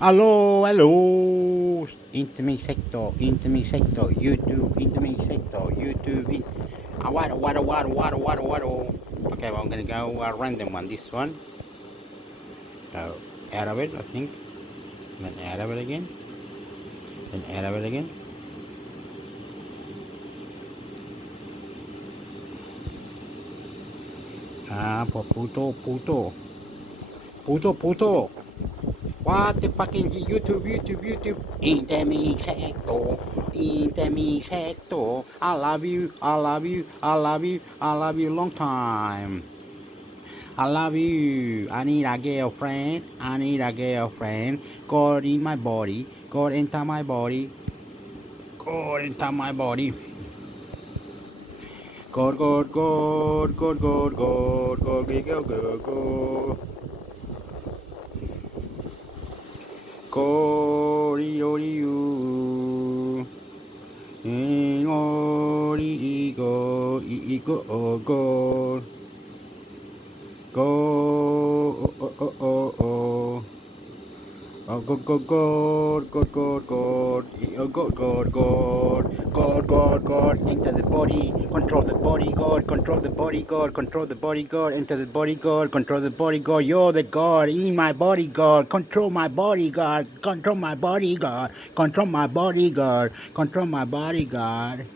Hello, hello. Intermixhector, YouTube, intermixhector, YouTube. What. Okay, well, I'm gonna go random one. This one, uh, out of it, I think. Then out of it again. Then out of it again. Puto. What the fucking YouTube. Intermixhector. I love you long time. I love you. I need a girlfriend. God in my body. God enter my body. God enter my body. God. God, you. God. Go, oh. Oh, God, enter the body, control the body, God, control the body, God, control the body, God, enter the body, God, control the body, God, you're the God, in my body, God, control my body, God, control my body, God, control my body, God, control my body, God.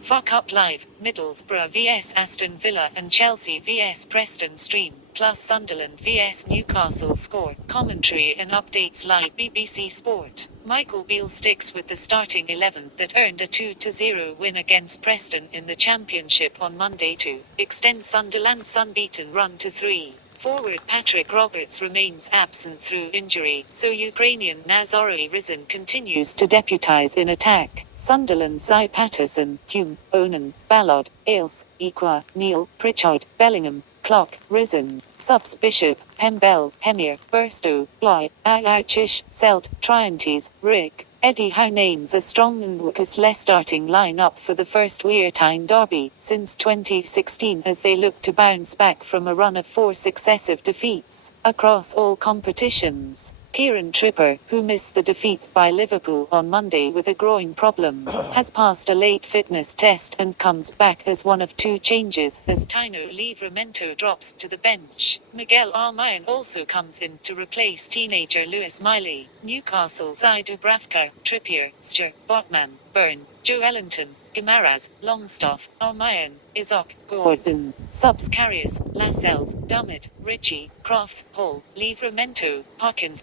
Fuck Up Live, Middlesbrough vs Aston Villa and Chelsea vs Preston stream, plus Sunderland vs Newcastle score, commentary and updates live BBC Sport. Michael Beale sticks with the starting 11 that earned a 2-0 win against Preston in the Championship on Monday to extend Sunderland's unbeaten run to 3. Forward Patrick Roberts remains absent through injury, so Ukrainian Nazaroi Rizin continues to deputise in attack. Sunderland Zy Patterson, Hume, Onan, Ballard, Ailes, Equa, Neal, Pritchard, Bellingham, Clark, Rizin, Subs Bishop, Pembel, Hemir, Burstow, Bly, Ayarchish, Selt, Triantes, Rick. Eddie Howe names a strong and Lucas-less starting line-up for the first Weirtime derby since 2016 as they look to bounce back from a run of 4 successive defeats across all competitions. Kieran Tripper, who missed the defeat by Liverpool on Monday with a groin problem, has passed a late fitness test and comes back as one of 2 changes as Tino Livramento drops to the bench. Miguel Almiron also comes in to replace teenager Lewis Miley. Newcastle's Zy Dubravka, Trippier, Ster, Botman, Byrne, Joe Ellington, Guimaras, Longstaff, Almiron, Izok, Gordon, Subs Carriers, Lascelles, Dummett, Ritchie, Croft, Hall, Livramento, Hawkins.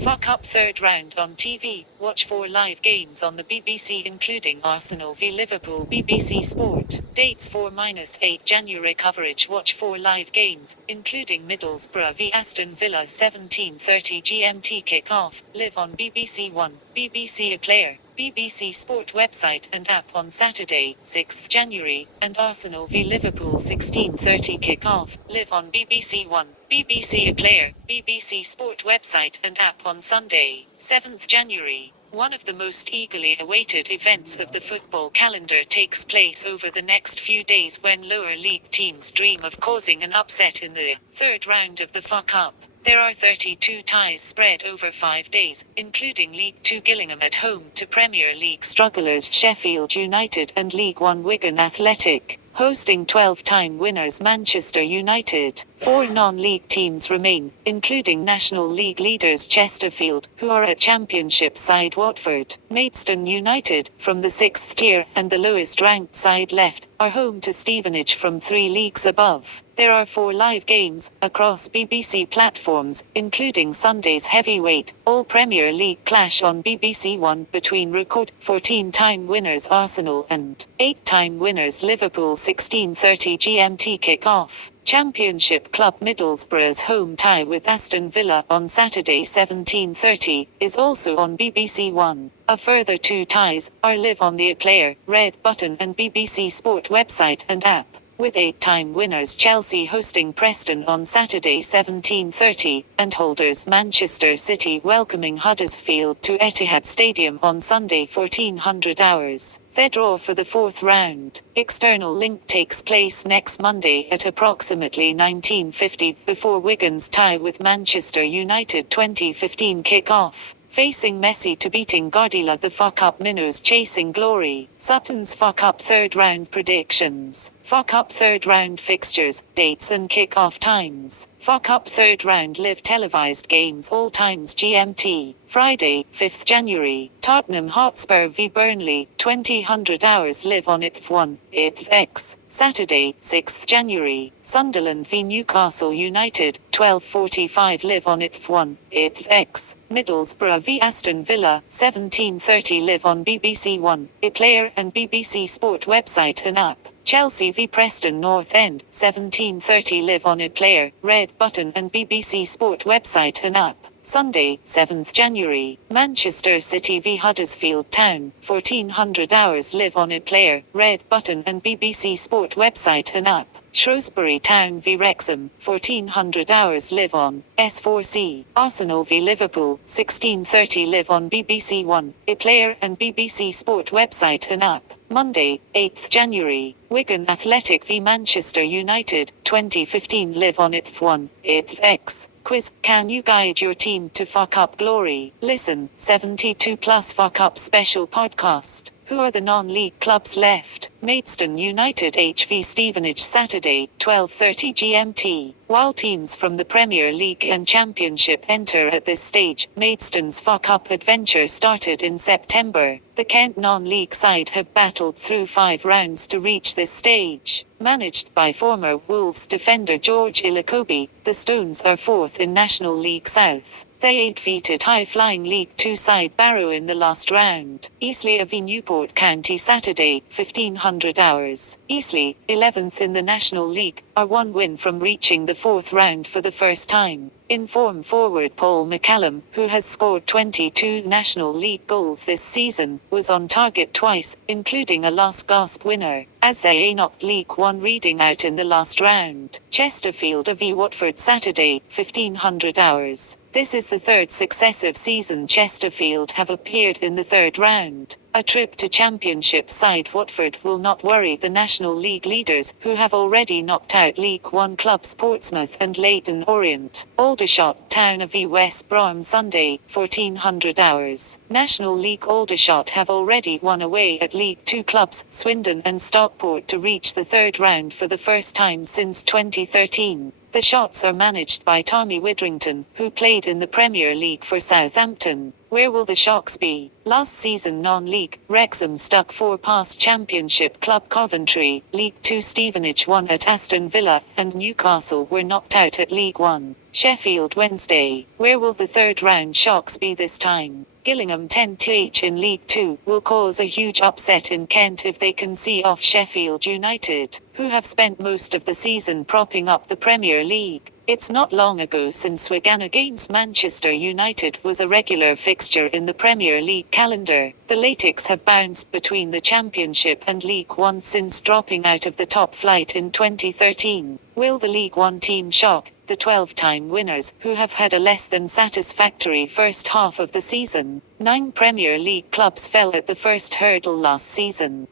Fuck Up third round on TV, watch 4 live games on the BBC including Arsenal v Liverpool BBC Sport. Dates 4-8 January coverage, watch 4 live games, including Middlesbrough v Aston Villa 17:30 GMT kick-off, live on BBC One, BBC iPlayer, BBC Sport website and app on Saturday, 6th January, and Arsenal v Liverpool 16:30 kick-off, live on BBC One, BBC iPlayer, BBC Sport website and app on Sunday, 7th January. One of the most eagerly awaited events of the football calendar takes place over the next few days when lower league teams dream of causing an upset in the third round of the Fuck Up. There are 32 ties spread over 5 days, including League 2 Gillingham at home to Premier League strugglers Sheffield United and League 1 Wigan Athletic, hosting 12-time winners Manchester United. 4 non-league teams remain, including National League leaders Chesterfield, who are at Championship side Watford, Maidstone United, from the 6th tier, and the lowest-ranked side left, are home to Stevenage from 3 leagues above. There are 4 live games across BBC platforms, including Sunday's heavyweight All-Premier League clash on BBC One between record 14-time winners Arsenal and 8-time winners Liverpool. 16:30 GMT kick-off. Championship club Middlesbrough's home tie with Aston Villa on Saturday 17:30 is also on BBC One. A further 2 ties are live on the Player, Red Button and BBC Sport website and app, with 8-time winners Chelsea hosting Preston on Saturday 17:30, and holders Manchester City welcoming Huddersfield to Etihad Stadium on Sunday 1400 hours. Their draw for the 4th round, external link takes place next Monday at approximately 19:50 before Wigan's tie with Manchester United 2015 kick-off. Facing Messi to beating Guardiola, the FA Cup minnows chasing glory. Sutton's FA Cup 3rd round predictions. FA Cup 3rd round fixtures, dates and kick-off times. FA Cup 3rd round live televised games all times GMT. Friday, 5th January, Tottenham Hotspur v Burnley, 2000 hours live on ITV1, ITVX. Saturday, 6th January, Sunderland v Newcastle United, 12:45 live on ITV1, ITVX. Middlesbrough v Aston Villa, 17:30 live on BBC One, iPlayer and BBC Sport website and app. Chelsea v Preston North End, 17:30 live on iPlayer, Red Button and BBC Sport website and app. Sunday, 7th January, Manchester City v Huddersfield Town, 1400 hours live on iPlayer, Red Button and BBC Sport website and app. Shrewsbury Town v Wrexham, 1400 hours live on S4C. Arsenal v Liverpool, 16:30 live on BBC One, iPlayer and BBC Sport website and app. Monday, 8th January, Wigan Athletic v Manchester United, 2015 live on ITV1, ITVX. Quiz, can you guide your team to FA Cup glory? Listen, 72 plus FA Cup special podcast. Who are the non-league clubs left? Maidstone United HV Stevenage Saturday, 12:30 GMT. While teams from the Premier League and Championship enter at this stage, Maidstone's FA Cup adventure started in September. The Kent non-league side have battled through 5 rounds to reach this stage. Managed by former Wolves defender George Ilakobi, the Stones are 4th in National League South. They defeated high-flying League Two side Barrow in the last round. Eastleigh v Newport County Saturday, 1500 hours. Eastleigh, 11th in the National League, are 1 win from reaching the 4th round for the first time. In-form forward Paul McCallum, who has scored 22 National League goals this season, was on target twice, including a last-gasp winner, as they knocked League One Reading out in the last round. Chesterfield v Watford Saturday, 1500 hours. This is the 3rd successive season Chesterfield have appeared in the 3rd round. A trip to Championship side Watford will not worry the National League leaders, who have already knocked out League One clubs Portsmouth and Leyton Orient. Aldershot Town v West Brom Sunday, 1400 hours. National League Aldershot have already won away at League Two clubs Swindon and Stockport to reach the 3rd round for the first time since 2013. The Shots are managed by Tommy Widrington, who played in the Premier League for Southampton. Where will the Shocks be? Last season non-league, Wrexham stuck 4 past Championship club Coventry, League Two Stevenage won at Aston Villa, and Newcastle were knocked out at League One. Sheffield Wednesday. Where will the 3rd round Shocks be this time? Gillingham 10th in League Two will cause a huge upset in Kent if they can see off Sheffield United, who have spent most of the season propping up the Premier League. It's not long ago since Wigan against Manchester United was a regular fixture in the Premier League calendar. The Latics have bounced between the Championship and League One since dropping out of the top flight in 2013. Will the League One team shock the 12-time winners, who have had a less than satisfactory first half of the season? 9 Premier League clubs fell at the first hurdle last season.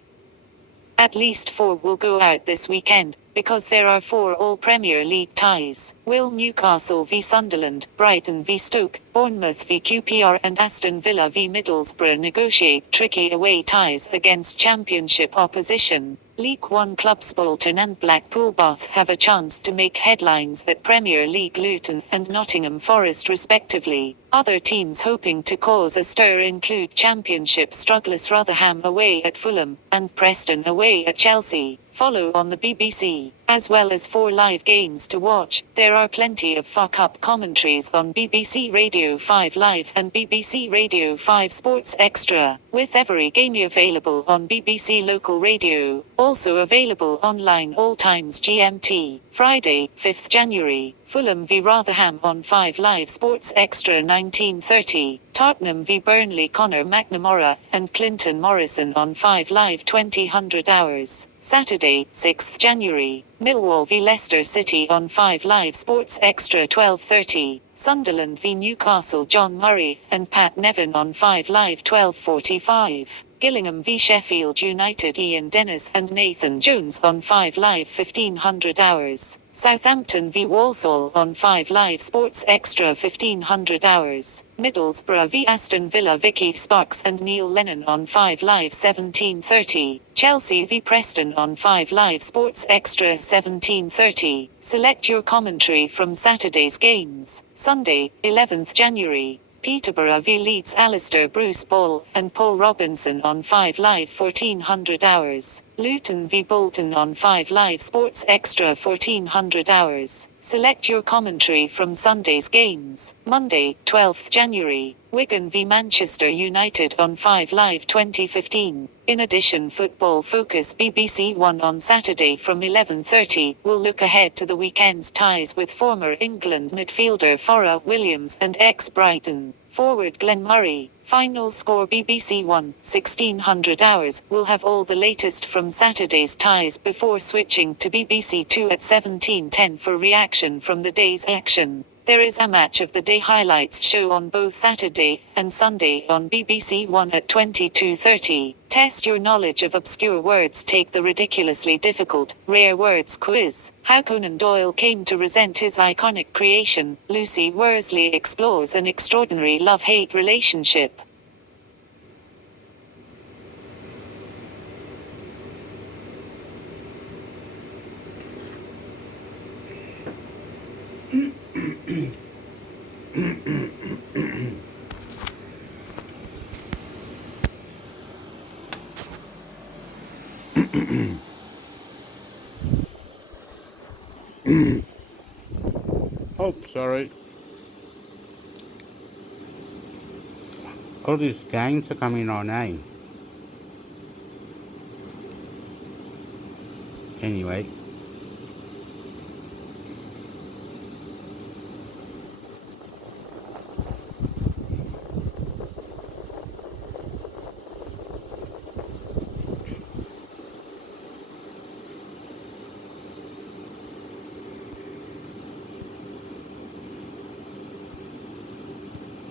At least 4 will go out this weekend, because there are 4 All-Premier League ties. Will Newcastle v Sunderland, Brighton v Stoke, Bournemouth v QPR and Aston Villa v Middlesbrough negotiate tricky away ties against Championship opposition? League One clubs Bolton and Blackpool both have a chance to make headlines at Premier League Luton and Nottingham Forest respectively. Other teams hoping to cause a stir include Championship strugglers Rotherham away at Fulham, and Preston away at Chelsea. Follow on the BBC. As well as 4 live games to watch, there are plenty of Fuck Up commentaries on BBC Radio 5 Live and BBC Radio 5 Sports Extra, with every game available on BBC Local Radio. Also available online all times GMT. Friday, 5th January. Fulham v Rotherham on 5 Live Sports Extra 19:30. Tottenham v Burnley Conor McNamara and Clinton Morrison on 5 Live 2000 hours. Saturday, 6th January. Millwall v Leicester City on 5 Live Sports Extra 12:30. Sunderland v Newcastle John Murray and Pat Nevin on 5 Live 12:45. Gillingham v Sheffield United Ian Dennis and Nathan Jones on 5 Live 1500 hours. Southampton v Walsall on 5 Live Sports Extra 1500 hours. Middlesbrough v Aston Villa Vicky Sparks and Neil Lennon on 5 Live 17:30. Chelsea v Preston on 5 Live Sports Extra 17:30. Select your commentary from Saturday's games. Sunday, 11th January. Peterborough v Leeds Alistair Bruce Ball and Paul Robinson on 5 Live 1400 hours. Luton v Bolton on 5 Live Sports Extra 1400 hours. Select your commentary from Sunday's games. Monday, 12th January. Wigan v Manchester United on 5 Live 2015. In addition, Football Focus BBC One on Saturday from 11:30 will look ahead to the weekend's ties with former England midfielder Farrah Williams and ex-Brighton forward Glenn Murray. Final score BBC One, 1600 hours, will have all the latest from Saturday's ties before switching to BBC Two at 17:10 for reaction from the day's action. There is a Match of the Day highlights show on both Saturday and Sunday on BBC One at 22:30. Test your knowledge of obscure words. Take the ridiculously difficult, rare words quiz. How Conan Doyle came to resent his iconic creation. Lucy Worsley explores an extraordinary love-hate relationship. Oh, sorry. All these gangs are coming on, eh? Anyway.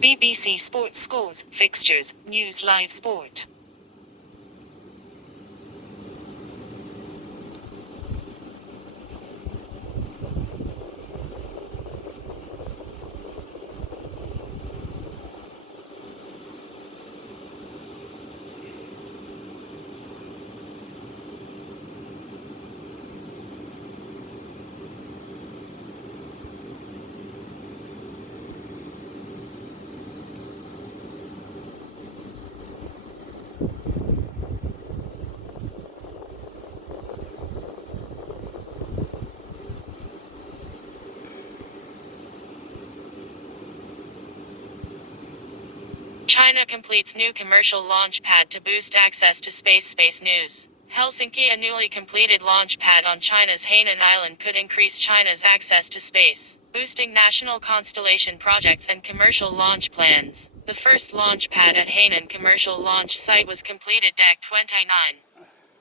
BBC Sports scores, fixtures, news live sport. China completes new commercial launch pad to boost access to space news. Helsinki. A newly completed launch pad on China's Hainan Island could increase China's access to space, boosting national constellation projects and commercial launch plans. The first launch pad at Hainan commercial launch site was completed DAC 29.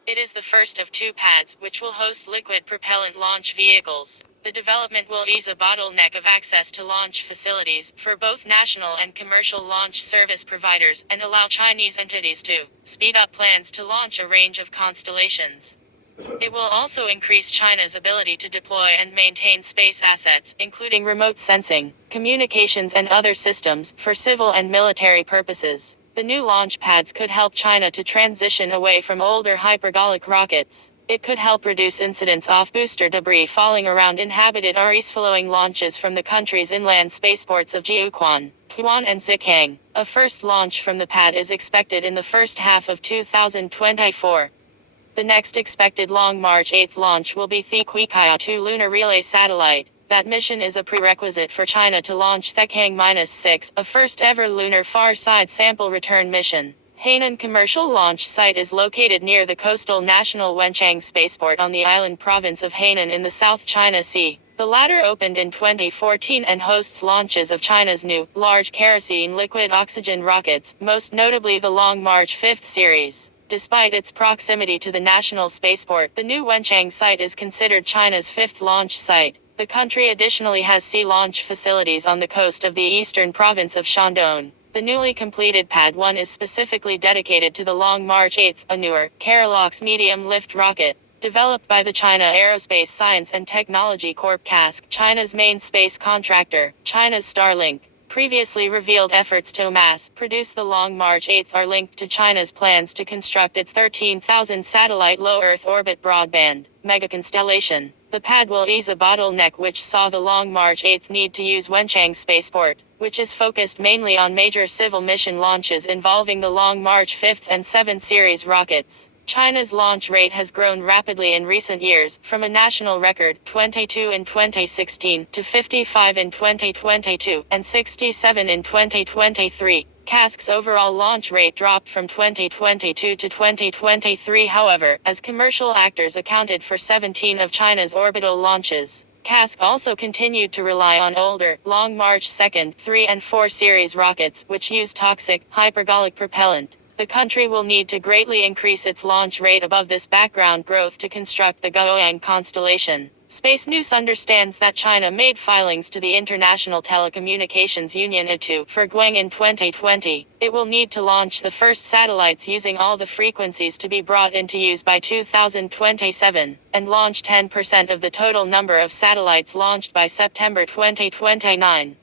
It is the first of 2 pads, which will host liquid propellant launch vehicles. The development will ease a bottleneck of access to launch facilities for both national and commercial launch service providers, and allow Chinese entities to speed up plans to launch a range of constellations. It will also increase China's ability to deploy and maintain space assets, including remote sensing, communications and other systems, for civil and military purposes. The new launch pads could help China to transition away from older hypergolic rockets. It could help reduce incidents of booster debris falling around inhabited areas following launches from the country's inland spaceports of Jiuquan, Huan and Zikang. A first launch from the pad is expected in the first half of 2024. The next expected Long March 8 launch will be the Kuikaya-2 lunar relay satellite. That mission is a prerequisite for China to launch Thekang-6, a first-ever lunar far-side sample return mission. Hainan Commercial Launch Site is located near the coastal national Wenchang spaceport on the island province of Hainan in the South China Sea. The latter opened in 2014 and hosts launches of China's new, large kerosene liquid oxygen rockets, most notably the Long March 5 series. Despite its proximity to the national spaceport, the new Wenchang site is considered China's fifth launch site. The country additionally has sea launch facilities on the coast of the eastern province of Shandong. The newly completed Pad 1 is specifically dedicated to the Long March 8, a newer, Keralox medium-lift rocket. Developed by the China Aerospace Science and Technology Corp CASC, China's main space contractor. China's Starlink previously revealed efforts to mass-produce the Long March 8 are linked to China's plans to construct its 13,000 satellite low Earth orbit broadband megaconstellation. The pad will ease a bottleneck which saw the Long March 8 need to use Wenchang spaceport, which is focused mainly on major civil mission launches involving the Long March 5 and 7 series rockets. China's launch rate has grown rapidly in recent years, from a national record 22 in 2016 to 55 in 2022 and 67 in 2023. CASC's overall launch rate dropped from 2022 to 2023, however, as commercial actors accounted for 17 of China's orbital launches. CASC also continued to rely on older, Long March 2, 3 and 4 series rockets, which use toxic, hypergolic propellant. The country will need to greatly increase its launch rate above this background growth to construct the Goang constellation. Space News understands that China made filings to the International Telecommunications Union (ITU) for Guang in 2020. It will need to launch the first satellites using all the frequencies to be brought into use by 2027, and launch 10% of the total number of satellites launched by September 2029.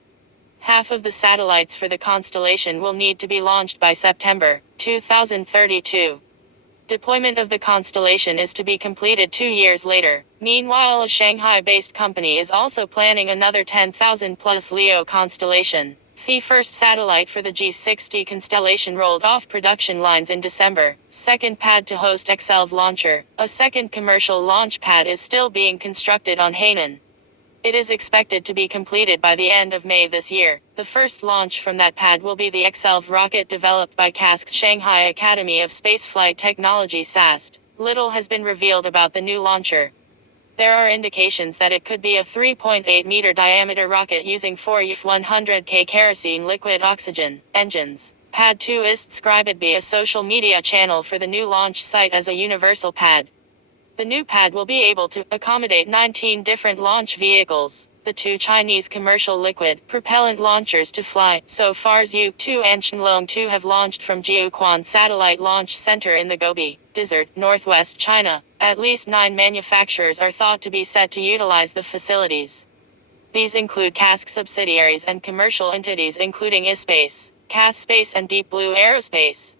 Half of the satellites for the constellation will need to be launched by September 2032. Deployment of the constellation is to be completed 2 years later. Meanwhile, a Shanghai-based company is also planning another 10,000-plus LEO constellation. The first satellite for the G60 constellation rolled off production lines in December. Second pad to host XLV launcher. A second commercial launch pad is still being constructed on Hainan. It is expected to be completed by the end of May this year. The first launch from that pad will be the XLV rocket developed by CASC's Shanghai Academy of Spaceflight Technology (SAST). Little has been revealed about the new launcher. There are indications that it could be a 3.8-meter diameter rocket using 4 100K kerosene liquid oxygen engines. Pad 2 is described to be a social media channel for the new launch site as a universal pad. The new pad will be able to accommodate 19 different launch vehicles. The 2 Chinese commercial liquid propellant launchers to fly so far as U-2 and Shenlong-2 have launched from Jiuquan Satellite Launch Center in the Gobi Desert, northwest China. At least 9 manufacturers are thought to be set to utilize the facilities. These include CASC subsidiaries and commercial entities including iSpace, CAS Space and Deep Blue Aerospace.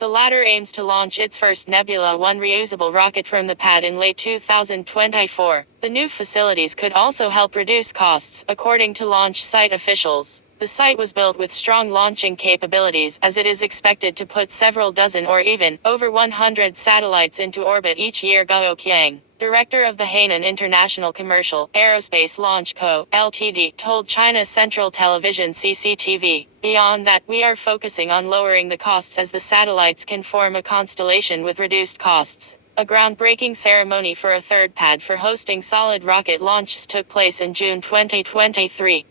The latter aims to launch its first Nebula 1 reusable rocket from the pad in late 2024. The new facilities could also help reduce costs, according to launch site officials. The site was built with strong launching capabilities as it is expected to put several dozen or even over 100 satellites into orbit each year. Gao Qiang, director of the Hainan International Commercial Aerospace Launch Co., Ltd., told China Central Television (CCTV). Beyond that, we are focusing on lowering the costs as the satellites can form a constellation with reduced costs. A groundbreaking ceremony for a third pad for hosting solid rocket launches took place in June 2023.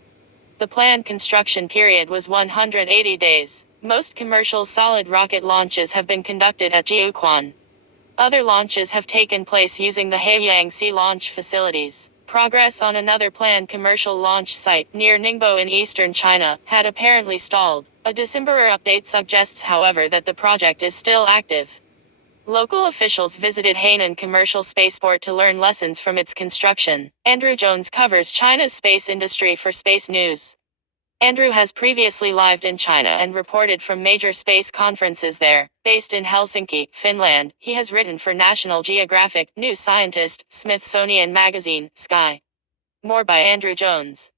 The planned construction period was 180 days. Most commercial solid rocket launches have been conducted at Jiuquan. Other launches have taken place using the Haiyang Sea launch facilities. Progress on another planned commercial launch site near Ningbo in eastern China had apparently stalled. A December update suggests, however, that the project is still active. Local officials visited Hainan Commercial Spaceport to learn lessons from its construction. Andrew Jones covers China's space industry for Space News. Andrew has previously lived in China and reported from major space conferences there. Based in Helsinki, Finland, he has written for National Geographic, New Scientist, Smithsonian Magazine, Sky. More by Andrew Jones.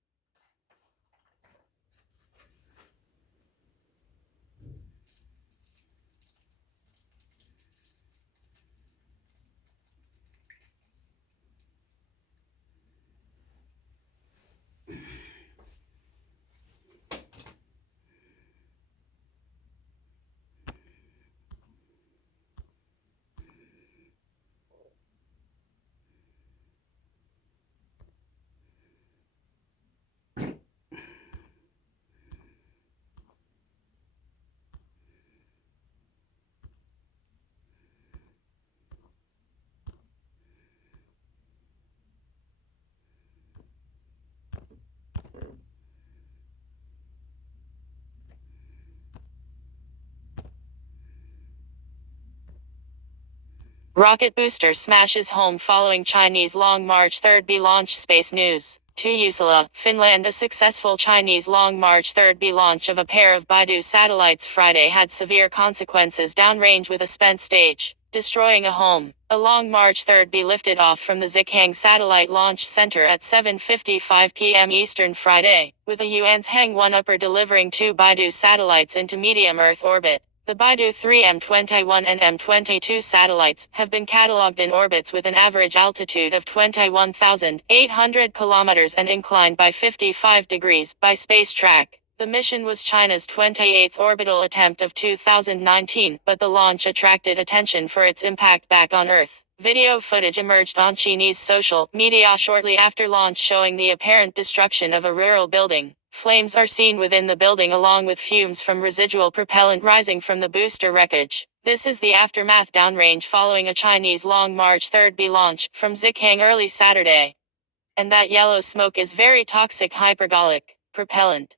Rocket booster smashes home following Chinese Long March 3B launch. Space News. To Usala, Finland. A successful Chinese Long March 3B launch of a pair of Baidu satellites Friday had severe consequences downrange with a spent stage, destroying a home. A Long March 3B lifted off from the Zhikhang Satellite Launch Center at 7:55 p.m. Eastern Friday, with a Yuan's Hang-1 upper delivering two Baidu satellites into medium Earth orbit. The Baidu 3 M21 and M22 satellites have been catalogued in orbits with an average altitude of 21,800 kilometers and inclined by 55 degrees by Space Track. The mission was China's 28th orbital attempt of 2019, but the launch attracted attention for its impact back on Earth. Video footage emerged on Chinese social media shortly after launch showing the apparent destruction of a rural building. Flames are seen within the building along with fumes from residual propellant rising from the booster wreckage. This is the aftermath downrange following a Chinese Long March 3B launch from Zhikhang early Saturday. And that yellow smoke is very toxic hypergolic propellant.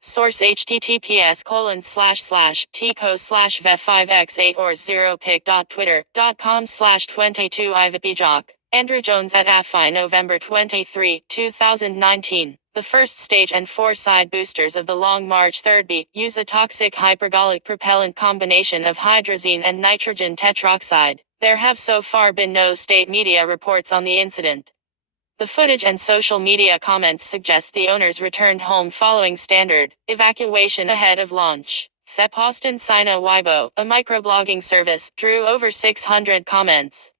Source https://tco/ve5x8 or 0pic.twitter.com/22ivpjock. Andrew Jones at AFI November 23, 2019. The first stage and four side boosters of the Long March 3B use a toxic hypergolic propellant combination of hydrazine and nitrogen tetroxide. There have so far been no state media reports on the incident. The footage and social media comments suggest the owners returned home following standard evacuation ahead of launch. The Poston Sina Weibo, a microblogging service, drew over 600 comments.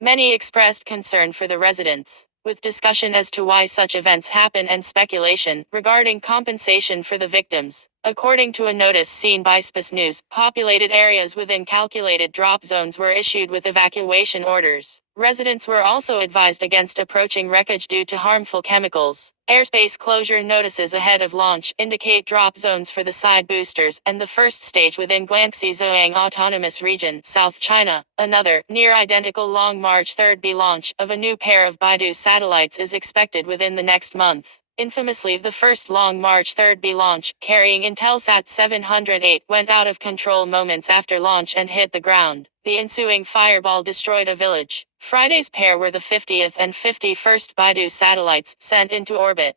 Many expressed concern for the residents, with discussion as to why such events happen and speculation regarding compensation for the victims. According to a notice seen by Space News, populated areas within calculated drop zones were issued with evacuation orders. Residents were also advised against approaching wreckage due to harmful chemicals. Airspace closure notices ahead of launch indicate drop zones for the side boosters and the first stage within Guangxi Zhejiang Autonomous Region, South China. Another, near-identical Long March 3B launch of a new pair of Baidu satellites is expected within the next month. Infamously, the first Long March 3B launch, carrying Intelsat 708, went out of control moments after launch and hit the ground. The ensuing fireball destroyed a village. Friday's pair were the 50th and 51st Baidu satellites sent into orbit.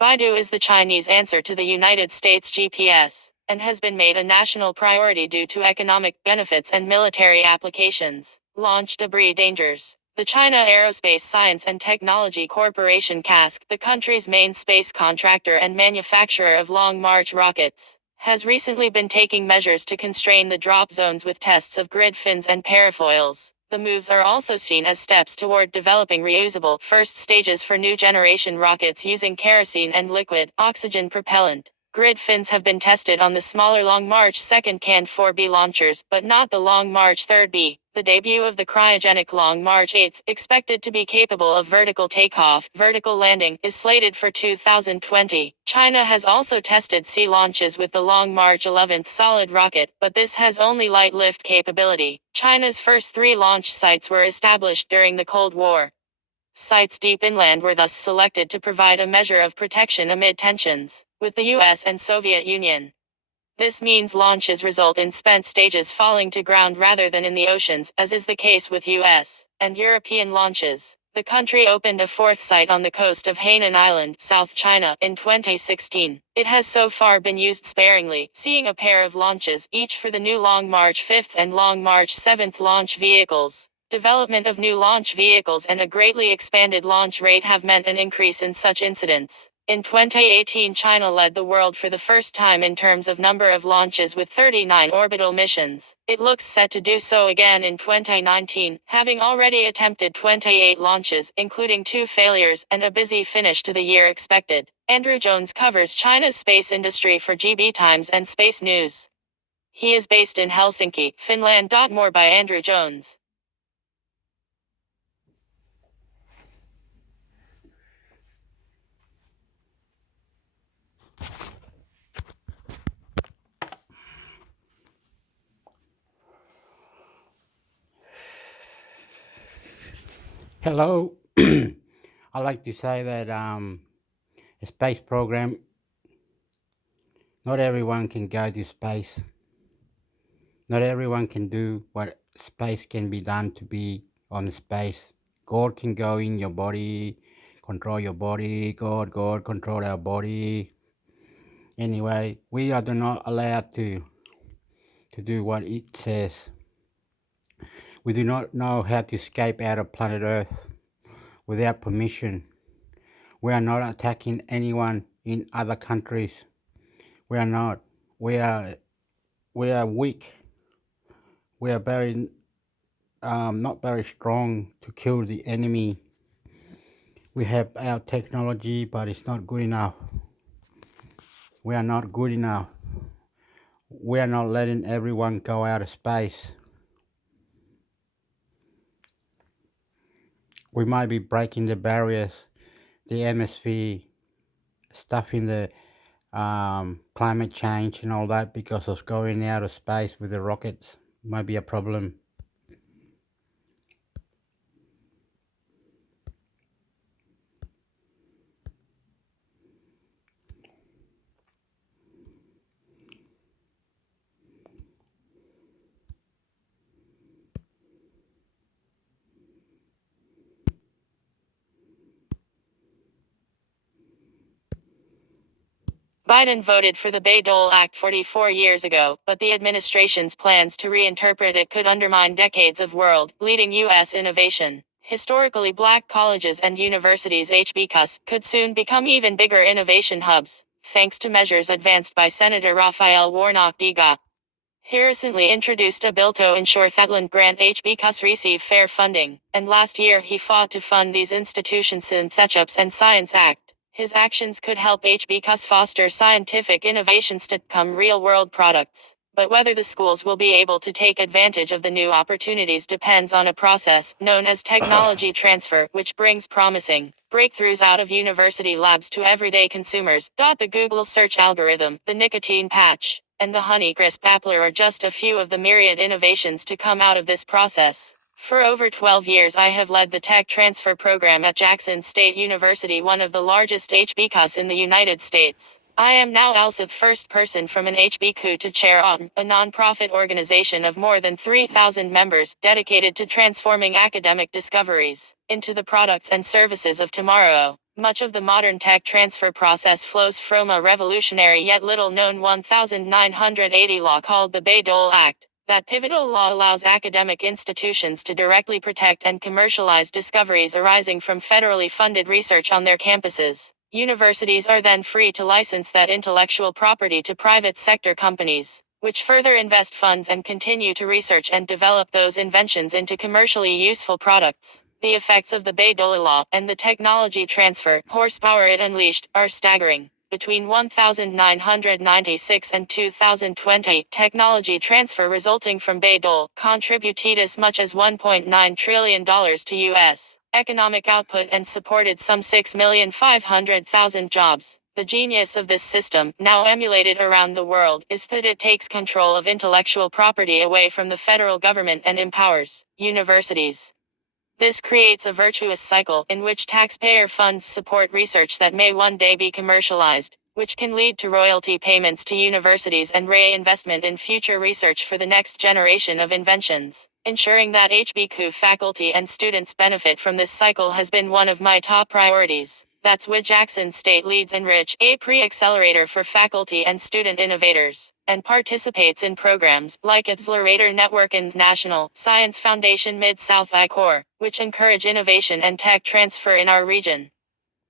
Baidu is the Chinese answer to the United States GPS, and has been made a national priority due to economic benefits and military applications. Launch debris dangers. The China Aerospace Science and Technology Corporation CASC, the country's main space contractor and manufacturer of Long March rockets, has recently been taking measures to constrain the drop zones with tests of grid fins and parafoils. The moves are also seen as steps toward developing reusable first stages for new generation rockets using kerosene and liquid oxygen propellant. Grid fins have been tested on the smaller Long March 2nd canned 4B launchers, but not the Long March 3B. The debut of the cryogenic Long March 8th, expected to be capable of vertical takeoff, vertical landing, is slated for 2020. China has also tested sea launches with the Long March 11th solid rocket, but this has only light lift capability. China's first three launch sites were established during the Cold War. Sites deep inland were thus selected to provide a measure of protection amid tensions with the US and Soviet Union. This means launches result in spent stages falling to ground rather than in the oceans, as is the case with US and European launches. The country opened a fourth site on the coast of Hainan Island, South China, in 2016. It has so far been used sparingly, seeing a pair of launches, each for the new Long March 5 and Long March 7 launch vehicles. Development of new launch vehicles and a greatly expanded launch rate have meant an increase in such incidents. In 2018, China led the world for the first time in terms of number of launches with 39 orbital missions. It looks set to do so again in 2019, having already attempted 28 launches, including 2 failures, and a busy finish to the year expected. Andrew Jones covers China's space industry for GB Times and Space News. He is based in Helsinki, Finland. More by Andrew Jones. Hello. I like to say that a space program, not everyone can go to space. Not everyone can do what space can be done to be on space. God can go in your body, control your body. God, control our body. Anyway, we are not allowed to do what it says. We do not know how to escape out of planet Earth without permission. We are not attacking anyone in other countries. We are not. We are weak. We are very not very strong to kill the enemy. We have our technology, but it's not good enough. We are not good enough. We are not letting everyone go out of space. We might be breaking the barriers, the atmosphere, stuffing the climate change and all that because of going out of space with the rockets. Might be a problem. Biden voted for the Bayh-Dole Act 44 years ago, but the administration's plans to reinterpret it could undermine decades of world-leading U.S. innovation. Historically black colleges and universities HBCUs could soon become even bigger innovation hubs, thanks to measures advanced by Senator Raphael Warnock Diga. He recently introduced a bill to ensure that land-grant HBCUs receive fair funding, and last year he fought to fund these institutions in the and Science Act. His actions could help HBCUs foster scientific innovations to become real-world products. But whether the schools will be able to take advantage of the new opportunities depends on a process known as technology transfer, which brings promising breakthroughs out of university labs to everyday consumers. The Google search algorithm, the nicotine patch, and the Honeycrisp Appler are just a few of the myriad innovations to come out of this process. For over 12 years I have led the tech transfer program at Jackson State University, one of the largest HBCUs in the United States. I am now also the first person from an HBCU to chair OTM, a nonprofit organization of more than 3,000 members dedicated to transforming academic discoveries into the products and services of tomorrow. Much of the modern tech transfer process flows from a revolutionary yet little-known 1980 law called the Bayh-Dole Act. That pivotal law allows academic institutions to directly protect and commercialize discoveries arising from federally funded research on their campuses. Universities are then free to license that intellectual property to private sector companies, which further invest funds and continue to research and develop those inventions into commercially useful products. The effects of the Bayh-Dole law and the technology transfer horsepower it unleashed are staggering. Between 1996 and 2020, technology transfer resulting from Bayh-Dole contributed as much as $1.9 trillion to U.S. economic output and supported some 6,500,000 jobs. The genius of this system, now emulated around the world, is that it takes control of intellectual property away from the federal government and empowers universities. This creates a virtuous cycle in which taxpayer funds support research that may one day be commercialized, which can lead to royalty payments to universities and reinvestment in future research for the next generation of inventions. Ensuring that HBCU faculty and students benefit from this cycle has been one of my top priorities. That's why Jackson State leads Enrich, a pre-accelerator for faculty and student innovators, and participates in programs like Accelerator Network and National Science Foundation Mid-South I-Corps, which encourage innovation and tech transfer in our region.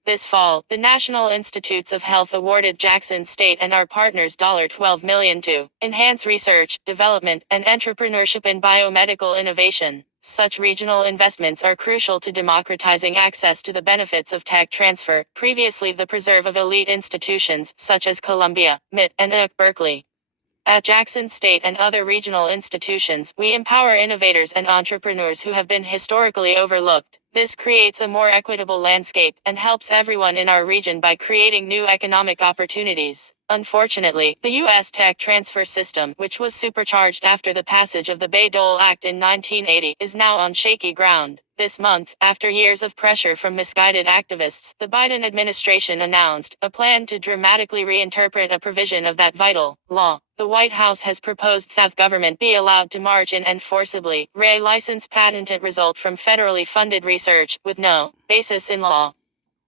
This fall, the National Institutes of Health awarded Jackson State and our partners $12 million to enhance research, development, and entrepreneurship in biomedical innovation. Such regional investments are crucial to democratizing access to the benefits of tech transfer, previously the preserve of elite institutions such as Columbia, MIT, and Berkeley. At Jackson State and other regional institutions, we empower innovators and entrepreneurs who have been historically overlooked. This creates a more equitable landscape and helps everyone in our region by creating new economic opportunities. Unfortunately, the U.S. tech transfer system, which was supercharged after the passage of the Bayh-Dole Act in 1980, is now on shaky ground. This month, after years of pressure from misguided activists, the Biden administration announced a plan to dramatically reinterpret a provision of that vital law. The White House has proposed that government be allowed to march in and forcibly license patented result from federally funded research, with no basis in law.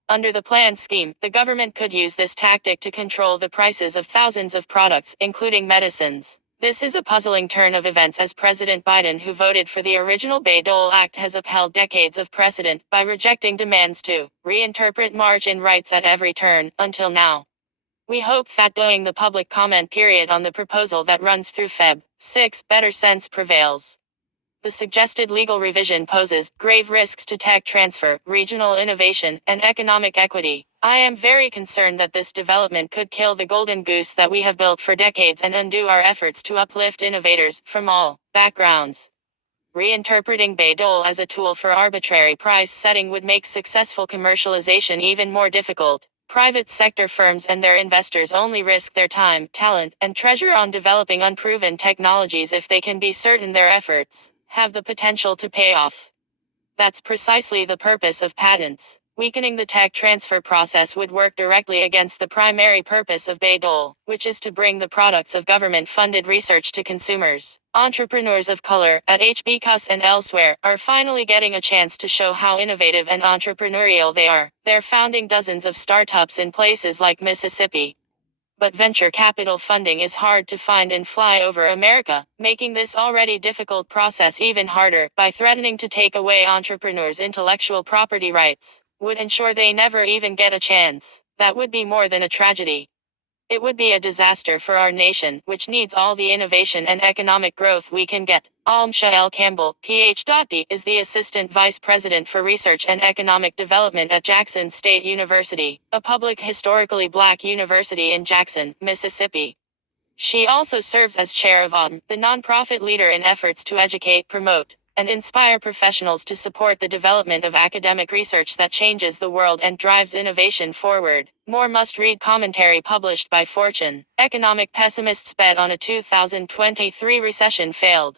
Under the planned scheme, the government could use this tactic to control the prices of thousands of products, including medicines. This is a puzzling turn of events as President Biden, who voted for the original Bayh-Dole Act, has upheld decades of precedent by rejecting demands to reinterpret margin rights at every turn, until now. We hope that during the public comment period on the proposal that runs through Feb. 6, better sense prevails. The suggested legal revision poses grave risks to tech transfer, regional innovation, and economic equity. I am very concerned that this development could kill the golden goose that we have built for decades and undo our efforts to uplift innovators from all backgrounds. Reinterpreting Bayh-Dole as a tool for arbitrary price setting would make successful commercialization even more difficult. Private sector firms and their investors only risk their time, talent, and treasure on developing unproven technologies if they can be certain their efforts have the potential to pay off. That's precisely the purpose of patents. Weakening the tech transfer process would work directly against the primary purpose of Bayh-Dole, which is to bring the products of government-funded research to consumers. Entrepreneurs of color, at HBCUs and elsewhere, are finally getting a chance to show how innovative and entrepreneurial they are. They're founding dozens of startups in places like Mississippi. But venture capital funding is hard to find in flyover America, making this already difficult process even harder. By threatening to take away entrepreneurs' intellectual property rights, would ensure they never even get a chance. That would be more than a tragedy. It would be a disaster for our nation, which needs all the innovation and economic growth we can get. Almsha L. Campbell, Ph.D., is the Assistant Vice President for Research and Economic Development at Jackson State University, a public historically black university in Jackson, Mississippi. She also serves as chair of AUM, the nonprofit leader in efforts to educate, promote, and inspire professionals to support the development of academic research that changes the world and drives innovation forward. More must-read commentary published by Fortune. Economic pessimists bet on a 2023 recession failed.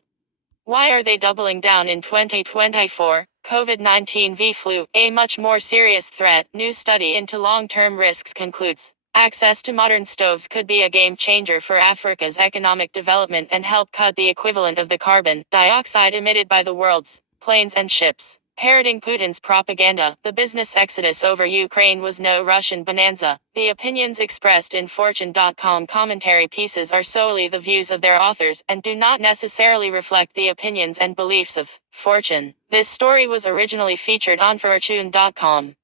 Why are they doubling down in 2024? COVID-19 v flu, a much more serious threat. New study into long-term risks concludes access to modern stoves could be a game changer for Africa's economic development and help cut the equivalent of the carbon dioxide emitted by the world's planes and ships. Parroting Putin's propaganda, the business exodus over Ukraine was no Russian bonanza. The opinions expressed in Fortune.com commentary pieces are solely the views of their authors and do not necessarily reflect the opinions and beliefs of Fortune. This story was originally featured on Fortune.com.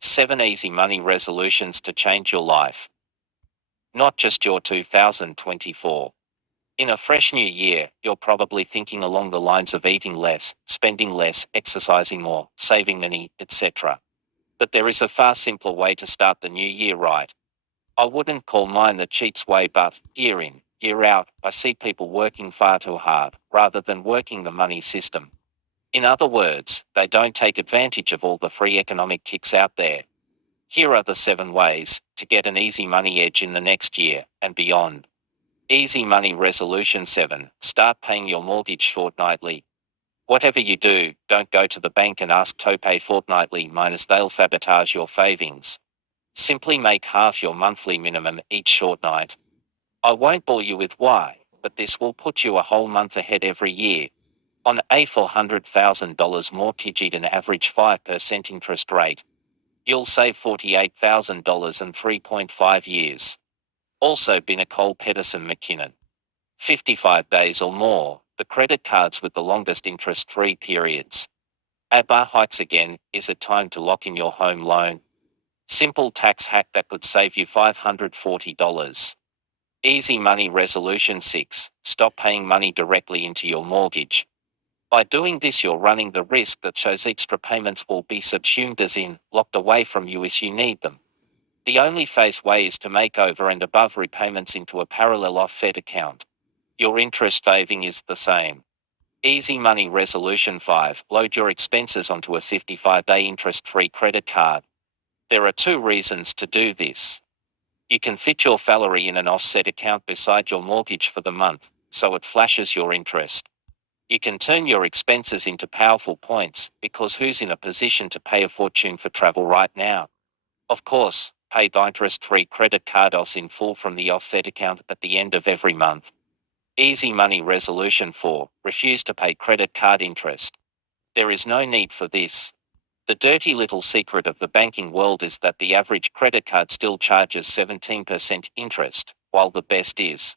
Seven easy money resolutions to change your life. Not just your 2024. In a fresh new year, you're probably thinking along the lines of eating less, spending less, exercising more, saving money, etc. But there is a far simpler way to start the new year right. I wouldn't call mine the cheats way, but year in, year out, I see people working far too hard, rather than working the money system. In other words, they don't take advantage of all the free economic kicks out there. Here are the 7 ways to get an easy money edge in the next year and beyond. Easy Money Resolution 7. Start paying your mortgage fortnightly. Whatever you do, don't go to the bank and ask to pay fortnightly minus they'll sabotage your savings. Simply make half your monthly minimum each fortnight. I won't bore you with why, but this will put you a whole month ahead every year. On a $400,000 mortgage at an average 5% interest rate, you'll save $48,000 in 3.5 years. Also by Nicole Pedersen McKinnon. 55 days or more, the credit cards with the longest interest-free periods. ABBA hikes again, is it time to lock in your home loan? Simple tax hack that could save you $540. Easy Money Resolution 6. Stop paying money directly into your mortgage. By doing this, you're running the risk that those extra payments will be subsumed as in, locked away from you as you need them. The only safe way is to make over and above repayments into a parallel offset account. Your interest saving is the same. Easy Money Resolution 5. Load your expenses onto a 55-day interest-free credit card. There are 2 reasons to do this. You can fit your salary in an offset account beside your mortgage for the month, so it flashes your interest. You can turn your expenses into powerful points, because who's in a position to pay a fortune for travel right now? Of course, pay the interest-free credit card off in full from the offset account at the end of every month. Easy Money Resolution 4. Refuse to pay credit card interest. There is no need for this. The dirty little secret of the banking world is that the average credit card still charges 17% interest, while the best is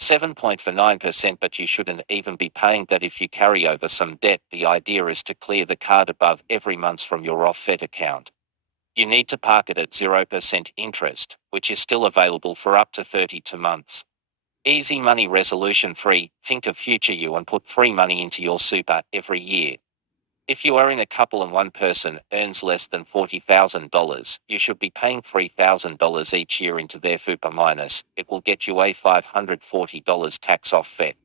7.49%, but you shouldn't even be paying that if you carry over some debt. The idea is to clear the card above every month from your offset account. You need to park it at 0% interest, which is still available for up to 32 months. Easy Money Resolution 3. Think of future you and put free money into your super every year. If you are in a couple and one person earns less than $40,000, you should be paying $3,000 each year into their super minus. It will get you a $540 tax offset,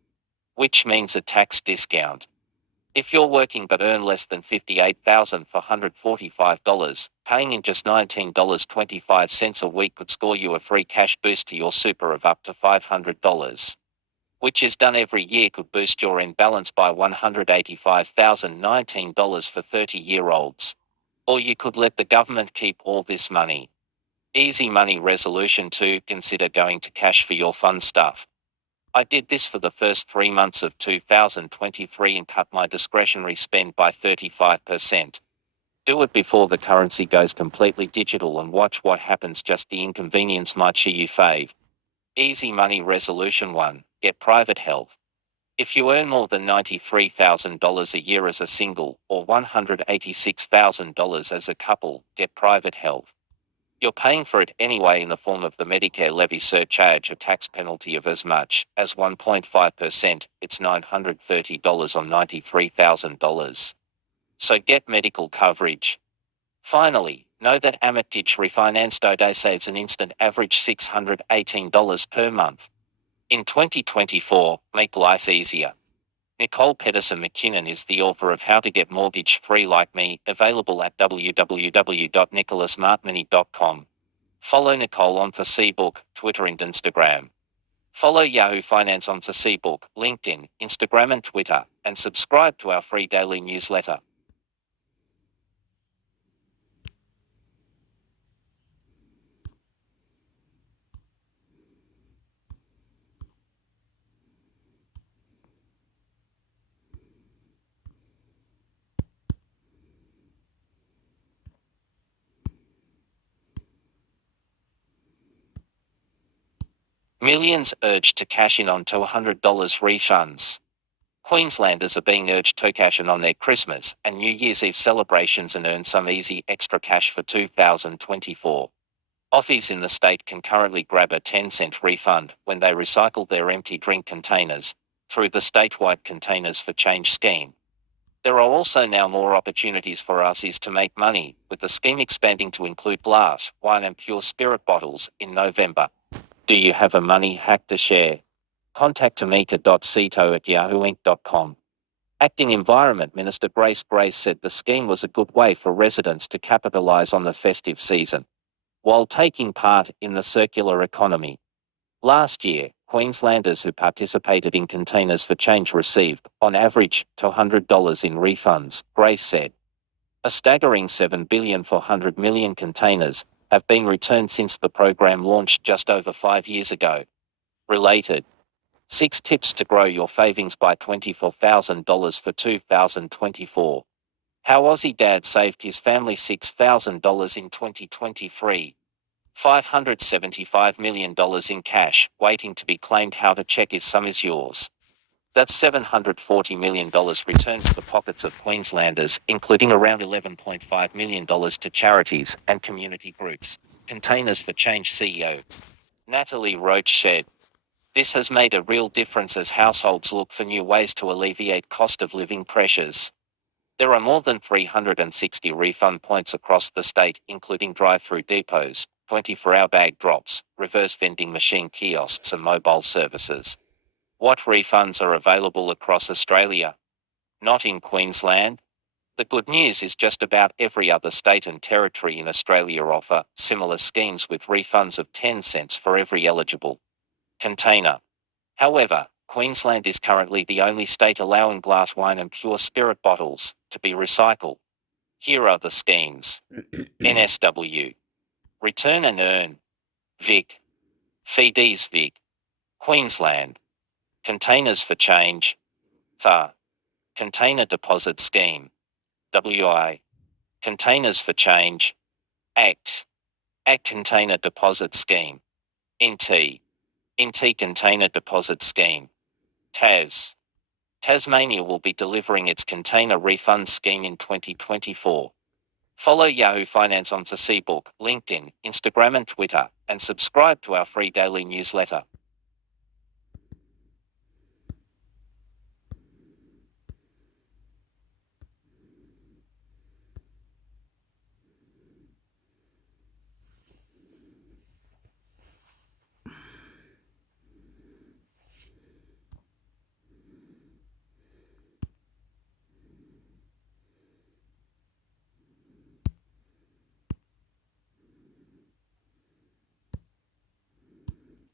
which means a tax discount. If you're working but earn less than $58,445, paying in just $19.25 a week could score you a free cash boost to your super of up to $500. Which is done every year could boost your end balance by $185,019 for 30-year-olds. Or you could let the government keep all this money. Easy Money Resolution 2. Consider going to cash for your fun stuff. I did this for the first 3 months of 2023 and cut my discretionary spend by 35%. Do it before the currency goes completely digital and watch what happens. Just the inconvenience might cheer you fave. Easy Money Resolution 1. Get private health. If you earn more than $93,000 a year as a single, or $186,000 as a couple, get private health. You're paying for it anyway in the form of the Medicare levy surcharge, a tax penalty of as much as 1.5%, it's $930 on $93,000. So get medical coverage. Finally, know that Amettich Refinance Today saves an instant average $618 per month. In 2024, make life easier. Nicole Pedersen McKinnon is the author of How to Get Mortgage Free Like Me, available at www.nicholasmartmoney.com. Follow Nicole on Facebook, Twitter and Instagram. Follow Yahoo Finance on Facebook, LinkedIn, Instagram and Twitter, and subscribe to our free daily newsletter. Millions urged to cash in on $200 refunds. Queenslanders are being urged to cash in on their Christmas and New Year's Eve celebrations and earn some easy extra cash for 2024. Aussies in the state can currently grab a 10-cent refund when they recycle their empty drink containers through the statewide Containers for Change scheme. There are also now more opportunities for Aussies to make money, with the scheme expanding to include glass, wine and pure spirit bottles in November. Do you have a money hack to share? Contact tamika.cito@yahooinc.com. Acting Environment Minister Grace Grace said the scheme was a good way for residents to capitalise on the festive season, while taking part in the circular economy. Last year, Queenslanders who participated in Containers for Change received, on average, $200 in refunds, Grace said. A staggering 7,400 million containers have been returned since the program launched just over 5 years ago. Related, 6 tips to grow your savings by $24,000 for 2024. How Aussie Dad saved his family $6,000 in 2023. $575 million in cash, waiting to be claimed. How to check if some is yours. That's $740 million returned to the pockets of Queenslanders, including around $11.5 million to charities and community groups. Containers for Change CEO Natalie Roach said, "This has made a real difference as households look for new ways to alleviate cost of living pressures." There are more than 360 refund points across the state, including drive-through depots, 24-hour bag drops, reverse vending machine kiosks and mobile services. What refunds are available across Australia? Not in Queensland. The good news is just about every other state and territory in Australia offer similar schemes with refunds of 10 cents for every eligible container. However, Queensland is currently the only state allowing glass wine and pure spirit bottles to be recycled. Here are the schemes. NSW. Return and Earn. Vic. Feedees Vic. Queensland. Containers for Change. THA. Container Deposit Scheme. WI. Containers for Change. ACT. ACT Container Deposit Scheme. NT. NT Container Deposit Scheme. TAS. Tasmania will be delivering its container refund scheme in 2024. Follow Yahoo Finance on Facebook, LinkedIn, Instagram and Twitter, and subscribe to our free daily newsletter.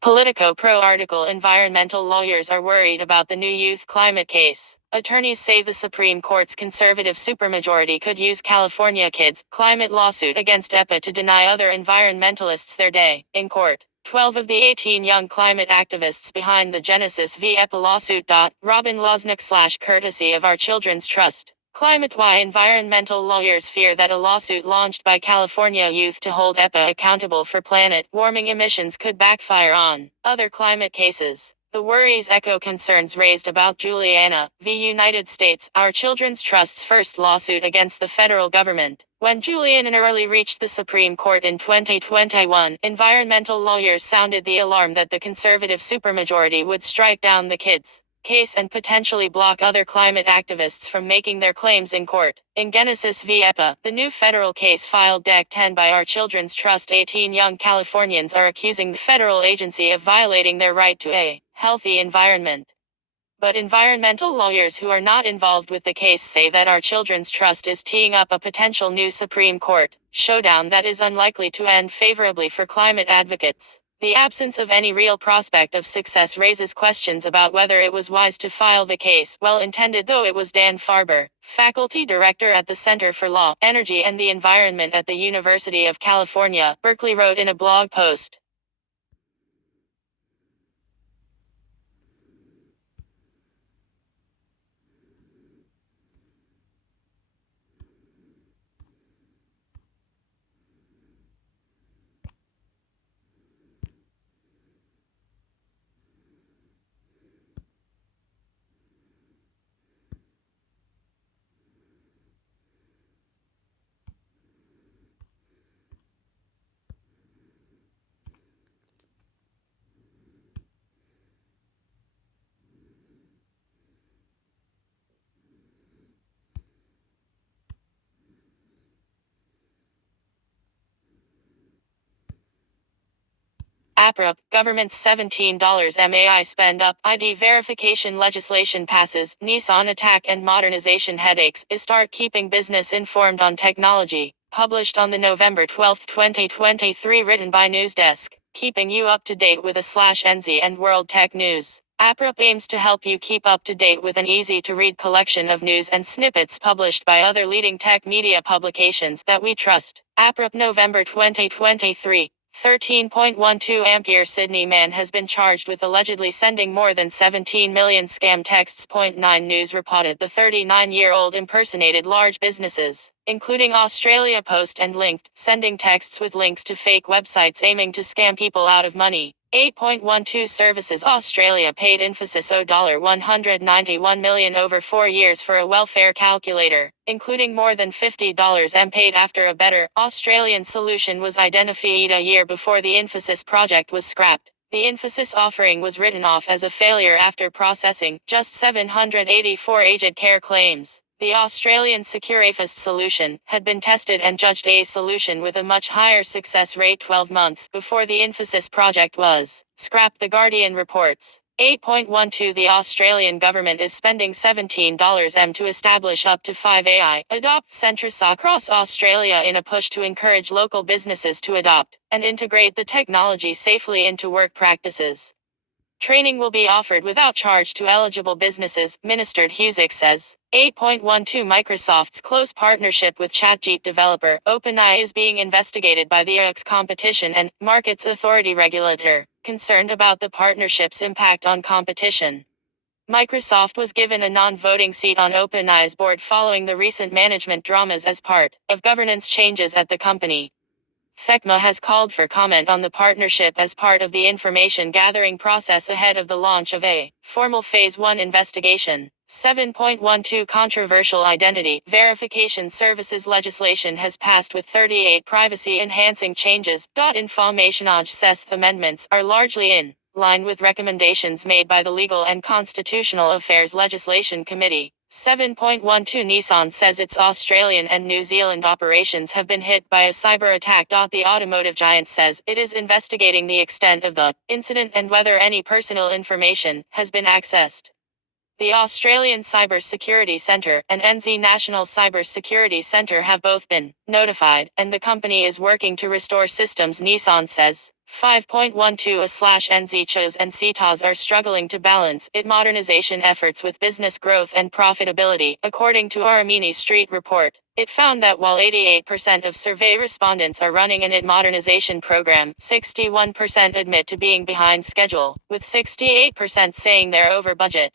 Politico Pro article: environmental lawyers are worried about the new youth climate case. Attorneys say the Supreme Court's conservative supermajority could use California kids' climate lawsuit against EPA to deny other environmentalists their day in court. 12 of the 18 young climate activists behind the Genesis v. EPA lawsuit. Robin Losnick / courtesy of Our Children's Trust. Climate. Why environmental lawyers fear that a lawsuit launched by California youth to hold EPA accountable for planet warming emissions could backfire on other climate cases. The worries echo concerns raised about Juliana v. United States, Our Children's Trust's first lawsuit against the federal government. When Juliana early reached the Supreme Court in 2021, environmental lawyers sounded the alarm that the conservative supermajority would strike down the kids' case and potentially block other climate activists from making their claims in court. In Genesis v. EPA, the new federal case filed Dec. 10 by Our Children's Trust, 18 young Californians are accusing the federal agency of violating their right to a healthy environment. But environmental lawyers who are not involved with the case say that Our Children's Trust is teeing up a potential new Supreme Court showdown that is unlikely to end favorably for climate advocates. The absence of any real prospect of success raises questions about whether it was wise to file the case. Well-intended though it was. Dan Farber, faculty director at the Center for Law, Energy and the Environment at the University of California, Berkeley, wrote in a blog post. APRA, government's $17 MAI spend up, ID verification legislation passes, Nissan attack and modernization headaches, is start keeping business informed on technology. Published on the November 12, 2023, written by Newsdesk, keeping you up to date with /NZ and World Tech News. APRA aims to help you keep up to date with an easy-to-read collection of news and snippets published by other leading tech media publications that we trust. APRA, November 2023. 13.12 Ampere Sydney man has been charged with allegedly sending more than 17 million scam texts. 9 News reported the 39-year-old impersonated large businesses, including Australia Post and Linked, sending texts with links to fake websites aiming to scam people out of money. 8.12 Services Australia paid Infosys $191 million over 4 years for a welfare calculator, including more than $50 and paid after a better Australian solution was identified a year before the Infosys project was scrapped. The Infosys offering was written off as a failure after processing just 784 aged care claims. The Australian SecureAfist solution had been tested and judged a solution with a much higher success rate 12 months before the Infosys project was scrapped, The Guardian reports. 8.12 The Australian government is spending $17 to establish up to 5 AI adopt centres across Australia in a push to encourage local businesses to adopt and integrate the technology safely into work practices. Training will be offered without charge to eligible businesses, Minister Husick says. 8.12 Microsoft's close partnership with ChatGPT developer OpenAI is being investigated by the US Competition and Markets Authority regulator, concerned about the partnership's impact on competition. Microsoft was given a non-voting seat on OpenAI's board following the recent management dramas as part of governance changes at the company. FECMA has called for comment on the partnership as part of the information gathering process ahead of the launch of a formal Phase 1 investigation. 7.12 Controversial identity verification services legislation has passed with 38 privacy-enhancing changes. Information amendments are largely in line with recommendations made by the Legal and Constitutional Affairs Legislation Committee. 7.12 Nissan says its Australian and New Zealand operations have been hit by a cyber attack. The automotive giant says it is investigating the extent of the incident and whether any personal information has been accessed. The Australian Cyber Security Centre and NZ National Cyber Security Centre have both been notified, and the company is working to restore systems, Nissan says. 5.12 CHOs and CTOs are struggling to balance its modernization efforts with business growth and profitability, according to Aramini Street report. It found that while 88% of survey respondents are running an IT modernization program, 61% admit to being behind schedule, with 68% saying they're over budget.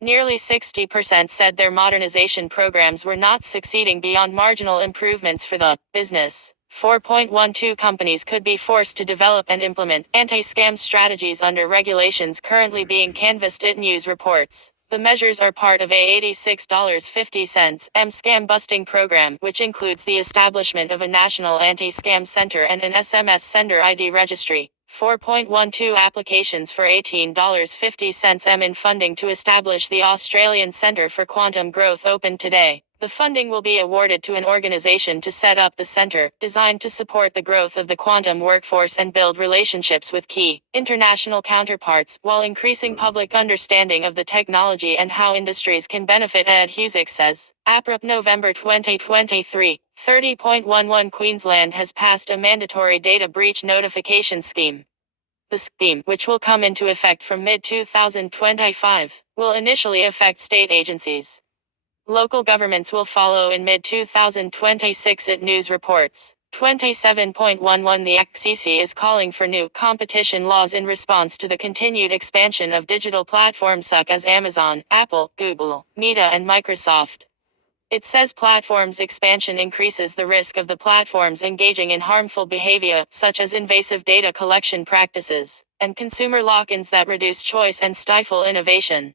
Nearly 60% said their modernization programs were not succeeding beyond marginal improvements for the business. 4.12 Companies could be forced to develop and implement anti-scam strategies under regulations currently being canvassed, IT News reports. The measures are part of a $86.50 scam busting program, which includes the establishment of a national anti-scam center and an SMS sender ID registry. 4.12 Applications for $18.50 in funding to establish the Australian Centre for Quantum Growth opened today. The funding will be awarded to an organization to set up the center, designed to support the growth of the quantum workforce and build relationships with key international counterparts, while increasing public understanding of the technology and how industries can benefit, Ed Husick says. APRA, November 2023. 30.11 Queensland has passed a mandatory data breach notification scheme. The scheme, which will come into effect from mid-2025, will initially affect state agencies. Local governments will follow in mid-2026, IT News reports. 27.11 The FCC is calling for new competition laws in response to the continued expansion of digital platforms such as Amazon, Apple, Google, Meta and Microsoft. It says platforms expansion increases the risk of the platforms engaging in harmful behavior, such as invasive data collection practices, and consumer lock-ins that reduce choice and stifle innovation.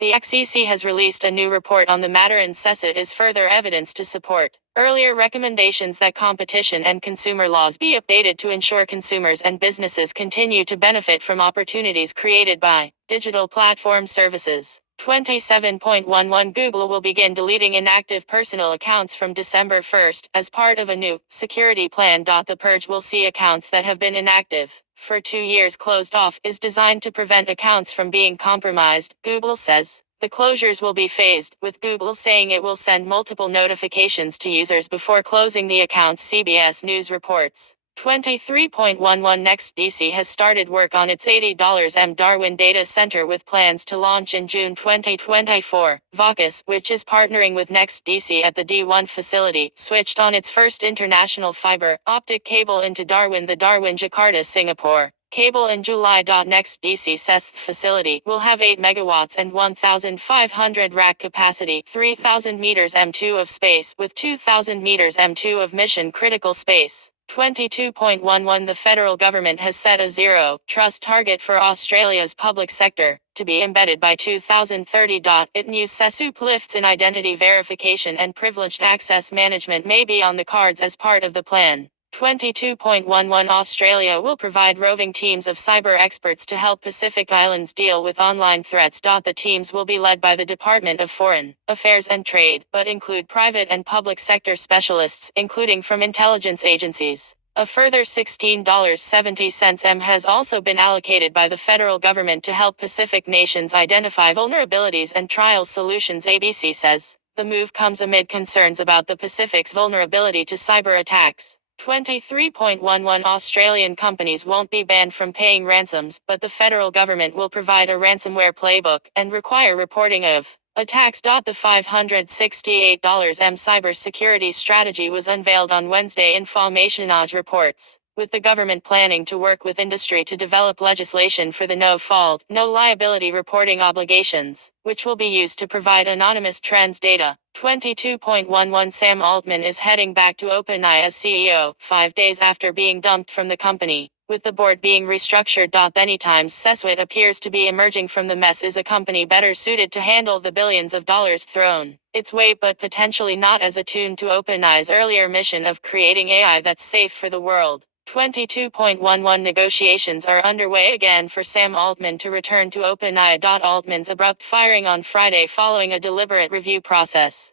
The FCC has released a new report on the matter and says it is further evidence to support earlier recommendations that competition and consumer laws be updated to ensure consumers and businesses continue to benefit from opportunities created by digital platform services. 27.11 Google will begin deleting inactive personal accounts from December 1st as part of a new security plan. The purge will see accounts that have been inactive for 2 years closed off, is designed to prevent accounts from being compromised, Google says. The closures will be phased, with Google saying it will send multiple notifications to users before closing the accounts, CBS News reports. 23.11 NextDC has started work on its $80 Darwin data center with plans to launch in June 2024. Vocus, which is partnering with NextDC at the D1 facility, switched on its first international fiber optic cable into Darwin, the Darwin Jakarta, Singapore cable in July. NextDC says the facility will have 8 megawatts and 1,500 rack capacity, 3,000 meters M2 of space, with 2,000 meters M2 of mission critical space. 22.11 The federal government has set a zero trust target for Australia's public sector to be embedded by 2030. It news Sesup lifts in identity verification and privileged access management may be on the cards as part of the plan. 22.11 Australia will provide roving teams of cyber experts to help Pacific Islands deal with online threats. The teams will be led by the Department of Foreign Affairs and Trade, but include private and public sector specialists, including from intelligence agencies. A further $16.70 has also been allocated by the federal government to help Pacific nations identify vulnerabilities and trial solutions, ABC says. The move comes amid concerns about the Pacific's vulnerability to cyber attacks. 23.11 Australian companies won't be banned from paying ransoms, but the federal government will provide a ransomware playbook and require reporting of attacks. The $568 cybersecurity strategy was unveiled on Wednesday, Information Age reports, with the government planning to work with industry to develop legislation for the no-fault, no-liability reporting obligations, which will be used to provide anonymous trends data. 22.11 Sam Altman is heading back to OpenAI as CEO, 5 days after being dumped from the company, with the board being restructured. Anytime Sesuit appears to be emerging from the mess is a company better suited to handle the billions of dollars thrown its way, but potentially not as attuned to OpenAI's earlier mission of creating AI that's safe for the world. 22.11 Negotiations are underway again for Sam Altman to return to OpenAI. Altman's abrupt firing on Friday following a deliberate review process,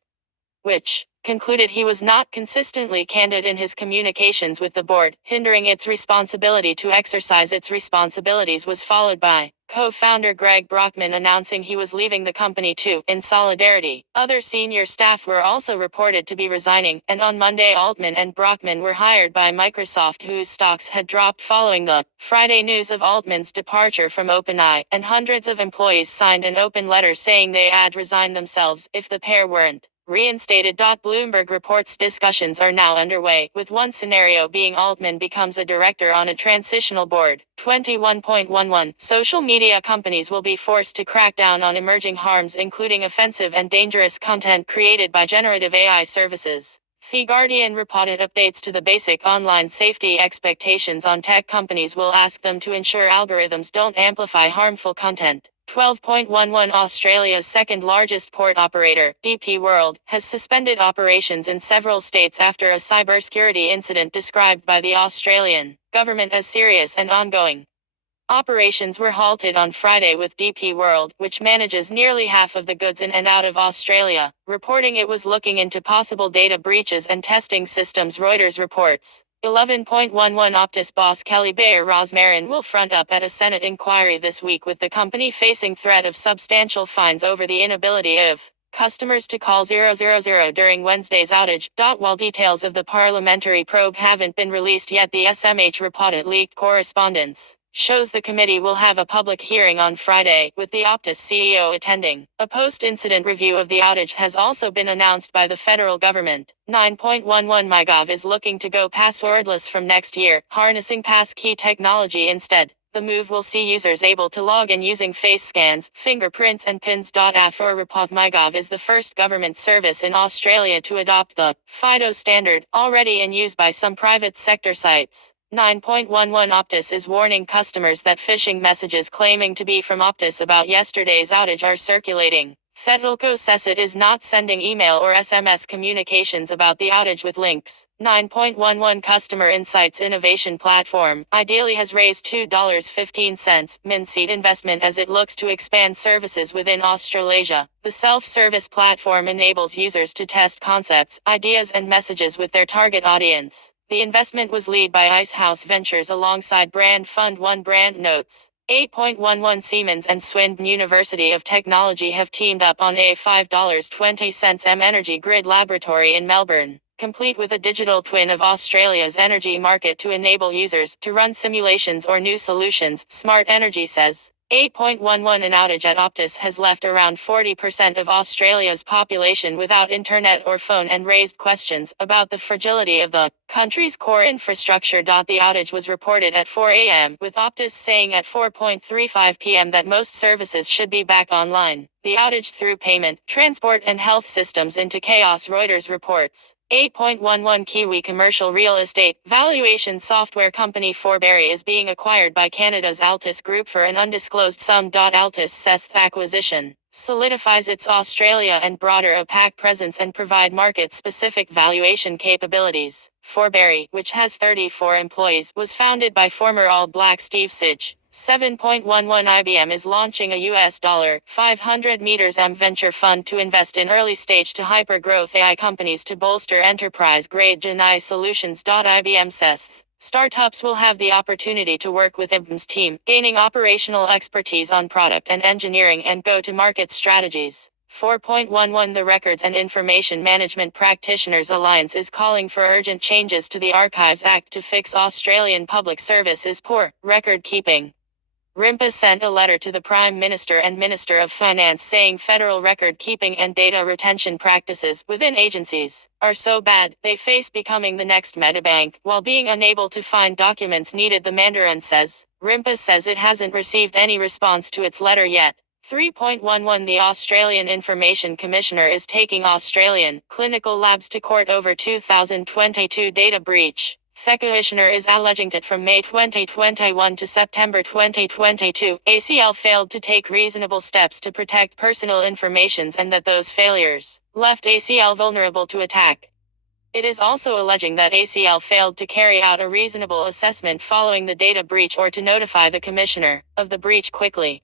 which concluded he was not consistently candid in his communications with the board, hindering its responsibility to exercise its responsibilities, was followed by co-founder Greg Brockman announcing he was leaving the company too, in solidarity. Other senior staff were also reported to be resigning, and on Monday Altman and Brockman were hired by Microsoft, whose stocks had dropped following the Friday news of Altman's departure from OpenAI, and hundreds of employees signed an open letter saying they had resigned themselves if the pair weren't reinstated. Bloomberg reports discussions are now underway, with one scenario being Altman becomes a director on a transitional board. 21.11 Social media companies will be forced to crack down on emerging harms, including offensive and dangerous content created by generative AI services. The Guardian reported updates to the basic online safety expectations on tech companies will ask them to ensure algorithms don't amplify harmful content. 12.11 Australia's second largest port operator, DP World, has suspended operations in several states after a cybersecurity incident described by the Australian government as serious and ongoing. Operations were halted on Friday, with DP World, which manages nearly half of the goods in and out of Australia, reporting it was looking into possible data breaches and testing systems, Reuters reports. 11.11 Optus boss Kelly Bayer Rosmarin will front up at a Senate inquiry this week, with the company facing threat of substantial fines over the inability of customers to call 000 during Wednesday's outage. While details of the parliamentary probe haven't been released yet, the SMH reported leaked correspondence shows the committee will have a public hearing on Friday, with the Optus CEO attending. A post-incident review of the outage has also been announced by the federal government. 9.11 MyGov is looking to go passwordless from next year, harnessing passkey technology instead. The move will see users able to log in using face scans, fingerprints and pins. After report, MyGov is the first government service in Australia to adopt the FIDO standard, already in use by some private sector sites. 9.11 Optus is warning customers that phishing messages claiming to be from Optus about yesterday's outage are circulating. Fedtelco says it is not sending email or SMS communications about the outage with links. 9.11 Customer Insights Innovation Platform ideally has raised $2.15 min seed investment as it looks to expand services within Australasia. The self-service platform enables users to test concepts, ideas and messages with their target audience. The investment was led by Icehouse Ventures alongside Brand Fund 1 Brand Notes. 8.11 Siemens and Swindon University of Technology have teamed up on a $5.20 energy grid laboratory in Melbourne, complete with a digital twin of Australia's energy market to enable users to run simulations or new solutions, Smart Energy says. 8.11 An outage at Optus has left around 40% of Australia's population without internet or phone and raised questions about the fragility of the country's core infrastructure. The outage was reported at 4 a.m., with Optus saying at 4:35 p.m. that most services should be back online. The outage threw payment, transport and health systems into chaos, Reuters reports. 8.11 Kiwi commercial real estate valuation software company Forberry is being acquired by Canada's Altus Group for an undisclosed sum. Altus says the acquisition solidifies its Australia and broader APAC presence and provide market-specific valuation capabilities. Forberry, which has 34 employees, was founded by former All Black Steve Sidge. 7.11 IBM is launching a $500 million venture fund to invest in early-stage to hyper-growth AI companies to bolster enterprise-grade GenAI solutions. IBM says startups will have the opportunity to work with IBM's team, gaining operational expertise on product and engineering and go-to-market strategies. 4.11 The Records and Information Management Practitioners Alliance is calling for urgent changes to the Archives Act to fix Australian public service's poor record keeping. RIMPA sent a letter to the Prime Minister and Minister of Finance saying federal record-keeping and data retention practices within agencies are so bad, they face becoming the next Medibank, while being unable to find documents needed, the Mandarin says. RIMPA says it hasn't received any response to its letter yet. 3.11 The Australian Information Commissioner is taking Australian clinical labs to court over 2022 data breach. The Commissioner is alleging that from May 2021 to September 2022, ACL failed to take reasonable steps to protect personal information and that those failures left ACL vulnerable to attack. It is also alleging that ACL failed to carry out a reasonable assessment following the data breach or to notify the Commissioner of the breach quickly.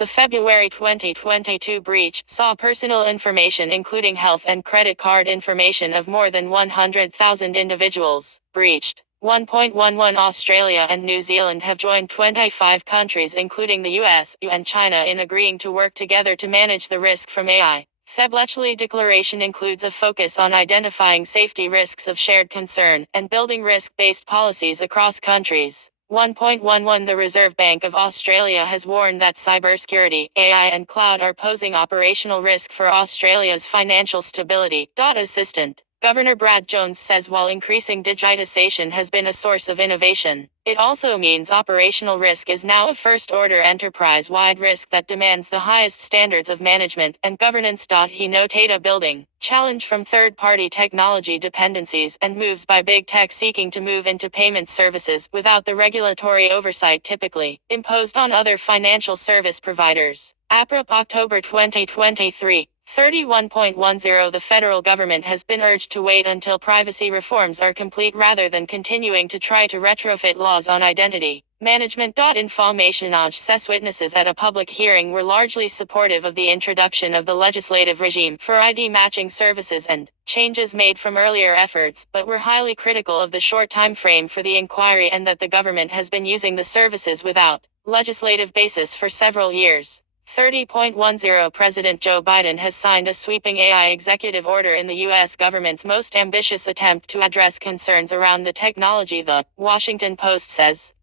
The February 2022 breach saw personal information including health and credit card information of more than 100,000 individuals breached. 1.11 Australia and New Zealand have joined 25 countries including the US, EU and China in agreeing to work together to manage the risk from AI. The Bletchley Declaration includes a focus on identifying safety risks of shared concern and building risk-based policies across countries. 1.11 The Reserve Bank of Australia has warned that cybersecurity, AI and cloud are posing operational risk for Australia's financial stability. Assistant Governor Brad Jones says while increasing digitisation has been a source of innovation, it also means operational risk is now a first-order enterprise-wide risk that demands the highest standards of management and governance. He noted data building, challenge from third-party technology dependencies and moves by big tech seeking to move into payment services without the regulatory oversight typically imposed on other financial service providers. APRA October 2023. 31.10 The federal government has been urged to wait until privacy reforms are complete rather than continuing to try to retrofit laws on identity management. Information Age says witnesses at a public hearing were largely supportive of the introduction of the legislative regime for ID matching services and changes made from earlier efforts, but were highly critical of the short time frame for the inquiry and that the government has been using the services without legislative basis for several years. 30.10 President Joe Biden has signed a sweeping AI executive order in the U.S. government's most ambitious attempt to address concerns around the technology, the Washington Post says.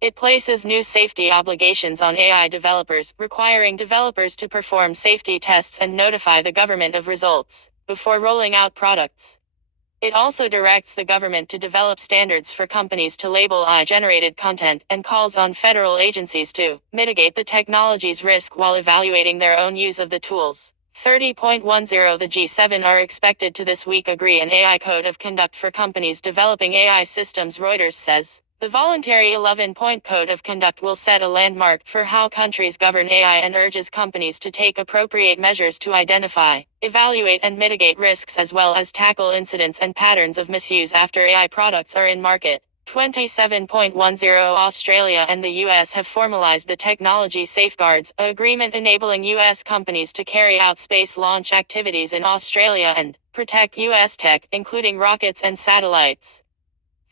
It places new safety obligations on AI developers, requiring developers to perform safety tests and notify the government of results before rolling out products. It also directs the government to develop standards for companies to label AI-generated content and calls on federal agencies to mitigate the technology's risk while evaluating their own use of the tools. 30.10 The G7 are expected to this week agree an AI code of conduct for companies developing AI systems, Reuters says. The voluntary 11-point code of conduct will set a landmark for how countries govern AI and urges companies to take appropriate measures to identify, evaluate and mitigate risks as well as tackle incidents and patterns of misuse after AI products are in market. 27.10 Australia and the US have formalized the Technology Safeguards Agreement enabling US companies to carry out space launch activities in Australia and protect US tech, including rockets and satellites.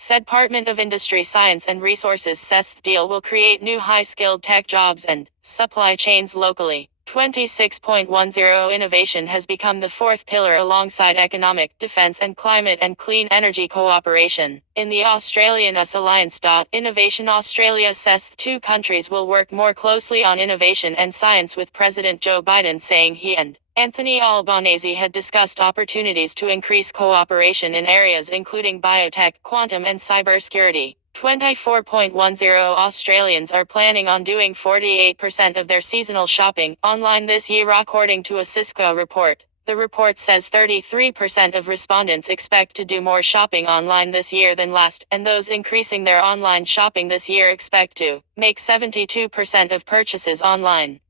The Department of Industry, Science and Resources says the deal will create new high-skilled tech jobs and supply chains locally. 26.10 Innovation has become the fourth pillar alongside economic, defense and climate and clean energy cooperation. In the Australian US Alliance. Innovation Australia says the two countries will work more closely on innovation and science, with President Joe Biden saying he and Anthony Albanese had discussed opportunities to increase cooperation in areas including biotech, quantum and cybersecurity. 24.10 Australians are planning on doing 48% of their seasonal shopping online this year, according to a Cisco report. The report says 33% of respondents expect to do more shopping online this year than last, and those increasing their online shopping this year expect to make 72% of purchases online.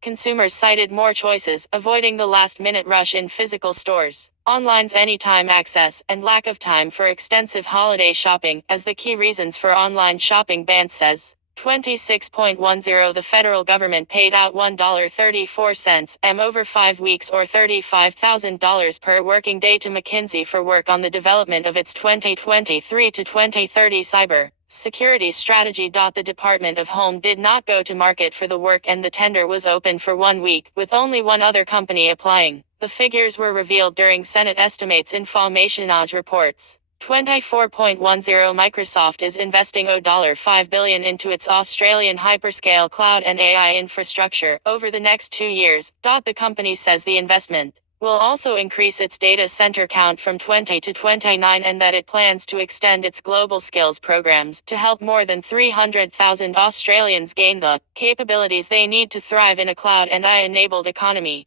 Consumers cited more choices, avoiding the last-minute rush in physical stores, online's anytime access, and lack of time for extensive holiday shopping as the key reasons for online shopping. Band says. 26.10 The federal government paid out $1.34 over 5 weeks or $35,000 per working day to McKinsey for work on the development of its 2023 to 2030 cyber security strategy. The Department of Home did not go to market for the work, and the tender was open for 1 week, with only one other company applying. The figures were revealed during Senate Estimates Information Age reports. 24.10 Microsoft is investing $5 billion into its Australian hyperscale cloud and AI infrastructure over the next 2 years. The company says the investment will also increase its data center count from 20 to 29, and that it plans to extend its global skills programs to help more than 300,000 Australians gain the capabilities they need to thrive in a cloud and AI-enabled economy.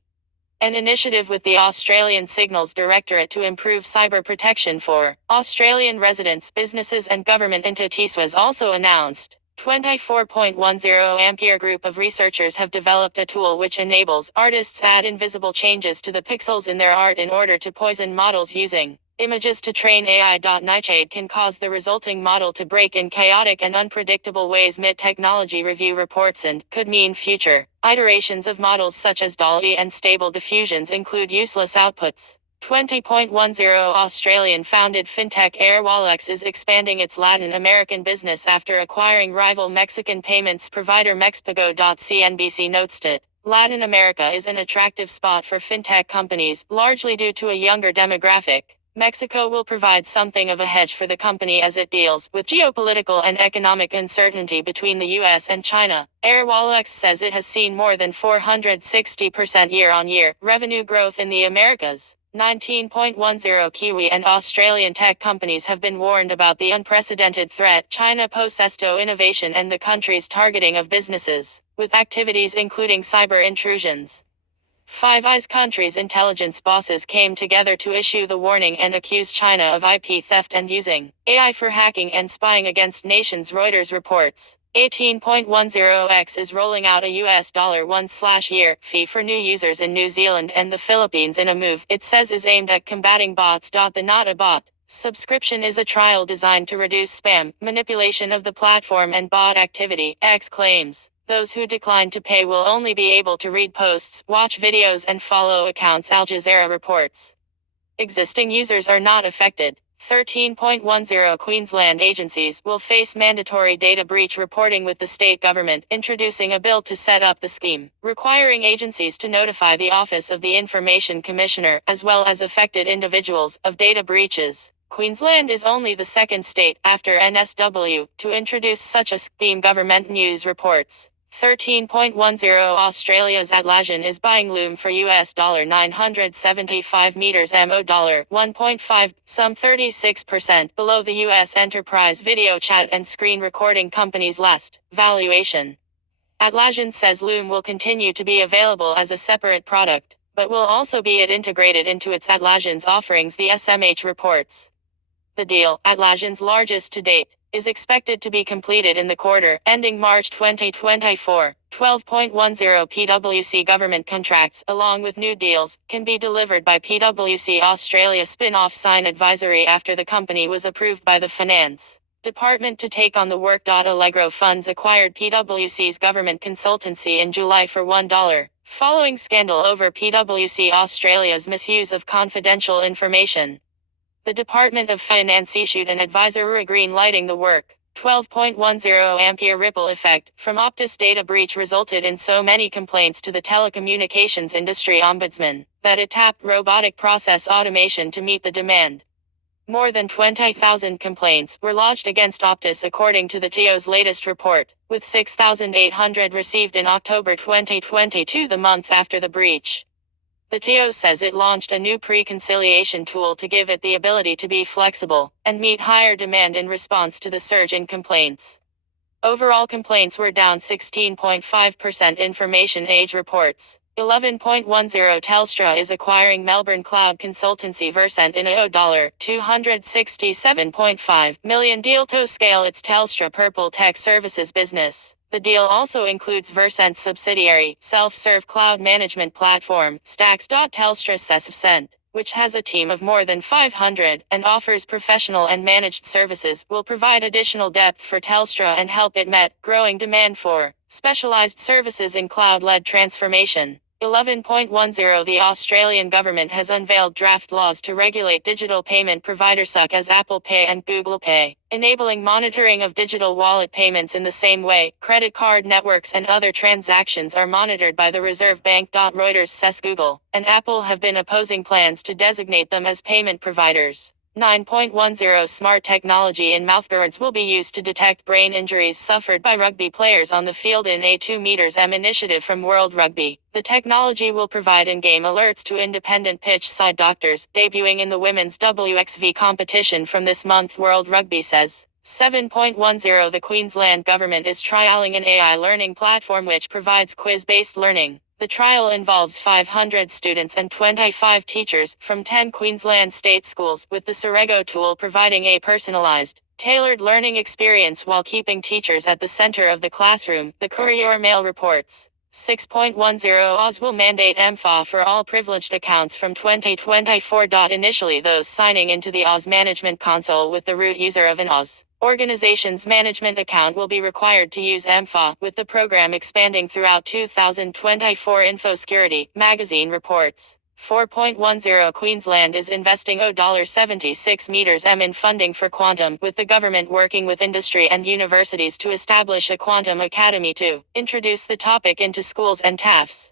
An initiative with the Australian Signals Directorate to improve cyber protection for Australian residents, businesses and government entities was also announced. 24.10 Ampere group of researchers have developed a tool which enables artists add invisible changes to the pixels in their art in order to poison models using images to train AI. Nightshade can cause the resulting model to break in chaotic and unpredictable ways, mid technology review reports, and could mean future iterations of models such as DALL-E and Stable Diffusions include useless outputs. 20.10 Australian-founded fintech Airwallex is expanding its Latin American business after acquiring rival Mexican payments provider Mexpago. CNBC notes that Latin America is an attractive spot for fintech companies, largely due to a younger demographic. Mexico will provide something of a hedge for the company as it deals with geopolitical and economic uncertainty between the US and China. Airwallex says it has seen more than 460% year-on-year revenue growth in the Americas. 19.10 Kiwi and Australian tech companies have been warned about the unprecedented threat China poses to innovation and the country's targeting of businesses, with activities including cyber intrusions. Five Eyes countries' intelligence bosses came together to issue the warning and accuse China of IP theft and using AI for hacking and spying against nations, Reuters reports. 18.10x is rolling out a $1/year fee for new users in New Zealand and the Philippines in a move it says is aimed at combating bots. The Not a Bot subscription is a trial designed to reduce spam, manipulation of the platform and bot activity, X claims. Those who decline to pay will only be able to read posts, watch videos and follow accounts, Al Jazeera reports. Existing users are not affected. 13.10 Queensland agencies will face mandatory data breach reporting, with the state government introducing a bill to set up the scheme, requiring agencies to notify the Office of the Information Commissioner, as well as affected individuals, of data breaches. Queensland is only the second state, after NSW, to introduce such a scheme, Government News reports. 13.10 Australia's Atlassian is buying Loom for $975 mo $1.5, some 36% below the U.S. enterprise video chat and screen recording company's last valuation. Atlassian says Loom will continue to be available as a separate product, but will also be integrated into its Atlassian's offerings, the SMH reports. The deal, Atlassian's largest to date, is expected to be completed in the quarter ending March 2024. 12.10 PwC government contracts, along with new deals, can be delivered by PwC Australia spin-off Sign Advisory after the company was approved by the Finance Department to take on the work. Allegro Funds acquired PwC's government consultancy in July for $1, following scandal over PwC Australia's misuse of confidential information. The Department of Finance issued an advisory green-lighting the work. 12.10 ampere ripple effect from Optus data breach resulted in so many complaints to the telecommunications industry ombudsman that it tapped robotic process automation to meet the demand. More than 20,000 complaints were lodged against Optus according to the TO's latest report, with 6,800 received in October 2022, the month after the breach. The TO says it launched a new pre-conciliation tool to give it the ability to be flexible and meet higher demand in response to the surge in complaints. Overall complaints were down 16.5%, Information Age reports. 11.10 Telstra is acquiring Melbourne cloud consultancy Versent in a $267.5 million deal to scale its Telstra Purple Tech Services business. The deal also includes Versent's subsidiary, self-serve cloud management platform, Stacks.Telstra SESVCent, which has a team of more than 500 and offers professional and managed services, will provide additional depth for Telstra and help it meet growing demand for specialized services in cloud-led transformation. 11.10 The Australian government has unveiled draft laws to regulate digital payment providers such as Apple Pay and Google Pay, enabling monitoring of digital wallet payments in the same way credit card networks and other transactions are monitored by the Reserve Bank. Reuters says Google and Apple have been opposing plans to designate them as payment providers. 9.10 Smart technology in mouthguards will be used to detect brain injuries suffered by rugby players on the field in a 2m initiative from World Rugby. The technology will provide in-game alerts to independent pitch side doctors, debuting in the women's WXV competition from this month, World Rugby says. 7.10 The Queensland government is trialling an AI learning platform which provides quiz-based learning. The trial involves 500 students and 25 teachers from 10 Queensland state schools, with the Serego tool providing a personalized, tailored learning experience while keeping teachers at the center of the classroom, the Courier Mail reports. 6.10 Oz will mandate MFA for all privileged accounts from 2024. Initially, those signing into the Oz Management Console with the root user of an Oz organization's management account will be required to use MFA, with the program expanding throughout 2024. InfoSecurity magazine reports. 4.10 Queensland is investing $76 million in funding for quantum, with the government working with industry and universities to establish a quantum academy to introduce the topic into schools and TAFEs.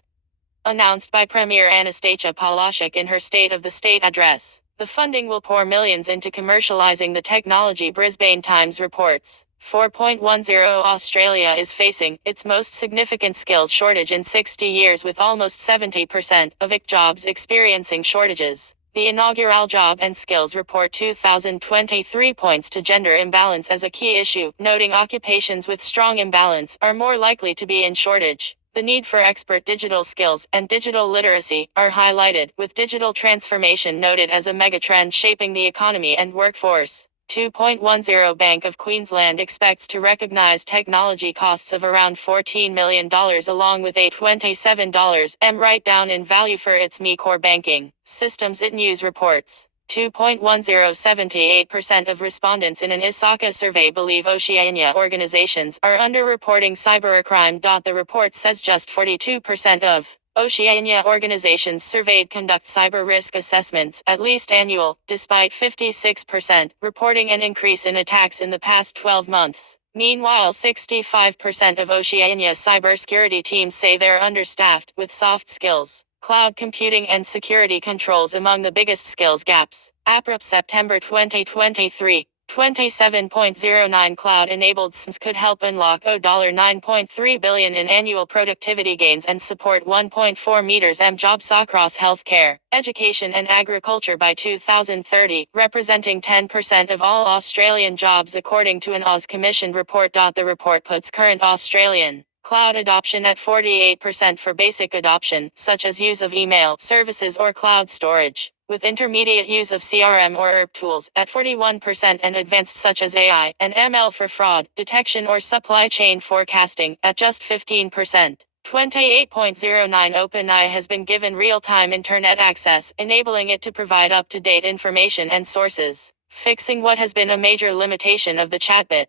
Announced by Premier Anastasia Palaszczuk in her State of the State address. The funding will pour millions into commercializing the technology, Brisbane Times reports. 4.10 Australia is facing its most significant skills shortage in 60 years, with almost 70% of its jobs experiencing shortages. The inaugural Job and Skills Report 2023 points to gender imbalance as a key issue, noting occupations with strong imbalance are more likely to be in shortage. The need for expert digital skills and digital literacy are highlighted, with digital transformation noted as a megatrend shaping the economy and workforce. 2.10 Bank of Queensland expects to recognize technology costs of around $14 million along with a $27 write-down in value for its core banking systems, It News reports. 2.10 78% of respondents in an ISACA survey believe Oceania organizations are underreporting cybercrime. The report says just 42% of Oceania organizations surveyed conduct cyber risk assessments, at least annual, despite 56% reporting an increase in attacks in the past 12 months. Meanwhile, 65% of Oceania cybersecurity teams say they're understaffed, with soft skills, cloud computing and security controls among the biggest skills gaps. APRAP September 2023. 27.09 Cloud-enabled SMEs could help unlock $9.3 billion in annual productivity gains and support 1.4 m jobs across healthcare, education and agriculture by 2030, representing 10% of all Australian jobs according to an Oz Commission report. The report puts current Australian cloud adoption at 48% for basic adoption, such as use of email services or cloud storage, with intermediate use of CRM or ERP tools at 41% and advanced such as AI and ML for fraud detection or supply chain forecasting at just 15%. 28.09 OpenAI has been given real-time internet access, enabling it to provide up-to-date information and sources, fixing what has been a major limitation of the chatbot.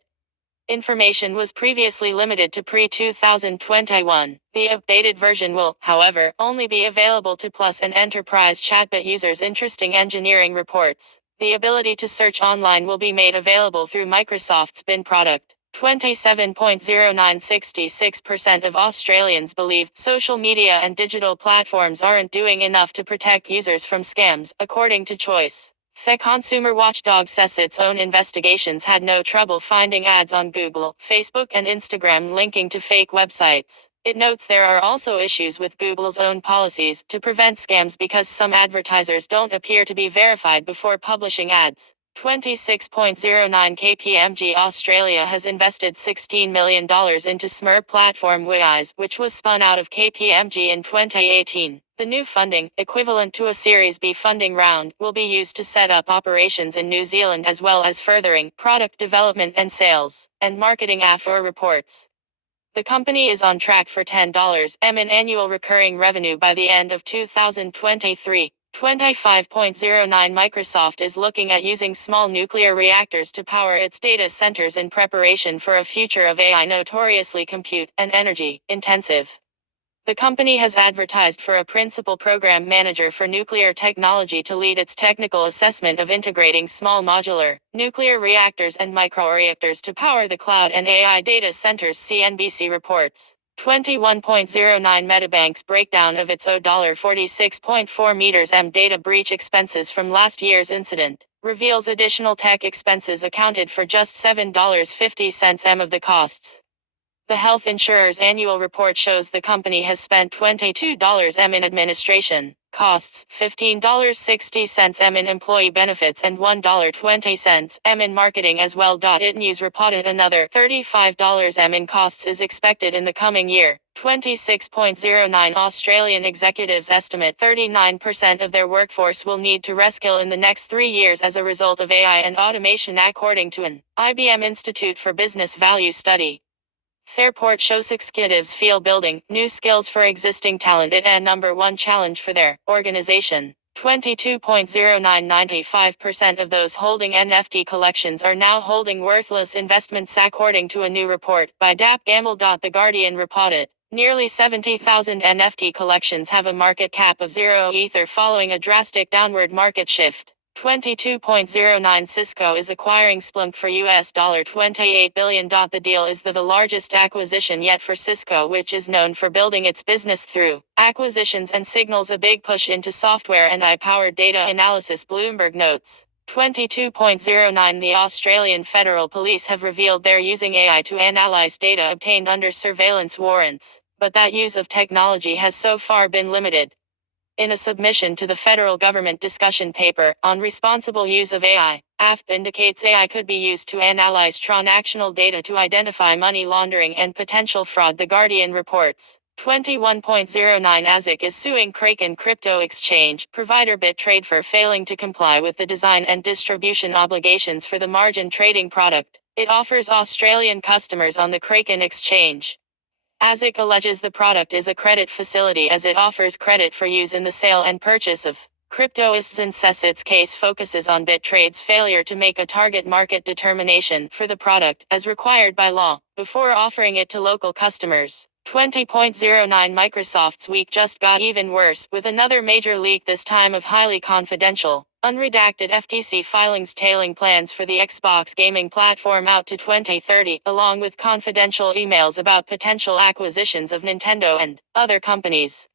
Information was previously limited to pre-2021. The updated version will, however, only be available to Plus and Enterprise chatbot users. Interesting engineering reports. The ability to search online will be made available through Microsoft's Bing product. 27.0966% of Australians believe social media and digital platforms aren't doing enough to protect users from scams, according to Choice. The consumer watchdog says its own investigations had no trouble finding ads on Google, Facebook, and Instagram linking to fake websites. It notes there are also issues with Google's own policies to prevent scams because some advertisers don't appear to be verified before publishing ads. 26.09 KPMG Australia has invested $16 million into SMER platform Wise, which was spun out of KPMG in 2018. The new funding, equivalent to a Series B funding round, will be used to set up operations in New Zealand as well as furthering product development and sales and marketing AFOR reports. The company is on track for $10 m in annual recurring revenue by the end of 2023. 25.09 Microsoft is looking at using small nuclear reactors to power its data centers in preparation for a future of AI notoriously compute and energy intensive. The company has advertised for a principal program manager for nuclear technology to lead its technical assessment of integrating small modular nuclear reactors and microreactors to power the cloud and AI data centers, CNBC reports. 21.09 Metabank's breakdown of its $46.4 m data breach expenses from last year's incident reveals additional tech expenses accounted for just $7.50 m of the costs. The health insurer's annual report shows the company has spent $22 m in administration costs, $15.60 m in employee benefits, and $1.20 m in marketing as well. It News reported another $35 m in costs is expected in the coming year. 26.09 Australian executives estimate 39% of their workforce will need to reskill in the next 3 years as a result of AI and automation, according to an IBM Institute for Business Value study. Fairport shows executives feel building new skills for existing talent is a number one challenge for their organization. 22.09 95% of those holding NFT collections are now holding worthless investments, according to a new report by Dap Gamble. The Guardian reported nearly 70,000 NFT collections have a market cap of 0 Ether following a drastic downward market shift. 22.09 Cisco is acquiring Splunk for $28 billion. The deal is the largest acquisition yet for Cisco, which is known for building its business through acquisitions and signals a big push into software and AI-powered data analysis, Bloomberg notes. 22.09 The Australian Federal Police have revealed they're using AI to analyze data obtained under surveillance warrants, but that use of technology has so far been limited. In a submission to the federal government discussion paper on responsible use of AI, AFP indicates AI could be used to analyze transactional data to identify money laundering and potential fraud, The Guardian reports. 21.09 ASIC is suing Kraken crypto exchange provider BitTrade for failing to comply with the design and distribution obligations for the margin trading product it offers Australian customers on the Kraken exchange. ASIC alleges the product is a credit facility as it offers credit for use in the sale and purchase of crypto and says its case focuses on BitTrade's failure to make a target market determination for the product, as required by law, before offering it to local customers. 20.09 Microsoft's week just got even worse, with another major leak, this time of highly confidential, unredacted FTC filings tailing plans for the Xbox gaming platform out to 2030, along with confidential emails about potential acquisitions of Nintendo and other companies.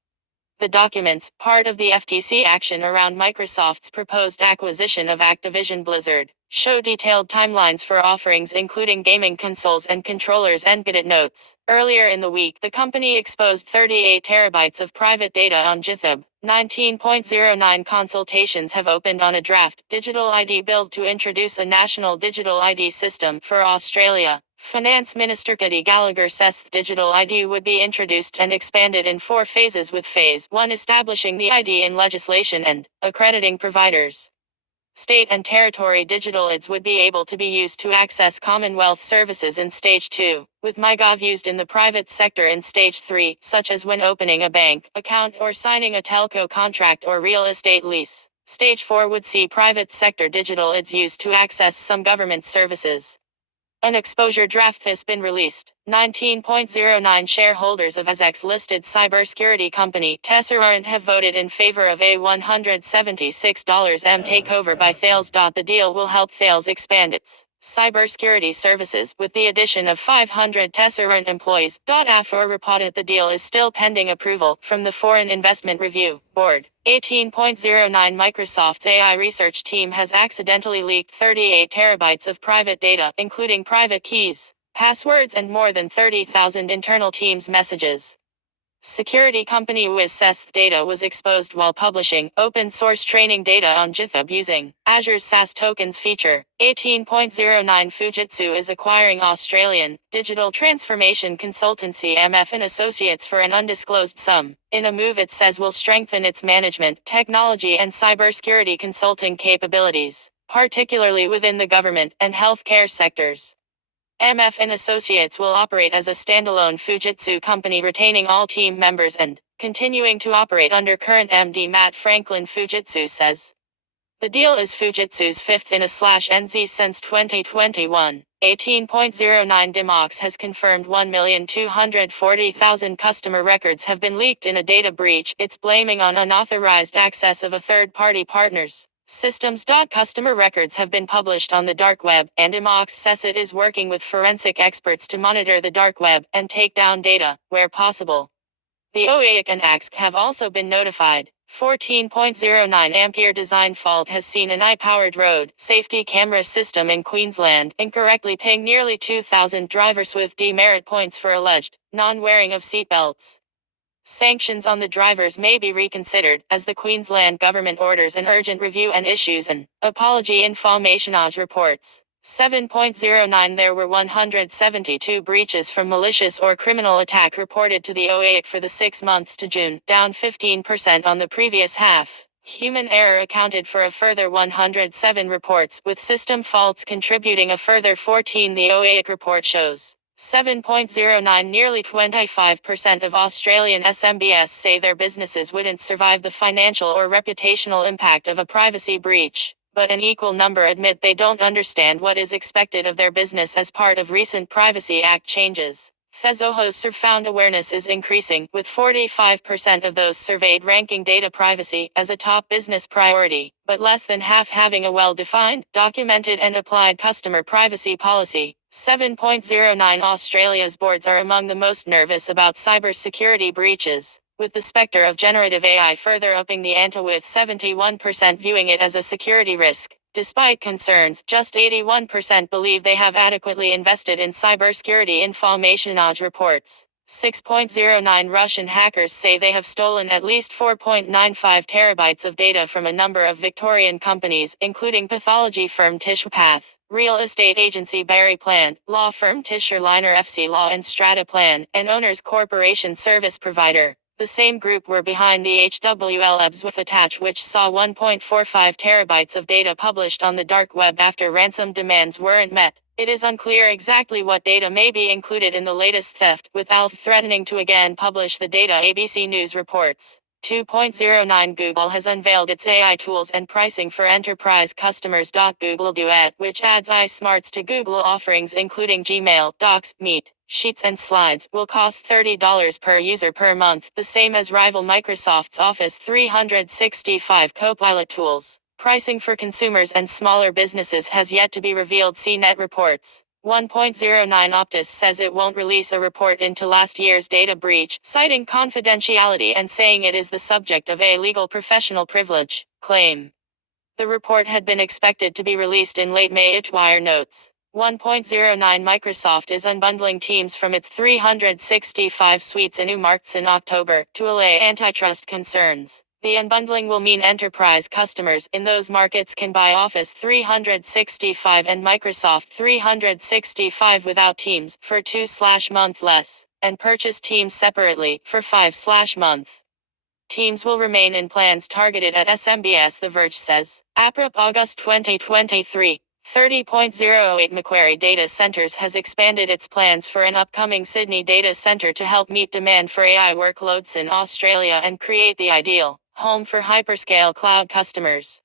The documents, part of the FTC action around Microsoft's proposed acquisition of Activision Blizzard, show detailed timelines for offerings including gaming consoles and controllers, and it notes. Earlier in the week, the company exposed 38 terabytes of private data on GitHub. 19.09 Consultations have opened on a draft digital ID bill to introduce a national digital ID system for Australia. Finance Minister Kitty Gallagher says the digital ID would be introduced and expanded in 4 phases, with Phase 1 establishing the ID in legislation and accrediting providers. State and territory digital IDs would be able to be used to access Commonwealth services in Stage 2, with MyGov used in the private sector in Stage 3, such as when opening a bank account or signing a telco contract or real estate lease. Stage 4 would see private sector digital IDs used to access some government services. An exposure draft has been released. 19.09 shareholders of ASX-listed cybersecurity company Tesseract have voted in favor of a $176 takeover by Thales. The deal will help Thales expand its cybersecurity services with the addition of 500 Tesseract employees. AFOR reported the deal is still pending approval from the Foreign Investment Review Board. 18.09 Microsoft's AI research team has accidentally leaked 38 terabytes of private data, including private keys, passwords, and more than 30,000 internal Teams messages. Security company WizSys data was exposed while publishing open source training data on GitHub using Azure's SaaS tokens feature. 18.09 Fujitsu is acquiring Australian digital transformation consultancy MF and Associates for an undisclosed sum, in a move it says will strengthen its management, technology, and cybersecurity consulting capabilities, particularly within the government and healthcare sectors. MF and Associates will operate as a standalone Fujitsu company, retaining all team members and continuing to operate under current MD Matt Franklin. Fujitsu says the deal is Fujitsu's fifth in a /NZ since 2021. 18.09 Dimox has confirmed 1,240,000 customer records have been leaked in a data breach it's blaming on unauthorized access of a third-party partner's systems. Customer records have been published on the dark web, and Dimox says it is working with forensic experts to monitor the dark web and take down data, where possible. The OAIC and AXC have also been notified. 14.09 Ampere design fault has seen an AI-powered road safety camera system in Queensland incorrectly ping nearly 2,000 drivers with demerit points for alleged non-wearing of seatbelts. Sanctions on the drivers may be reconsidered, as the Queensland government orders an urgent review and issues an apology. Informationage reports. 7.09 There were 172 breaches from malicious or criminal attack reported to the OAIC for the 6 months to June, down 15% on the previous half. Human error accounted for a further 107 reports, with system faults contributing a further 14, the OAIC report shows. 7.09 Nearly 25% of Australian SMBs say their businesses wouldn't survive the financial or reputational impact of a privacy breach, but an equal number admit they don't understand what is expected of their business as part of recent Privacy Act changes. Thezohos found awareness is increasing, with 45% of those surveyed ranking data privacy as a top business priority, but less than half having a well-defined, documented and applied customer privacy policy. 7.09 Australia's boards are among the most nervous about cybersecurity breaches, with the specter of generative AI further upping the ante, with 71% viewing it as a security risk. Despite concerns, just 81% believe they have adequately invested in cybersecurity. Informationage reports. 6.09 Russian hackers say they have stolen at least 4.95 terabytes of data from a number of Victorian companies, including pathology firm Tishpath, real estate agency Barry Plant, law firm Tisher Liner FC Law and Strata Plan, and Owners Corporation service provider. The same group were behind the HWL Ebsworth attack, which saw 1.45 terabytes of data published on the dark web after ransom demands weren't met. It is unclear exactly what data may be included in the latest theft, with ALF threatening to again publish the data, ABC News reports. 2.09 Google has unveiled its AI tools and pricing for enterprise customers. Google Duet, which adds iSmarts to Google offerings including Gmail, Docs, Meet, Sheets and Slides, will cost $30 per user per month, the same as rival Microsoft's Office 365 Copilot tools. Pricing for consumers and smaller businesses has yet to be revealed. CNET reports. 1.09 Optus says it won't release a report into last year's data breach, citing confidentiality and saying it is the subject of a legal professional privilege claim. The report had been expected to be released in late May. Wire notes. 1.09 Microsoft is unbundling Teams from its 365 suites in new markets in October to allay antitrust concerns. The unbundling will mean enterprise customers in those markets can buy Office 365 and Microsoft 365 without Teams for $2/month less, and purchase Teams separately for $5/month. Teams will remain in plans targeted at SMBs, The Verge says. APRIP August 2023. 30.08 Macquarie Data Centres has expanded its plans for an upcoming Sydney data centre to help meet demand for AI workloads in Australia and create the ideal home for hyperscale cloud customers.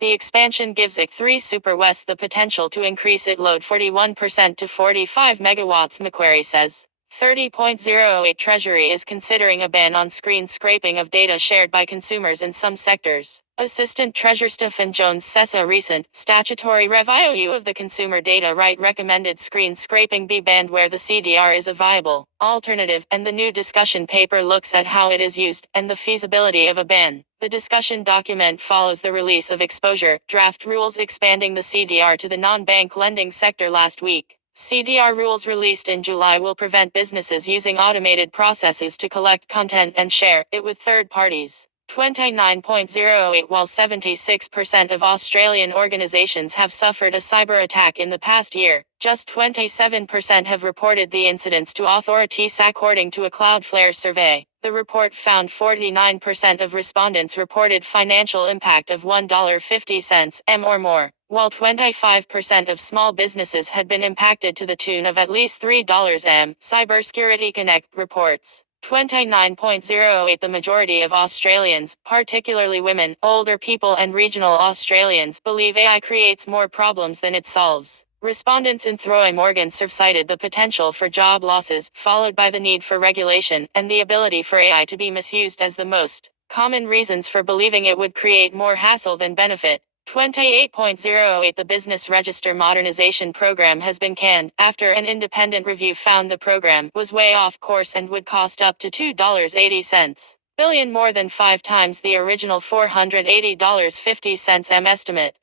The expansion gives IC3 Super West the potential to increase its load 41% to 45 megawatts, Macquarie says. 30.08 Treasury is considering a ban on screen scraping of data shared by consumers in some sectors. Assistant Treasurer Stephen Jones says a recent statutory review of the consumer data right recommended screen scraping be banned where the CDR is a viable alternative, and the new discussion paper looks at how it is used and the feasibility of a ban. The discussion document follows the release of exposure draft rules expanding the CDR to the non-bank lending sector last week. CDR rules released in July will prevent businesses using automated processes to collect content and share it with third parties. 29.08 While 76% of Australian organizations have suffered a cyber attack in the past year, just 27% have reported the incidents to authorities according to a Cloudflare survey. The report found 49% of respondents reported financial impact of $1.50 m or more, while 25% of small businesses had been impacted to the tune of at least $3 m. Cybersecurity Connect reports. 29.08 The majority of Australians, particularly women, older people and regional Australians, believe AI creates more problems than it solves. Respondents in Throi Morgan cited the potential for job losses, followed by the need for regulation, and the ability for AI to be misused as the most common reasons for believing it would create more hassle than benefit. 28.08 The Business Register Modernization Program has been canned, after an independent review found the program was way off course and would cost up to $2.80 billion, more than 5 times the original $480.50 m estimate.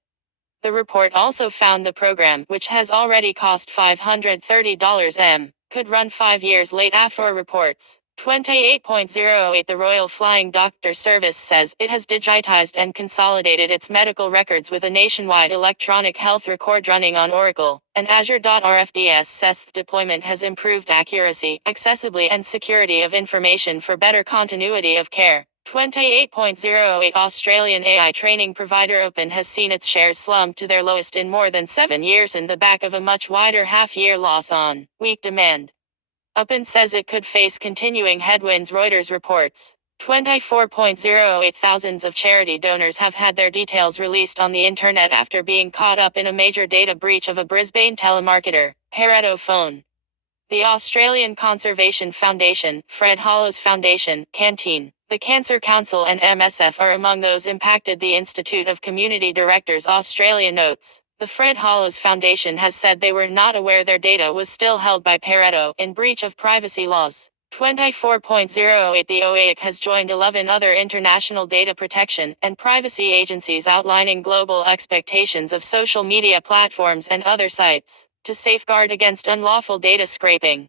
The report also found the program, which has already cost $530 m, could run 5 years late after reports. 28.08 The Royal Flying Doctor Service says it has digitized and consolidated its medical records with a nationwide electronic health record running on Oracle and Azure. RFDS says the deployment has improved accuracy, accessibility, and security of information for better continuity of care. 28.08 Australian AI training provider Open has seen its shares slump to their lowest in more than 7 years in the back of a much wider half-year loss on weak demand. Open says it could face continuing headwinds, Reuters reports. 24.08 Thousands of charity donors have had their details released on the internet after being caught up in a major data breach of a Brisbane telemarketer, Pareto Phone. The Australian Conservation Foundation, Fred Hollows Foundation, Canteen, the Cancer Council and MSF are among those impacted, the Institute of Community Directors Australia notes. The Fred Hollows Foundation has said they were not aware their data was still held by Pareto in breach of privacy laws. 24.08 The OAIC has joined 11 other international data protection and privacy agencies outlining global expectations of social media platforms and other sites to safeguard against unlawful data scraping.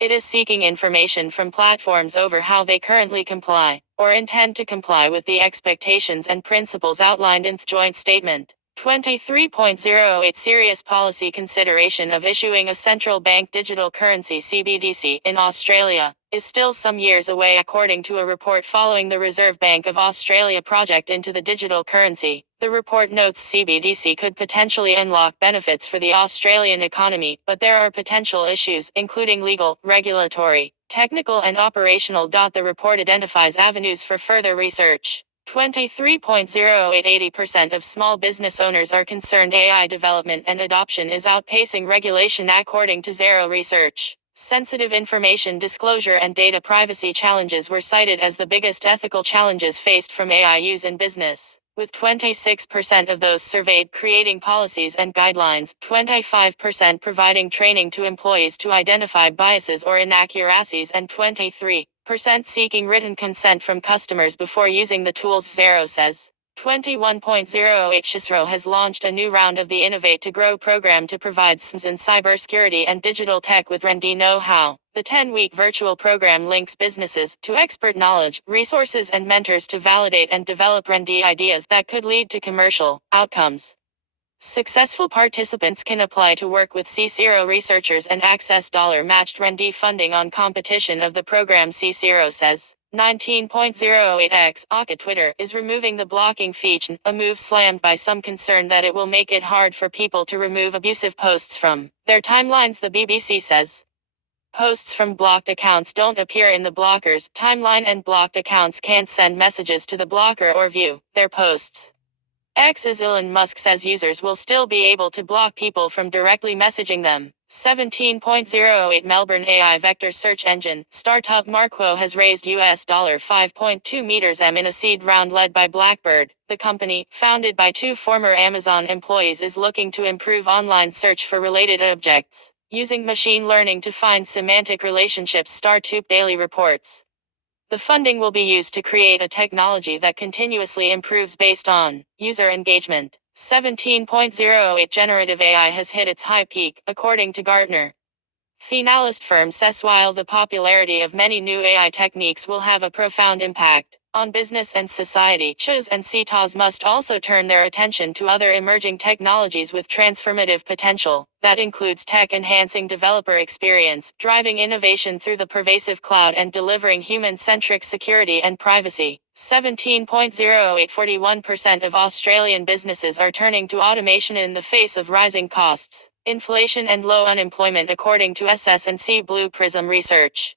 It is seeking information from platforms over how they currently comply or intend to comply with the expectations and principles outlined in the joint statement. 23.08 Serious policy consideration of issuing a central bank digital currency CBDC in Australia is still some years away, according to a report following the Reserve Bank of Australia project into the digital currency. The report notes CBDC could potentially unlock benefits for the Australian economy, but there are potential issues, including legal, regulatory, technical and operational. The report identifies avenues for further research. 23.08 80% of small business owners are concerned AI development and adoption is outpacing regulation, according to Zero Research. Sensitive information disclosure and data privacy challenges were cited as the biggest ethical challenges faced from AI use in business, with 26% of those surveyed creating policies and guidelines, 25% providing training to employees to identify biases or inaccuracies, and 23% seeking written consent from customers before using the tools, Zero says. 21.08 Shisro has launched a new round of the Innovate to Grow program to provide SMEs in cybersecurity and digital tech with R&D know-how. The 10-week virtual program links businesses to expert knowledge, resources and mentors to validate and develop R&D ideas that could lead to commercial outcomes. Successful participants can apply to work with C0 researchers and access dollar-matched R&D funding on competition of the program, C0 says. 19.08x Aka Twitter is removing the blocking feature, a move slammed by some concern that it will make it hard for people to remove abusive posts from their timelines, the BBC says. Posts from blocked accounts don't appear in the blocker's timeline, and blocked accounts can't send messages to the blocker or view their posts. X, as Elon Musk says, users will still be able to block people from directly messaging them. 17.08 Melbourne AI vector search engine startup Marquo has raised $5.2 M in a seed round led by Blackbird. The company, founded by two former Amazon employees, is looking to improve online search for related objects, using machine learning to find semantic relationships, Startup Daily reports. The funding will be used to create a technology that continuously improves based on user engagement. 17.08 Generative AI has hit its high peak, according to Gartner. The analyst firm says while the popularity of many new AI techniques will have a profound impact on business and society, CHOs and CTOs must also turn their attention to other emerging technologies with transformative potential. That includes tech-enhancing developer experience, driving innovation through the pervasive cloud, and delivering human-centric security and privacy. 17.08 41% of Australian businesses are turning to automation in the face of rising costs, inflation and low unemployment, according to SS&C Blue Prism research.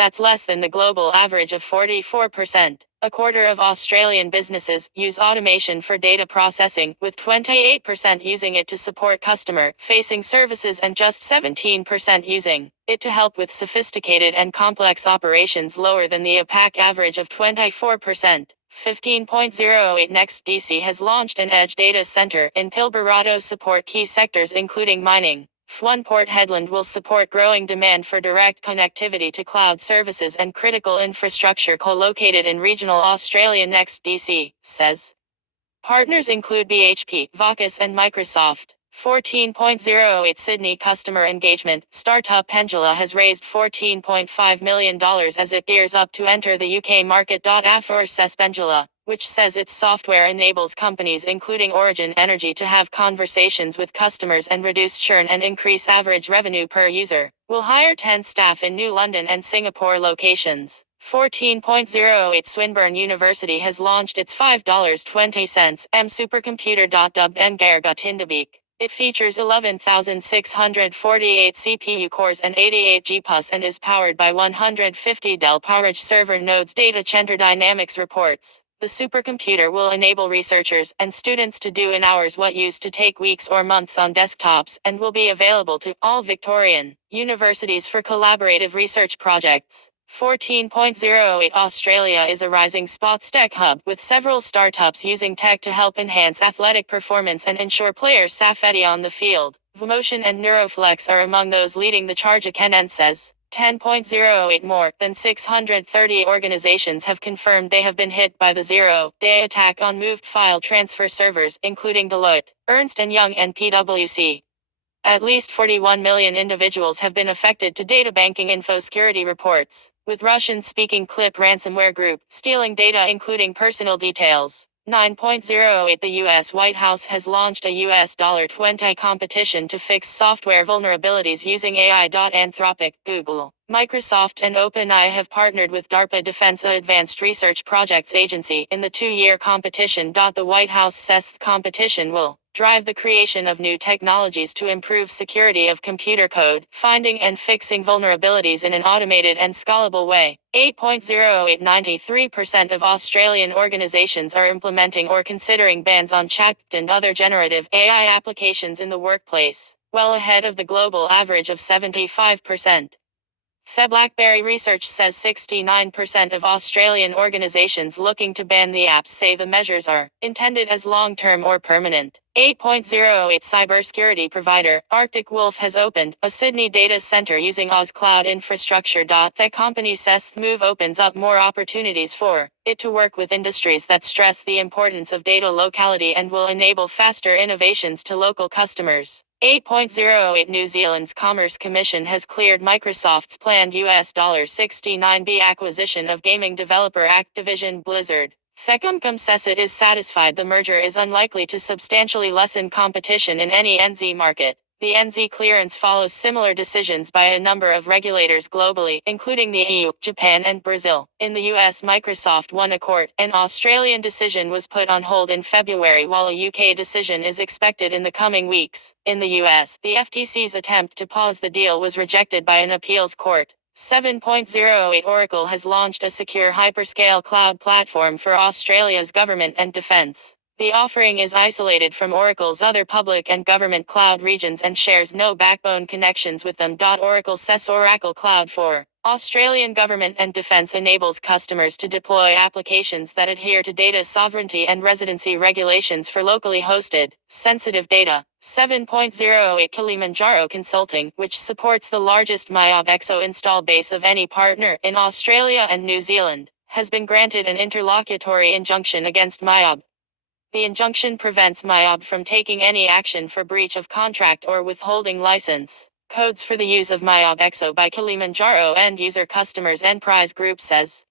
That's less than the global average of 44%. A quarter of Australian businesses use automation for data processing, with 28% using it to support customer-facing services and just 17% using it to help with sophisticated and complex operations, lower than the APAC average of 24%. 15.08 Next DC has launched an edge data center in Pilbara to support key sectors including mining. One Port Hedland will support growing demand for direct connectivity to cloud services and critical infrastructure co-located in regional Australia. Next DC says partners include BHP, Vocus and Microsoft. 14.08 Sydney customer engagement startup Pendula has raised $14.5 million as it gears up to enter the UK market. After says Pendula, which says its software enables companies including Origin Energy to have conversations with customers and reduce churn and increase average revenue per user, will hire 10 staff in new London and Singapore locations. 14.08 Swinburne University has launched its $5.20 M supercomputer. Dubbed Ngarga Tindabik. It features 11,648 CPU cores and 88 GPUs and is powered by 150 Dell PowerEdge server nodes. Data Center Dynamics reports. The supercomputer will enable researchers and students to do in hours what used to take weeks or months on desktops, and will be available to all Victorian universities for collaborative research projects. 14.08 Australia is a rising sports tech hub, with several startups using tech to help enhance athletic performance and ensure players' safety on the field. Vmotion and Neuroflex are among those leading the charge. Kenan says 10.08 More than 630 organizations have confirmed they have been hit by the zero-day attack on moved file transfer servers, including Deloitte, Ernst & Young and PwC. At least 41 million individuals have been affected to data banking InfoSecurity reports, with Russian-speaking Clip ransomware group stealing data including personal details. 9.08 The U.S. White House has launched a $20 competition to fix software vulnerabilities using AI. Anthropic, Google, Microsoft and OpenAI have partnered with DARPA Defense Advanced Research Projects Agency in the two-year competition. The White House says the competition will drive the creation of new technologies to improve security of computer code, finding and fixing vulnerabilities in an automated and scalable way. 8.08 93% of Australian organizations are implementing or considering bans on chat and other generative AI applications in the workplace, well ahead of the global average of 75%. The BlackBerry research says 69% of Australian organizations looking to ban the apps say the measures are intended as long-term or permanent. 8.08 Cybersecurity provider Arctic Wolf has opened a Sydney data center using Oz Cloud infrastructure. The company says the move opens up more opportunities for it to work with industries that stress the importance of data locality and will enable faster innovations to local customers. 8.08 New Zealand's Commerce Commission has cleared Microsoft's planned $69 acquisition of gaming developer Activision Blizzard. Thecumcum says it is satisfied the merger is unlikely to substantially lessen competition in any NZ market. The NZ clearance follows similar decisions by a number of regulators globally, including the EU, Japan and Brazil. In the US, Microsoft won a court. An Australian decision was put on hold in February, while a UK decision is expected in the coming weeks. In the US, the FTC's attempt to pause the deal was rejected by an appeals court. 7.08 Oracle has launched a secure hyperscale cloud platform for Australia's government and defence. The offering is isolated from Oracle's other public and government cloud regions and shares no backbone connections with them. Oracle says Oracle Cloud for Australian government and defense enables customers to deploy applications that adhere to data sovereignty and residency regulations for locally hosted, sensitive data. 7.08 Kilimanjaro Consulting, which supports the largest MYOB EXO install base of any partner in Australia and New Zealand, has been granted an interlocutory injunction against MYOB. The injunction prevents MYOB from taking any action for breach of contract or withholding license. Codes for the use of MYOB EXO by Kilimanjaro end-user customers Enterprise Group says.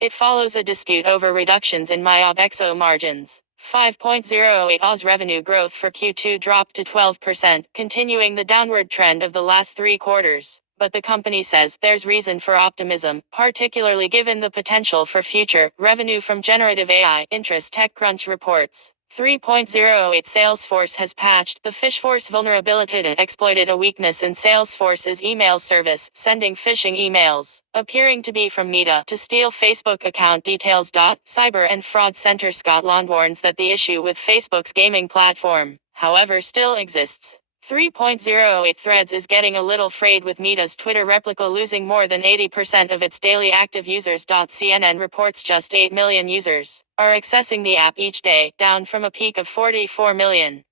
It follows a dispute over reductions in MYOB EXO margins. 5.08 Oz revenue growth for Q2 dropped to 12%, continuing the downward trend of the last 3 quarters. But the company says there's reason for optimism, particularly given the potential for future revenue from generative AI, interest TechCrunch reports. 3.08 Salesforce has patched the Fishforce vulnerability and exploited a weakness in Salesforce's email service, sending phishing emails, appearing to be from Meta, to steal Facebook account details. Cyber and Fraud Center Scotland warns that the issue with Facebook's gaming platform, however, still exists. 3.08 Threads is getting a little frayed with Meta's Twitter replica losing more than 80% of its daily active users. CNN reports just 8 million users are accessing the app each day, down from a peak of 44 million.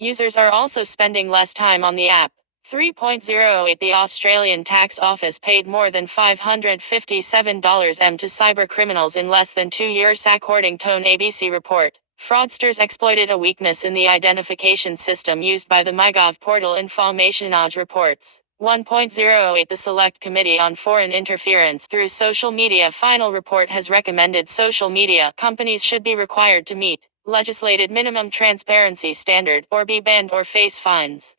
Users are also spending less time on the app. 3.08 The Australian Tax Office paid more than $557 to cyber criminals in less than 2 years, according to an ABC report. Fraudsters exploited a weakness in the identification system used by the MyGov portal, Informationage reports. 1.08 The Select Committee on Foreign Interference through Social Media final report has recommended social media companies should be required to meet legislated minimum transparency standard or be banned or face fines.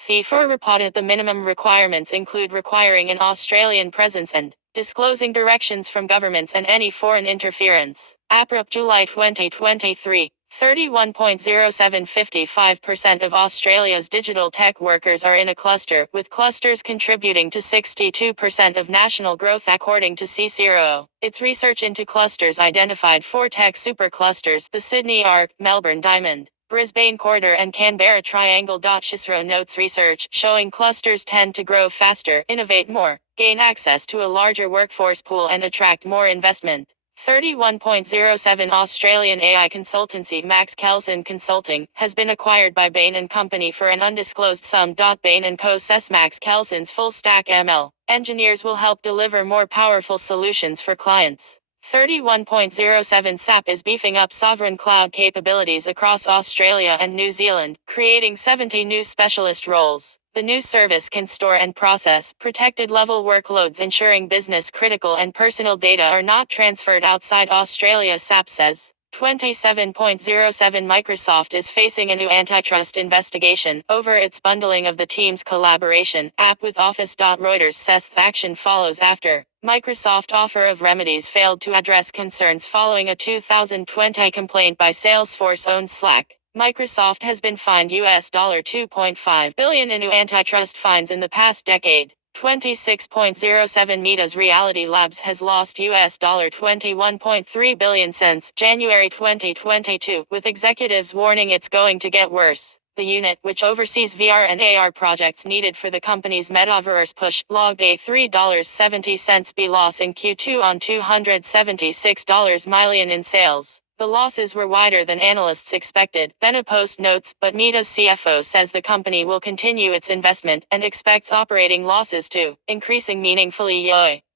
FIFA reported the minimum requirements include requiring an Australian presence and disclosing directions from governments and any foreign interference. APRA July 2023. 31.07 55% of Australia's digital tech workers are in a cluster, with clusters contributing to 62% of national growth, according to CSIRO. Its research into clusters identified 4 tech superclusters: the Sydney Arc, Melbourne Diamond, Brisbane Corridor and Canberra Triangle. CSIRO notes research showing clusters tend to grow faster, innovate more, gain access to a larger workforce pool and attract more investment. 31.07 Australian AI consultancy Max Kelson Consulting has been acquired by Bain & Company for an undisclosed sum. Bain & Co. says Max Kelson's full-stack ML engineers will help deliver more powerful solutions for clients. 31.07 SAP is beefing up sovereign cloud capabilities across Australia and New Zealand, creating 70 new specialist roles. The new service can store and process protected level workloads, ensuring business-critical and personal data are not transferred outside Australia, SAP says. 27.07 Microsoft is facing a new antitrust investigation over its bundling of the Teams collaboration app with Office. Reuters says the action follows after Microsoft offer of remedies failed to address concerns following a 2020 complaint by Salesforce-owned Slack. Microsoft has been fined $2.5 billion in new antitrust fines in the past decade. 26.07 Meta's Reality Labs has lost $21.3 billion since January 2022, with executives warning it's going to get worse. The unit, which oversees VR and AR projects needed for the company's metaverse push, logged a $3.70 loss in Q2 on $276 million in sales. The losses were wider than analysts expected, then a post notes, but Meta's CFO says the company will continue its investment and expects operating losses to increasing meaningfully.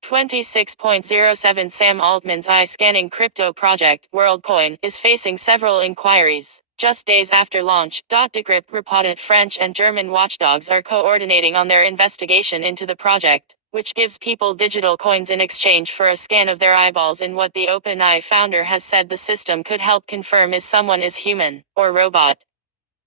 26.07 Sam Altman's eye-scanning crypto project, WorldCoin, is facing several inquiries. Just days after launch, Decrypt reported French and German watchdogs are coordinating on their investigation into the project, which gives people digital coins in exchange for a scan of their eyeballs in what the OpenAI founder has said the system could help confirm if someone is human or robot.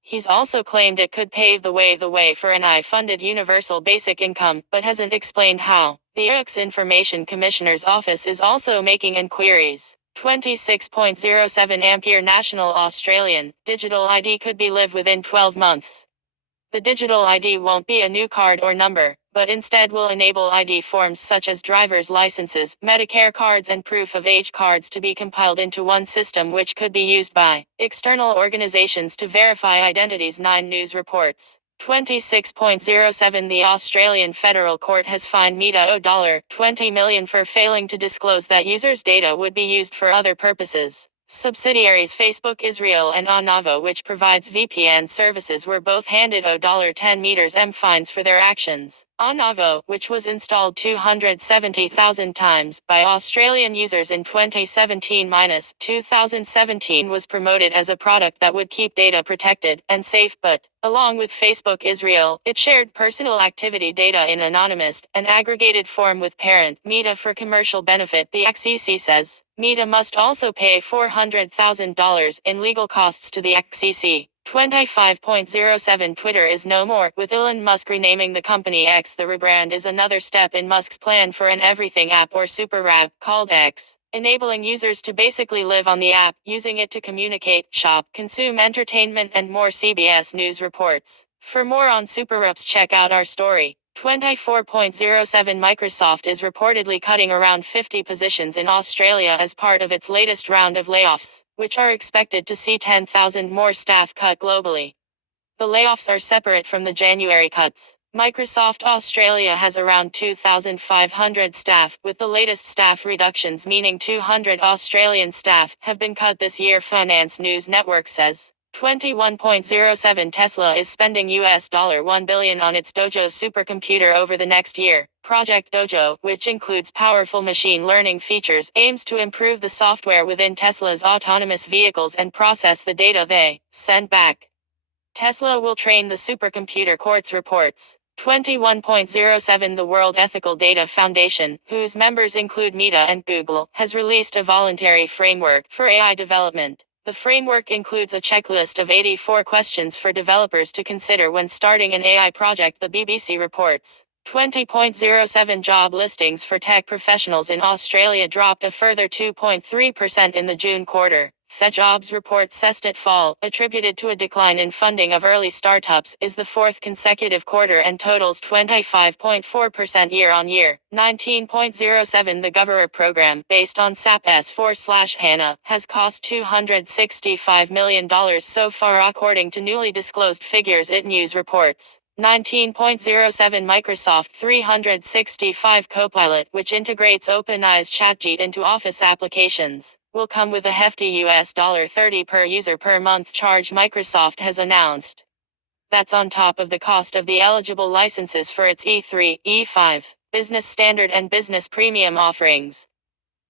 He's also claimed it could pave the way for an AI-funded universal basic income, but hasn't explained how. The UX Information Commissioner's Office is also making inquiries. 26.07 Ampere National Australian Digital ID could be live within 12 months. The digital ID won't be a new card or number, but instead will enable ID forms such as driver's licenses, Medicare cards and proof of age cards to be compiled into one system, which could be used by external organizations to verify identities. 9 News reports. 26.07 The Australian Federal Court has fined Meta $20 million for failing to disclose that users' data would be used for other purposes. Subsidiaries Facebook Israel and Onavo, which provides VPN services, were both handed $10 fines for their actions. Onavo, which was installed 270,000 times by Australian users in 2017-2017, was promoted as a product that would keep data protected and safe, but along with Facebook Israel, it shared personal activity data in anonymous and aggregated form with parent Meta for commercial benefit. The FCC says Meta must also pay $400,000 in legal costs to the FCC. 25.07 Twitter is no more, with Elon Musk renaming the company X. The rebrand is another step in Musk's plan for an everything app or super app called X, enabling users to basically live on the app, using it to communicate, shop, consume entertainment and more. CBS News reports. For more on super apps, check out our story. 24.07 Microsoft is reportedly cutting around 50 positions in Australia as part of its latest round of layoffs, which are expected to see 10,000 more staff cut globally. The layoffs are separate from the January cuts. Microsoft Australia has around 2,500 staff, with the latest staff reductions meaning 200 Australian staff have been cut this year, Finance News Network says. 21.07 Tesla is spending $1 billion on its Dojo supercomputer over the next year. Project Dojo, which includes powerful machine learning features, aims to improve the software within Tesla's autonomous vehicles and process the data they send back. Tesla will train the supercomputer, Quartz reports. 21.07 The World Ethical Data Foundation, whose members include Meta and Google, has released a voluntary framework for AI development. The framework includes a checklist of 84 questions for developers to consider when starting an AI project, the BBC reports. 20.07 Job listings for tech professionals in Australia dropped a further 2.3% in the June quarter. The jobs report says that fall, attributed to a decline in funding of early startups, is the fourth consecutive quarter and totals 25.4% year-on-year. 19.07 The Governor program, based on SAP S4/HANA, has cost $265 million so far, according to newly disclosed figures. IT News reports. 19.07 Microsoft 365 Copilot, which integrates OpenAI's ChatGPT into Office applications, will come with a hefty $30 per user per month charge, Microsoft has announced. That's on top of the cost of the eligible licenses for its E3, E5, Business Standard and Business Premium offerings.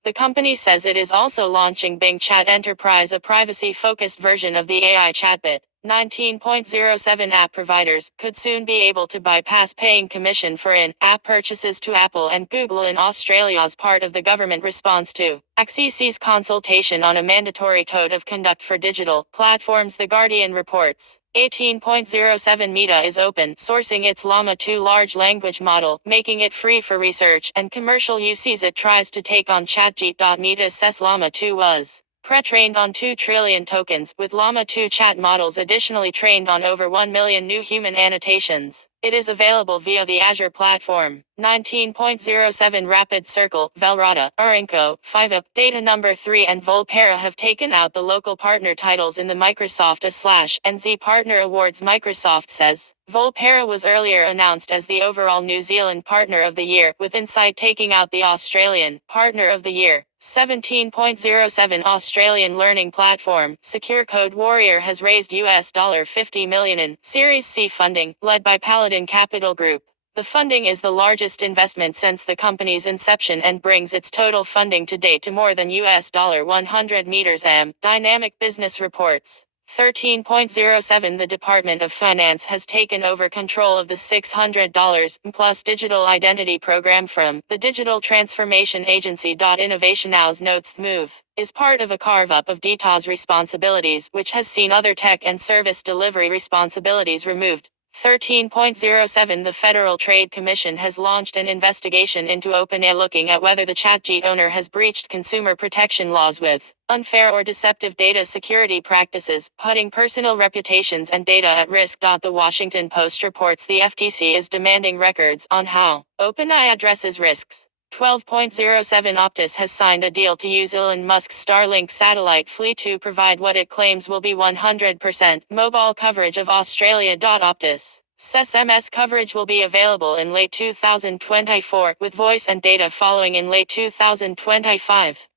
The company says it is also launching Bing Chat Enterprise, a privacy-focused version of the AI chatbot. 19.07 App providers could soon be able to bypass paying commission for in-app purchases to Apple and Google in Australia as part of the government response to FCC's consultation on a mandatory code of conduct for digital platforms, The Guardian reports. 18.07 Meta is open sourcing its Llama 2 large language model, making it free for research and commercial use as it tries to take on ChatGPT. Meta says Llama 2 was pre-trained on 2 trillion tokens, with Llama 2 chat models additionally trained on over 1 million new human annotations. It is available via the Azure platform. 19.07 Rapid Circle, Velrada, Urinco, 5up, Data Number 3 and Volpera have taken out the local partner titles in the Microsoft A/NZ Partner Awards. Microsoft says Volpera was earlier announced as the overall New Zealand Partner of the Year, with Insight taking out the Australian Partner of the Year. 17.07 Australian learning platform, Secure Code Warrior, has raised $50 million in Series C funding, led by Paladin Capital Group. The funding is the largest investment since the company's inception and brings its total funding to date to more than $100 million. Dynamic Business reports. 13.07 The Department of Finance has taken over control of the $600 plus digital identity program from the Digital Transformation Agency. Innovation House notes the move is part of a carve-up of DTA's responsibilities, which has seen other tech and service delivery responsibilities removed. 13.07 The Federal Trade Commission has launched an investigation into OpenAI looking at whether the ChatGPT owner has breached consumer protection laws with unfair or deceptive data security practices, putting personal reputations and data at risk. The Washington Post reports the FTC is demanding records on how OpenAI addresses risks. 12.07 Optus has signed a deal to use Elon Musk's Starlink satellite fleet to provide what it claims will be 100% mobile coverage of Australia. Optus says SMS coverage will be available in late 2024, with voice and data following in late 2025.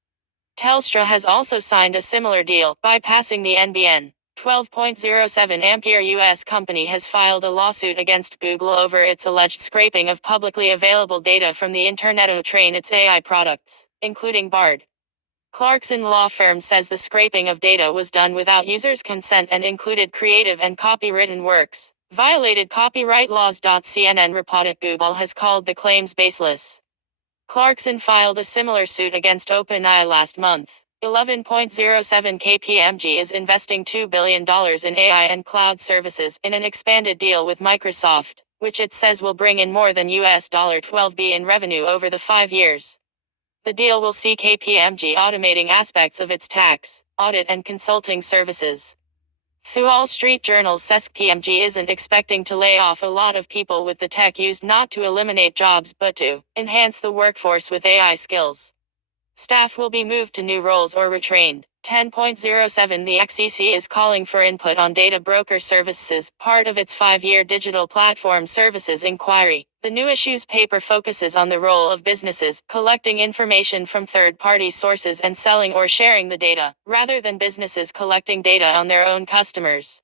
Telstra has also signed a similar deal, bypassing the NBN. 12.07 Ampere U.S. company has filed a lawsuit against Google over its alleged scraping of publicly available data from the internet to train its AI products, including Bard. Clarkson law firm says the scraping of data was done without users' consent and included creative and copywritten works, violated copyright laws. CNN reported Google has called the claims baseless. Clarkson filed a similar suit against OpenAI last month. 11.07 KPMG is investing $2 billion in AI and cloud services in an expanded deal with Microsoft, which it says will bring in more than $12 billion in revenue over the 5 years. The deal will see KPMG automating aspects of its tax, audit and consulting services. The Wall Street Journal says KPMG isn't expecting to lay off a lot of people with the tech used not to eliminate jobs but to enhance the workforce with AI skills. Staff will be moved to new roles or retrained. 10.07 The FCC is calling for input on data broker services, part of its 5-year digital platform services inquiry. The new issues paper focuses on the role of businesses collecting information from third-party sources and selling or sharing the data, rather than businesses collecting data on their own customers.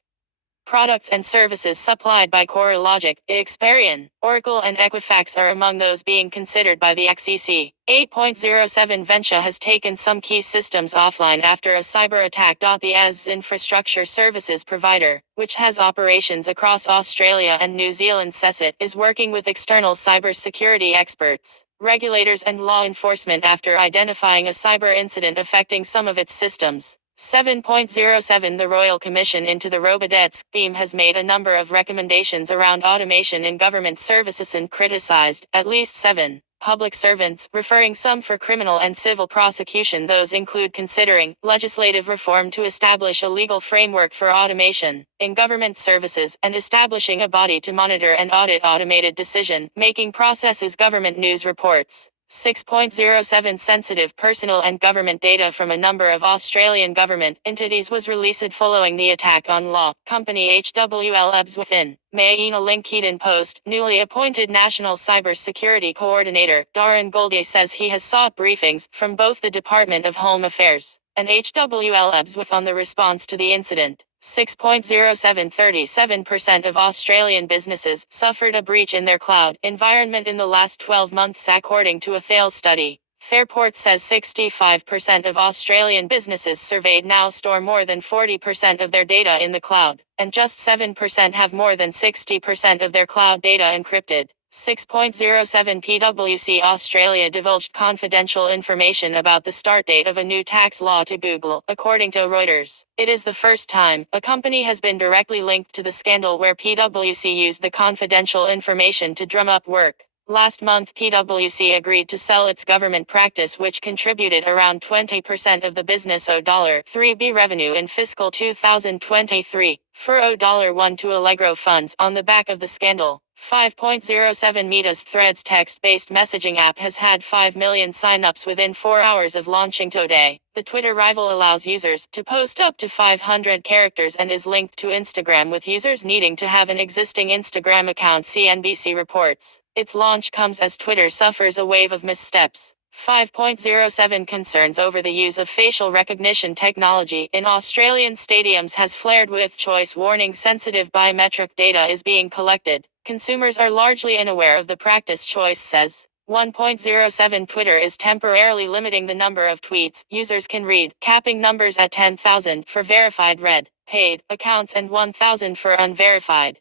Products and services supplied by CoreLogic, Experian, Oracle and Equifax are among those being considered by the FCC. 8.07 Venture has taken some key systems offline after a cyber attack. The AS infrastructure services provider, which has operations across Australia and New Zealand, says it is working with external cybersecurity experts, regulators and law enforcement after identifying a cyber incident affecting some of its systems. 7.07 The Royal Commission into the Robodebt scheme has made a number of recommendations around automation in government services and criticized, at least 7, public servants, referring some for criminal and civil prosecution. Those include considering legislative reform to establish a legal framework for automation in government services and establishing a body to monitor and audit automated decision-making processes. Government news reports. 6.07 Sensitive personal and government data from a number of Australian government entities was released following the attack on law company HWL Labs within May. Ilink Eden Post, newly appointed National Cyber Security Coordinator, Darren Goldie says he has sought briefings from both the Department of Home Affairs and HWL Labs on the response to the incident. 6.07 37% of Australian businesses suffered a breach in their cloud environment in the last 12 months, according to a Thales study. Fairport says 65% of Australian businesses surveyed now store more than 40% of their data in the cloud, and just 7% have more than 60% of their cloud data encrypted. 6.07 PwC Australia divulged confidential information about the start date of a new tax law to Google, according to Reuters. It is the first time a company has been directly linked to the scandal where PwC used the confidential information to drum up work. Last month, PwC agreed to sell its government practice, which contributed around 20% of the business $3B revenue in fiscal 2023, for $1 to Allegro funds on the back of the scandal. 5.07 Meta's Threads text-based messaging app has had 5 million sign-ups within 4 hours of launching today. The Twitter rival allows users to post up to 500 characters and is linked to Instagram, with users needing to have an existing Instagram account, CNBC reports. Its launch comes as Twitter suffers a wave of missteps. 5.07 Concerns over the use of facial recognition technology in Australian stadiums has flared, with choice warning sensitive biometric data is being collected. Consumers are largely unaware of the practice, Choice says. 1.07 Twitter is temporarily limiting the number of tweets users can read, capping numbers at 10,000 for verified read, paid accounts and 1,000 for unverified.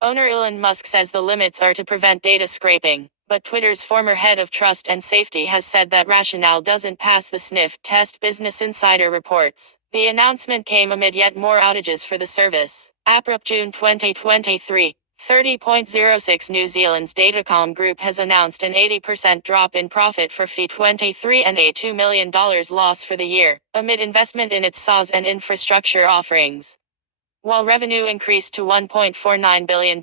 Owner Elon Musk says the limits are to prevent data scraping, but Twitter's former head of trust and safety has said that rationale doesn't pass the sniff test, Business Insider reports. The announcement came amid yet more outages for the service. April June 2023. 30.06 New Zealand's Datacom Group has announced an 80% drop in profit for FY23 and a $2 million loss for the year, amid investment in its SaaS and infrastructure offerings. While revenue increased to $1.49 billion,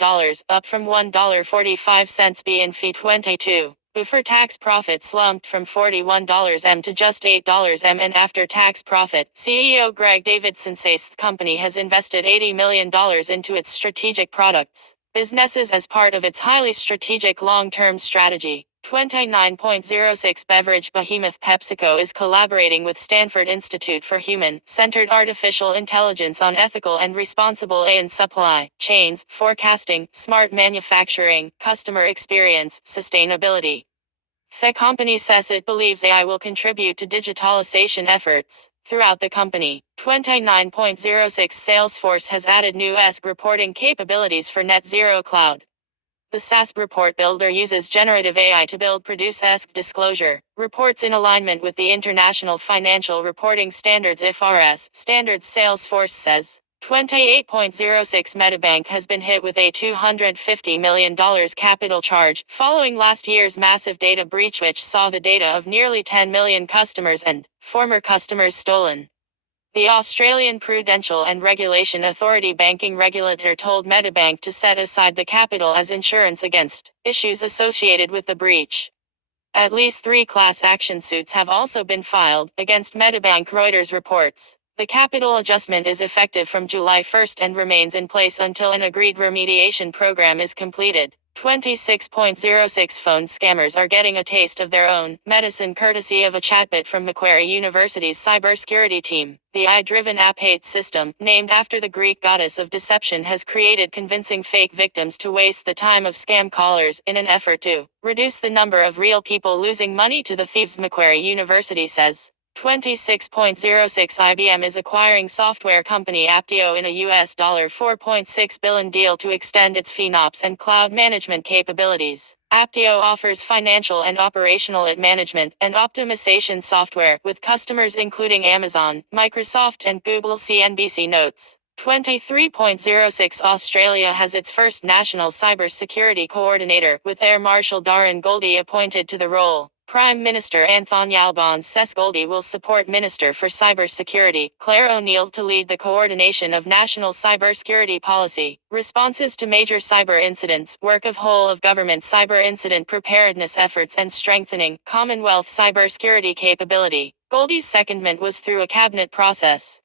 up from $1.45 in FY22, before-tax profit slumped from $41 to just $8 and after-tax profit. CEO Greg Davidson says the company has invested $80 million into its strategic products businesses as part of its highly strategic long-term strategy. 29.06 Beverage behemoth PepsiCo is collaborating with Stanford Institute for Human-Centered Artificial Intelligence on ethical and responsible AI in supply chains, forecasting, smart manufacturing, customer experience, sustainability. The company says it believes AI will contribute to digitalization efforts throughout the company. 29.06 Salesforce has added new ESG reporting capabilities for Net Zero Cloud. The SaaS report builder uses generative AI to produce ESG disclosure reports in alignment with the International Financial Reporting Standards (IFRS) standards. Salesforce says 28.06 Metabank has been hit with a $250 million capital charge following last year's massive data breach, which saw the data of nearly 10 million customers and former customers stolen. The Australian Prudential and Regulation Authority banking regulator told Metabank to set aside the capital as insurance against issues associated with the breach. At least 3 class action suits have also been filed against Metabank, Reuters reports. The capital adjustment is effective from July 1 and remains in place until an agreed remediation program is completed. 26.06 Phone scammers are getting a taste of their own medicine courtesy of a chatbot from Macquarie University's cybersecurity team. The AI-driven app hate system, named after the Greek goddess of deception, has created convincing fake victims to waste the time of scam callers in an effort to reduce the number of real people losing money to the thieves, Macquarie University says. 26.06 IBM is acquiring software company Apptio in a US $4.6 billion deal to extend its FinOps and cloud management capabilities. Apptio offers financial and operational management and optimization software with customers including Amazon, Microsoft, and Google. CNBC notes. 23.06 Australia has its first national cybersecurity coordinator, with Air Marshal Darren Goldie appointed to the role. Prime Minister Anthony Albanese says Goldie will support Minister for Cybersecurity, Claire O'Neill, to lead the coordination of national cybersecurity policy, responses to major cyber incidents, work of whole of government cyber incident preparedness efforts, and strengthening Commonwealth cybersecurity capability. Goldie's secondment was through a cabinet process.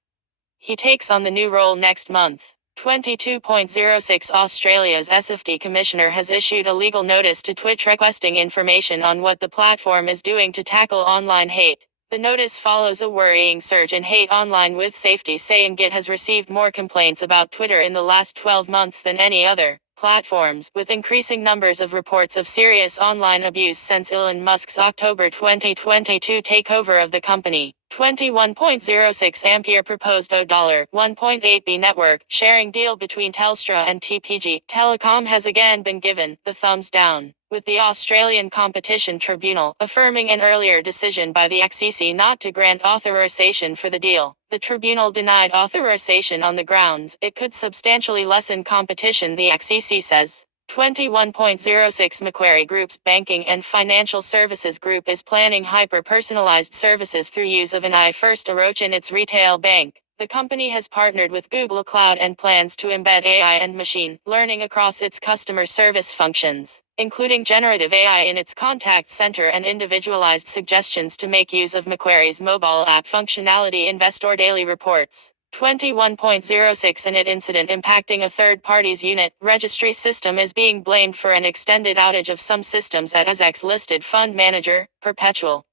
He takes on the new role next month. 22.06 Australia's SFD Commissioner has issued a legal notice to Twitch requesting information on what the platform is doing to tackle online hate. The notice follows a worrying surge in hate online, with safety saying it has received more complaints about Twitter in the last 12 months than any other platforms, with increasing numbers of reports of serious online abuse since Elon Musk's October 2022 takeover of the company. 21.06 Ampere proposed $1.8 network sharing deal between Telstra and TPG Telecom has again been given the thumbs down, with the Australian Competition Tribunal affirming an earlier decision by the FCC not to grant authorization for the deal. The tribunal denied authorization on the grounds it could substantially lessen competition, the FCC says. 21.06 Macquarie Group's banking and financial services group is planning hyper-personalized services through use of an AI-first approach in its retail bank. The company has partnered with Google Cloud and plans to embed AI and machine learning across its customer service functions, including generative AI in its contact center and individualized suggestions to make use of Macquarie's mobile app functionality. Investor Daily reports. 21.06 An incident impacting a third party's unit registry system is being blamed for an extended outage of some systems at ASX-listed fund manager, Perpetual.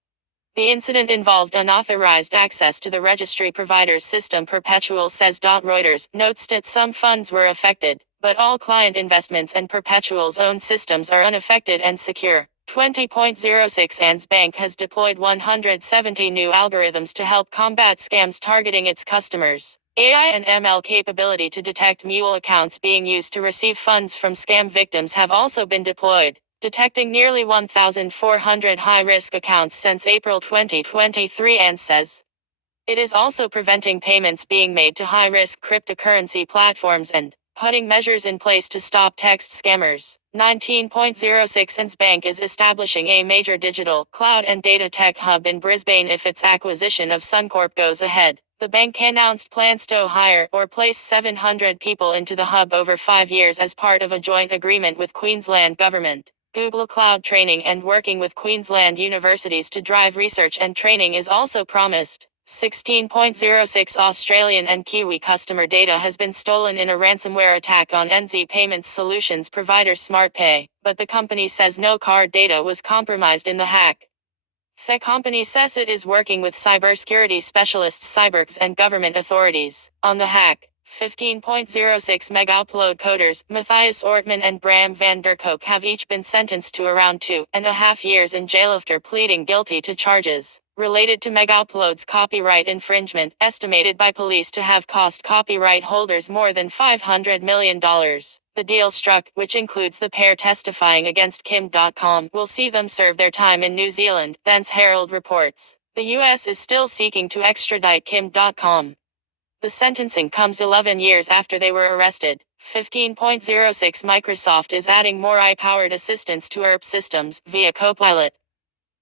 The incident involved unauthorized access to the registry provider's system, Perpetual says. Reuters notes that some funds were affected, but all client investments and Perpetual's own systems are unaffected and secure. 20.06 ANZ Bank has deployed 170 new algorithms to help combat scams targeting its customers. AI and ML capability to detect mule accounts being used to receive funds from scam victims have also been deployed, detecting nearly 1,400 high-risk accounts since April 2023, ANZ says. It is also preventing payments being made to high-risk cryptocurrency platforms and Putting measures in place to stop text scammers. 19.06 Ants Bank is establishing a major digital, cloud and data tech hub in Brisbane if its acquisition of Suncorp goes ahead. The bank announced plans to hire or place 700 people into the hub over 5 years as part of a joint agreement with Queensland Government. Google Cloud training and working with Queensland universities to drive research and training is also promised. 16.06 Australian and Kiwi customer data has been stolen in a ransomware attack on NZ payments solutions provider SmartPay, but the company says no card data was compromised in the hack. The company says it is working with cybersecurity specialists, cybergs, and government authorities on the hack. 15.06 Mega upload coders, Matthias Ortman and Bram van der Kolk have each been sentenced to around 2.5 years in jail after pleading guilty to charges related to Mega upload's copyright infringement, estimated by police to have cost copyright holders more than $500 million. The deal struck, which includes the pair testifying against Kim.com, will see them serve their time in New Zealand, thence Herald reports. The US is still seeking to extradite Kim.com. The sentencing comes 11 years after they were arrested. 15.06 Microsoft is adding more AI-powered assistance to ERP systems via Copilot.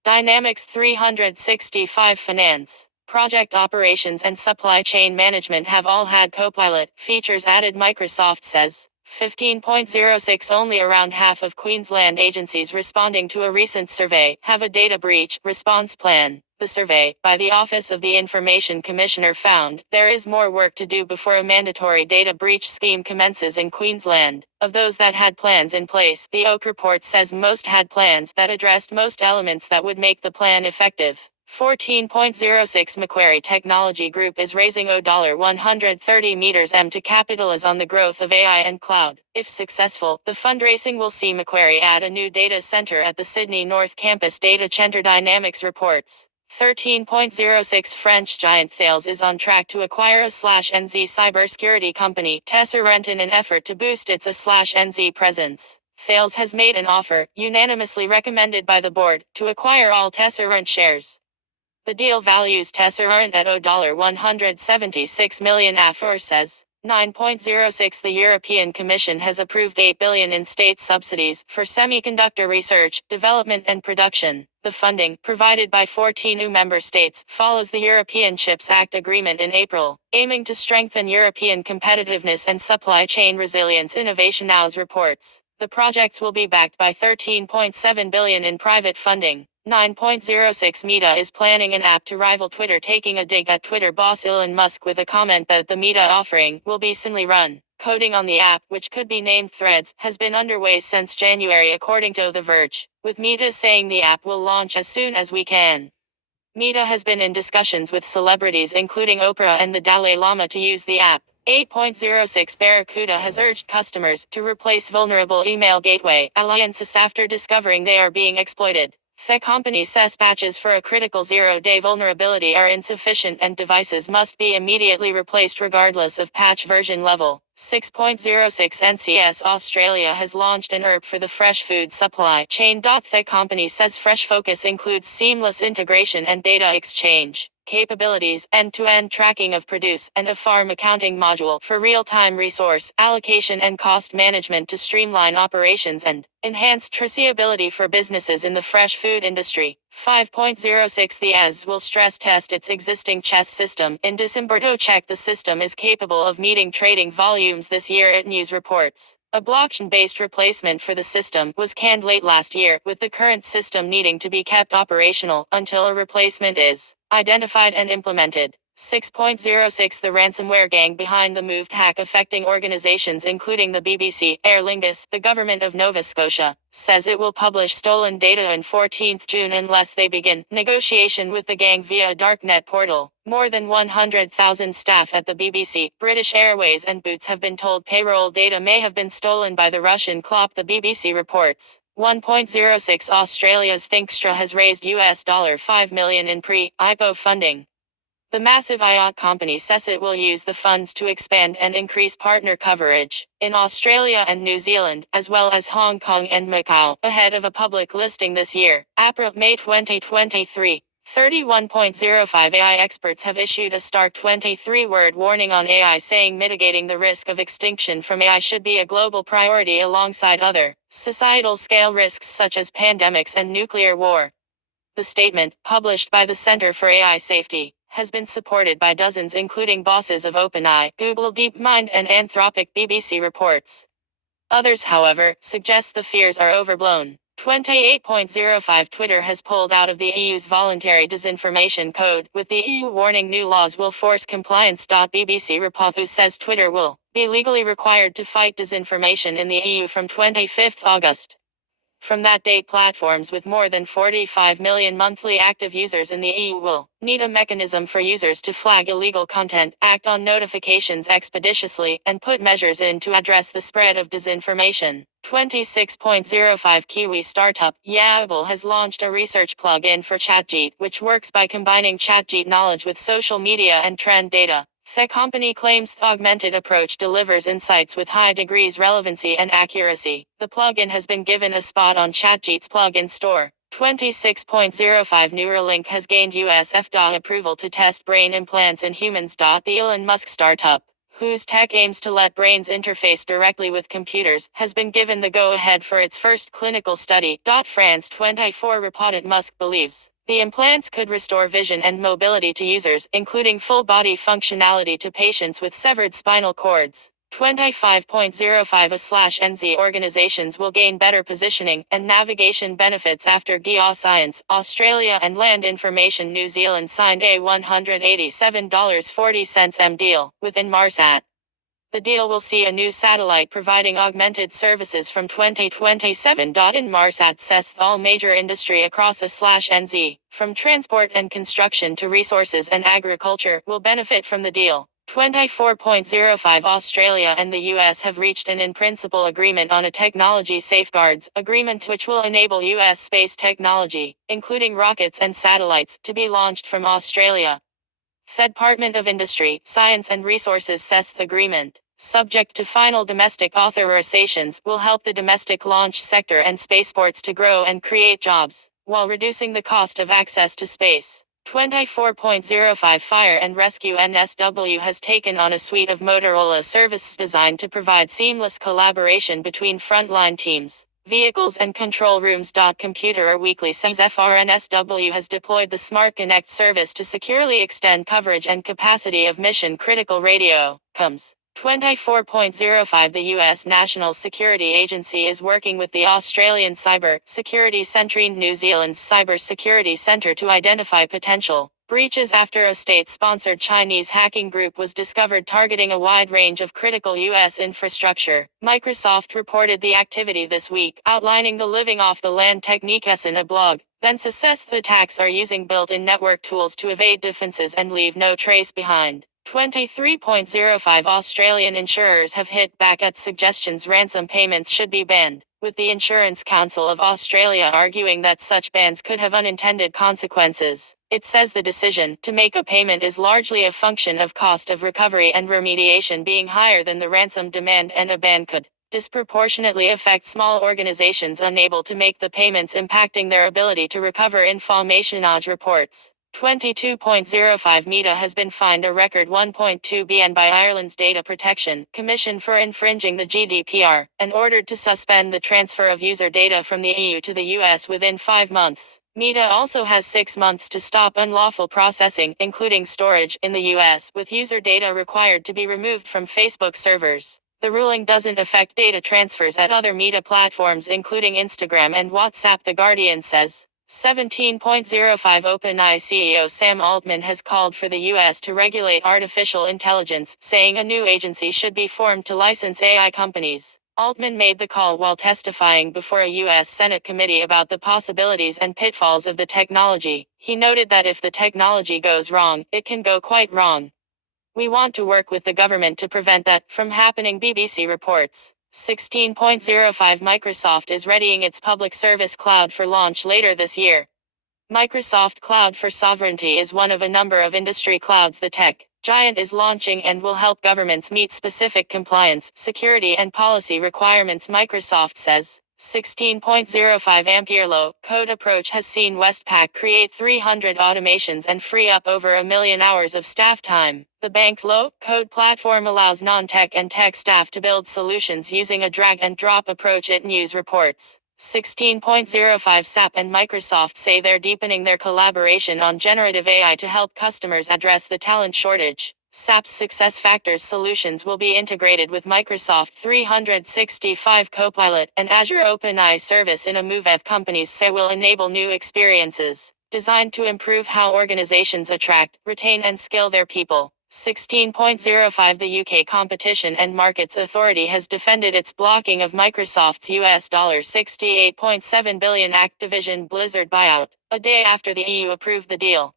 Dynamics 365 Finance, Project Operations and Supply Chain Management have all had Copilot features added, Microsoft says. 15.06 Only around half of Queensland agencies responding to a recent survey have a data breach response plan. The survey, by the Office of the Information Commissioner, found there is more work to do before a mandatory data breach scheme commences in Queensland. Of those that had plans in place, the Oak report says most had plans that addressed most elements that would make the plan effective. 14.06 Macquarie Technology Group is raising $130 million to capitalize on the growth of AI and cloud. If successful, the fundraising will see Macquarie add a new data center at the Sydney North Campus. Data Center Dynamics reports. 13.06 French giant Thales is on track to acquire /NZ cybersecurity company Tesserent in an effort to boost its /NZ presence. Thales has made an offer, unanimously recommended by the board, to acquire all Tesserent shares. The deal values Tesserent at $176 million, AFOR says. 9.06 The European Commission has approved $8 billion in state subsidies for semiconductor research, development and production. The funding, provided by 14 new member states, follows the European Chips Act agreement in April, aiming to strengthen European competitiveness and supply chain resilience. Innovation Now's reports. The projects will be backed by $13.7 billion in private funding. 9.06 Meta is planning an app to rival Twitter, taking a dig at Twitter boss Elon Musk with a comment that the Meta offering will be thinly run. Coding on the app, which could be named Threads, has been underway since January, according to The Verge, with Meta saying the app will launch as soon as we can. Meta has been in discussions with celebrities including Oprah and the Dalai Lama to use the app. 8.06 Barracuda has urged customers to replace vulnerable email gateway alliances after discovering they are being exploited. The company says patches for a critical zero-day vulnerability are insufficient and devices must be immediately replaced regardless of patch version level. 6.06 NCS Australia has launched an ERP for the fresh food supply chain. The company says Fresh Focus includes seamless integration and data exchange capabilities, end-to-end tracking of produce, and a farm accounting module for real-time resource allocation and cost management to streamline operations and enhance traceability for businesses in the fresh food industry. 5.06 The AS will stress test its existing chess system in December to check the system is capable of meeting trading volumes this year, it news reports. A blockchain-based replacement for the system was canned late last year, with the current system needing to be kept operational until a replacement is identified and implemented. 6.06 The ransomware gang behind the moved hack affecting organizations including the BBC, Aer Lingus, the government of Nova Scotia, says it will publish stolen data on 14 June unless they begin negotiation with the gang via a darknet portal. More than 100,000 staff at the BBC, British Airways and Boots have been told payroll data may have been stolen by the Russian clop, the BBC reports. 1.06 Australia's Thinkstra has raised $5 million in pre-IPO funding. The massive IoT company says it will use the funds to expand and increase partner coverage in Australia and New Zealand, as well as Hong Kong and Macau, ahead of a public listing this year. APRA, May 2023. 31.05 AI experts have issued a stark 23-word warning on AI, saying mitigating the risk of extinction from AI should be a global priority alongside other societal scale risks such as pandemics and nuclear war. The statement, published by the Center for AI Safety, has been supported by dozens including bosses of OpenAI, Google DeepMind and Anthropic, BBC reports. Others, however, suggest the fears are overblown. 28.05 Twitter has pulled out of the EU's voluntary disinformation code, with the EU warning new laws will force compliance. BBC Rapathu says Twitter will be legally required to fight disinformation in the EU from 25 August. From that date, platforms with more than 45 million monthly active users in the EU will need a mechanism for users to flag illegal content, act on notifications expeditiously, and put measures in to address the spread of disinformation. 26.05 Kiwi startup Yabble has launched a research plugin for ChatGPT, which works by combining ChatGPT knowledge with social media and trend data. The company claims the augmented approach delivers insights with high degrees relevancy and accuracy. The plugin has been given a spot on ChatGPT's plugin store. 26.05 Neuralink has gained US FDA approval to test brain implants in humans. The Elon Musk startup, whose tech aims to let brains interface directly with computers, has been given the go-ahead for its first clinical study. France 24 reported Musk believes the implants could restore vision and mobility to users, including full-body functionality to patients with severed spinal cords. 25.05 organizations will gain better positioning and navigation benefits after Geoscience, Australia and Land Information New Zealand signed a $187.40 deal with Inmarsat. The deal will see a new satellite providing augmented services from 2027. Inmarsat says all major industry across /NZ, from transport and construction to resources and agriculture, will benefit from the deal. 24.05 Australia and the US have reached an in-principle agreement on a technology safeguards agreement which will enable US space technology, including rockets and satellites, to be launched from Australia. The Department of Industry, Science and Resources says the agreement, subject to final domestic authorizations, will help the domestic launch sector and spaceports to grow and create jobs, while reducing the cost of access to space. 24.05 Fire and Rescue NSW has taken on a suite of Motorola services designed to provide seamless collaboration between frontline teams, vehicles and control rooms. Computer Weekly says FRNSW has deployed the Smart Connect service to securely extend coverage and capacity of mission-critical radio comms. 24.05 The U.S. National Security Agency is working with the Australian Cyber Security Centre and New Zealand's Cyber Security Centre to identify potential breaches after a state-sponsored Chinese hacking group was discovered targeting a wide range of critical U.S. infrastructure. Microsoft reported the activity this week, outlining the living off the land techniques in a blog. Thence assessed the attacks are using built-in network tools to evade defenses and leave no trace behind. 23.05 Australian insurers have hit back at suggestions ransom payments should be banned, with the Insurance Council of Australia arguing that such bans could have unintended consequences. It says the decision to make a payment is largely a function of cost of recovery and remediation being higher than the ransom demand, and a ban could disproportionately affect small organizations unable to make the payments, impacting their ability to recover. Information Age reports. 22.05 Meta has been fined a record 1.2 billion by Ireland's Data Protection Commission for infringing the GDPR, and ordered to suspend the transfer of user data from the EU to the US within 5 months. Meta also has 6 months to stop unlawful processing, including storage, in the US, with user data required to be removed from Facebook servers. The ruling doesn't affect data transfers at other Meta platforms including Instagram and WhatsApp, The Guardian says. 17.05 OpenAI CEO Sam Altman has called for the U.S. to regulate artificial intelligence, saying a new agency should be formed to license AI companies. Altman made the call while testifying before a U.S. Senate committee about the possibilities and pitfalls of the technology. He noted that if the technology goes wrong, it can go quite wrong. We want to work with the government to prevent that from happening, BBC reports. 16.05 Microsoft is readying its public service cloud for launch later this year. Microsoft Cloud for Sovereignty is one of a number of industry clouds the tech giant is launching and will help governments meet specific compliance, security and policy requirements, Microsoft says. 16.05 ampere low code approach has seen Westpac create 300 automations and free up over 1 million hours of staff time. The bank's low code platform allows non-tech and tech staff to build solutions using a drag and drop approach, it news reports. 16.05 SAP and Microsoft say they're deepening their collaboration on generative AI to help customers address the talent shortage. SAP's SuccessFactors solutions will be integrated with Microsoft 365 Copilot, an Azure OpenAI service in a move that companies say will enable new experiences, designed to improve how organizations attract, retain and skill their people. 16.05 The UK Competition and Markets Authority has defended its blocking of Microsoft's $68.7 billion Activision Blizzard buyout, a day after the EU approved the deal.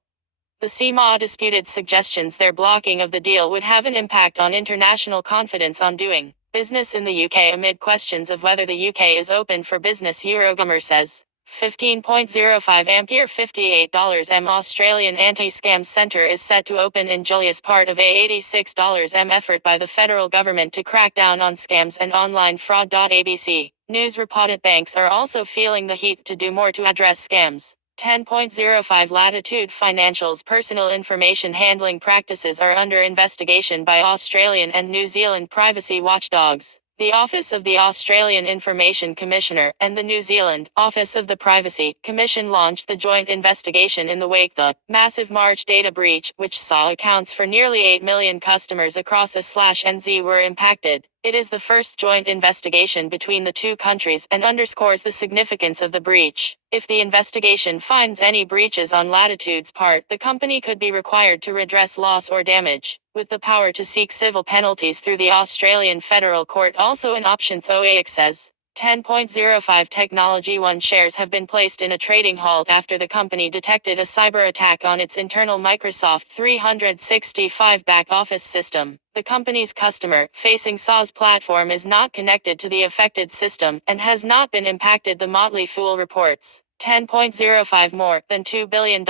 The CMA disputed suggestions their blocking of the deal would have an impact on international confidence on doing business in the UK amid questions of whether the UK is open for business, Eurogamer says. 15.05 ampere $58 M Australian Anti-Scam Centre is set to open in Julius, part of a $86 M effort by the federal government to crack down on scams and online fraud. ABC News reported banks are also feeling the heat to do more to address scams. 10.05 Latitude Financial's personal information handling practices are under investigation by Australian and New Zealand privacy watchdogs. The Office of the Australian Information Commissioner and the New Zealand Office of the Privacy Commission launched the joint investigation in the wake of the massive March data breach, which saw accounts for nearly 8 million customers across AS/NZ were impacted. It is the first joint investigation between the two countries and underscores the significance of the breach. If the investigation finds any breaches on Latitude's part, the company could be required to redress loss or damage, with the power to seek civil penalties through the Australian Federal Court also an option, AX says. 10.05 Technology One shares have been placed in a trading halt after the company detected a cyber attack on its internal Microsoft 365 back office system. The company's customer-facing SaaS platform is not connected to the affected system and has not been impacted, the Motley Fool reports. 10.05 More than $2 billion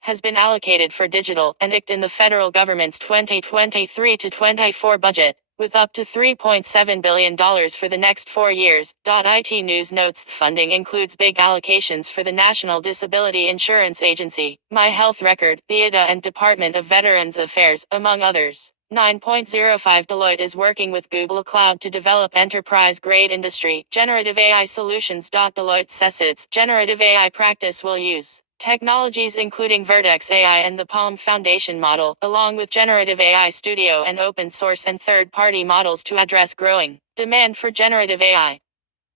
has been allocated for digital and ICT in the federal government's 2023-24 budget, with up to $3.7 billion for the next 4 years. IT News notes the funding includes big allocations for the National Disability Insurance Agency, My Health Record, the IDA and Department of Veterans Affairs, among others. 9.05 Deloitte is working with Google Cloud to develop enterprise-grade industry generative AI solutions. Deloitte says its generative AI practice will use technologies including Vertex AI and the Palm Foundation model, along with generative AI Studio and open source and third-party models to address growing demand for generative AI.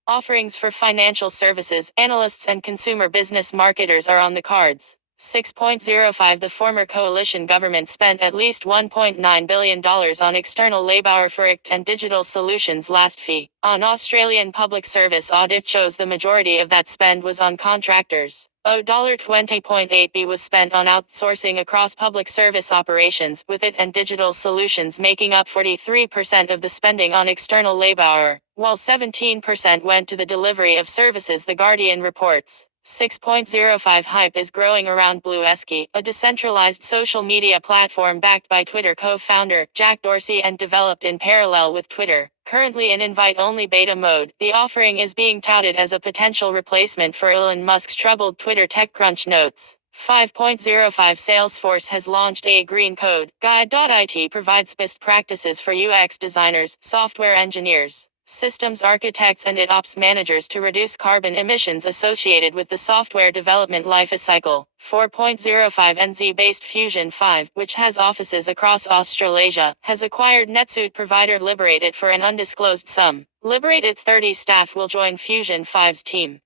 Offerings for financial services, analysts and consumer business marketers are on the cards. 6.05 The former coalition government spent at least $1.9 billion on external labour for ICT and digital solutions last fee. An Australian public service audit shows the majority of that spend was on contractors. $20.8 was spent on outsourcing across public service operations, with IT and digital solutions making up 43% of the spending on external labour, while 17% went to the delivery of services, The Guardian reports. 6.05 Hype is growing around Bluesky, a decentralized social media platform backed by Twitter co-founder Jack Dorsey and developed in parallel with Twitter. Currently in invite-only beta mode, the offering is being touted as a potential replacement for Elon Musk's troubled Twitter. TechCrunch notes. 5.05 Salesforce has launched a Green Code Guide. It provides best practices for UX designers, software engineers, systems architects and ops managers to reduce carbon emissions associated with the software development lifecycle. 4.05 NZ-based Fusion 5, which has offices across Australasia, has acquired NetSuite provider Liberate It for an undisclosed sum. Liberate It's 30 staff will join Fusion 5's team.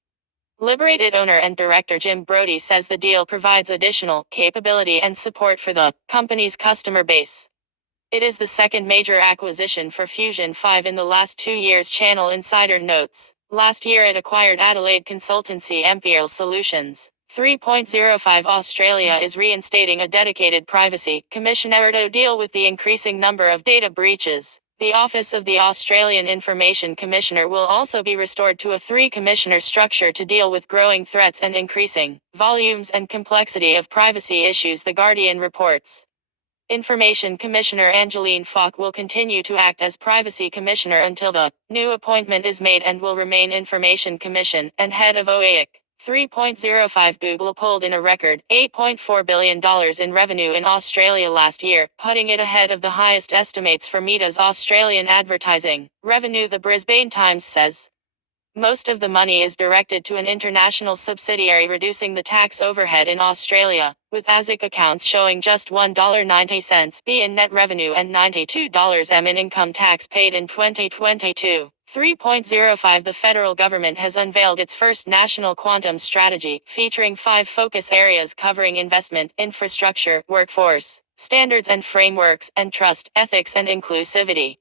Liberate It owner and director Jim Brody says the deal provides additional capability and support for the company's customer base. It is the second major acquisition for Fusion 5 in the last 2 years, Channel Insider notes. Last year it acquired Adelaide consultancy Imperial Solutions. 3.05 Australia is reinstating a dedicated privacy commissioner to deal with the increasing number of data breaches. The Office of the Australian Information Commissioner will also be restored to a 3-commissioner structure to deal with growing threats and increasing volumes and complexity of privacy issues, The Guardian reports. Information Commissioner Angeline Falk will continue to act as Privacy Commissioner until the new appointment is made and will remain Information Commission and head of OAIC. 3.05 Google pulled in a record $8.4 billion in revenue in Australia last year, putting it ahead of the highest estimates for Meta's Australian advertising revenue, the Brisbane Times says. Most of the money is directed to an international subsidiary, reducing the tax overhead in Australia, with ASIC accounts showing just $1.90 in net revenue and $92 in income tax paid in 2022. 3.05 The federal government has unveiled its first national quantum strategy, featuring 5 focus areas covering investment, infrastructure, workforce, standards and frameworks, and trust, ethics and inclusivity.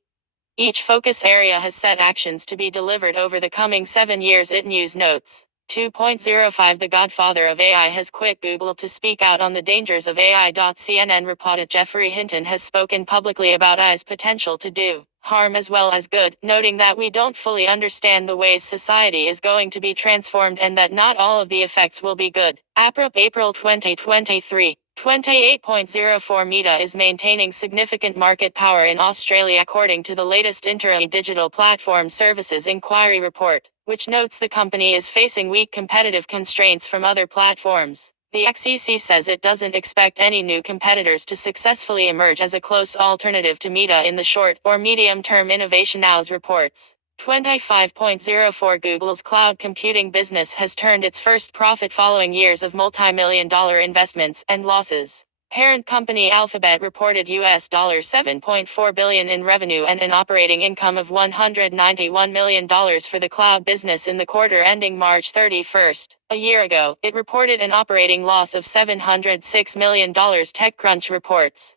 Each focus area has set actions to be delivered over the coming 7 years, it news notes. 2.05 The godfather of AI has quit Google to speak out on the dangers of AI. CNN reported Jeffrey Hinton has spoken publicly about AI's potential to do harm as well as good, noting that we don't fully understand the ways society is going to be transformed and that not all of the effects will be good. April 2023. 28.04 Meta is maintaining significant market power in Australia according to the latest Interim Digital Platform Services Inquiry report, which notes the company is facing weak competitive constraints from other platforms. The XEC says it doesn't expect any new competitors to successfully emerge as a close alternative to Meta in the short or medium term. Innovation Now's reports. 25.04 Google's cloud computing business has turned its first profit following years of multi-million-dollar investments and losses. Parent company Alphabet reported $7.4 billion in revenue and an operating income of $191 million for the cloud business in the quarter ending March 31. A year ago, it reported an operating loss of $706 million, TechCrunch reports.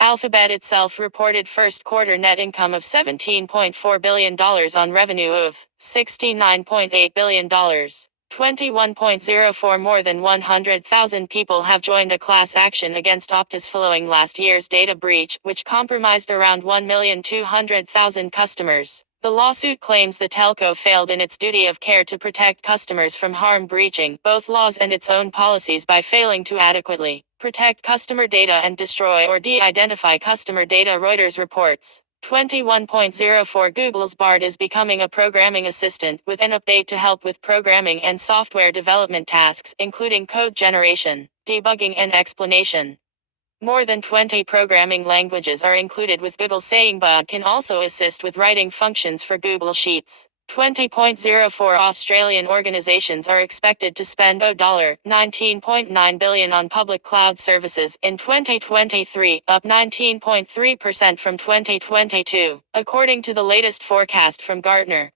Alphabet itself reported first quarter net income of $17.4 billion on revenue of $69.8 billion. 21.04 More than 100,000 people have joined a class action against Optus following last year's data breach, which compromised around 1,200,000 customers. The lawsuit claims the telco failed in its duty of care to protect customers from harm, breaching both laws and its own policies by failing to adequately protect customer data and destroy or de-identify customer data, Reuters reports. 21.04 Google's Bard is becoming a programming assistant with an update to help with programming and software development tasks, including code generation, debugging and explanation. More than 20 programming languages are included, with Google saying Bard can also assist with writing functions for Google Sheets. 20.04 Australian organizations are expected to spend $19.9 billion on public cloud services in 2023, up 19.3% from 2022, according to the latest forecast from Gartner.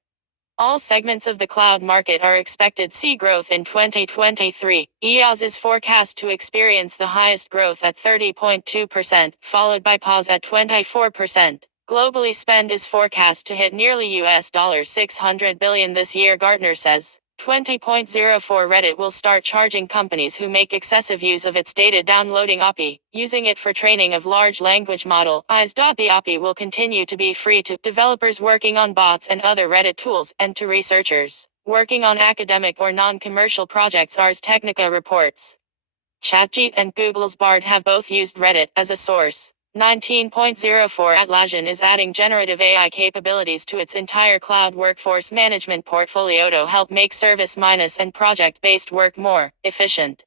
All segments of the cloud market are expected to see growth in 2023. EOS is forecast to experience the highest growth at 30.2%, followed by POS at 24%. Globally, spend is forecast to hit nearly $600 billion this year, Gartner says. 20.04 Reddit will start charging companies who make excessive use of its data downloading API, using it for training of large language model (AIs). The API will continue to be free to developers working on bots and other Reddit tools, and to researchers working on academic or non-commercial projects, Ars Technica reports. ChatGPT and Google's Bard have both used Reddit as a source. 19.04 Atlassian is adding generative AI capabilities to its entire cloud workforce management portfolio to help make service minus and project-based work more efficient.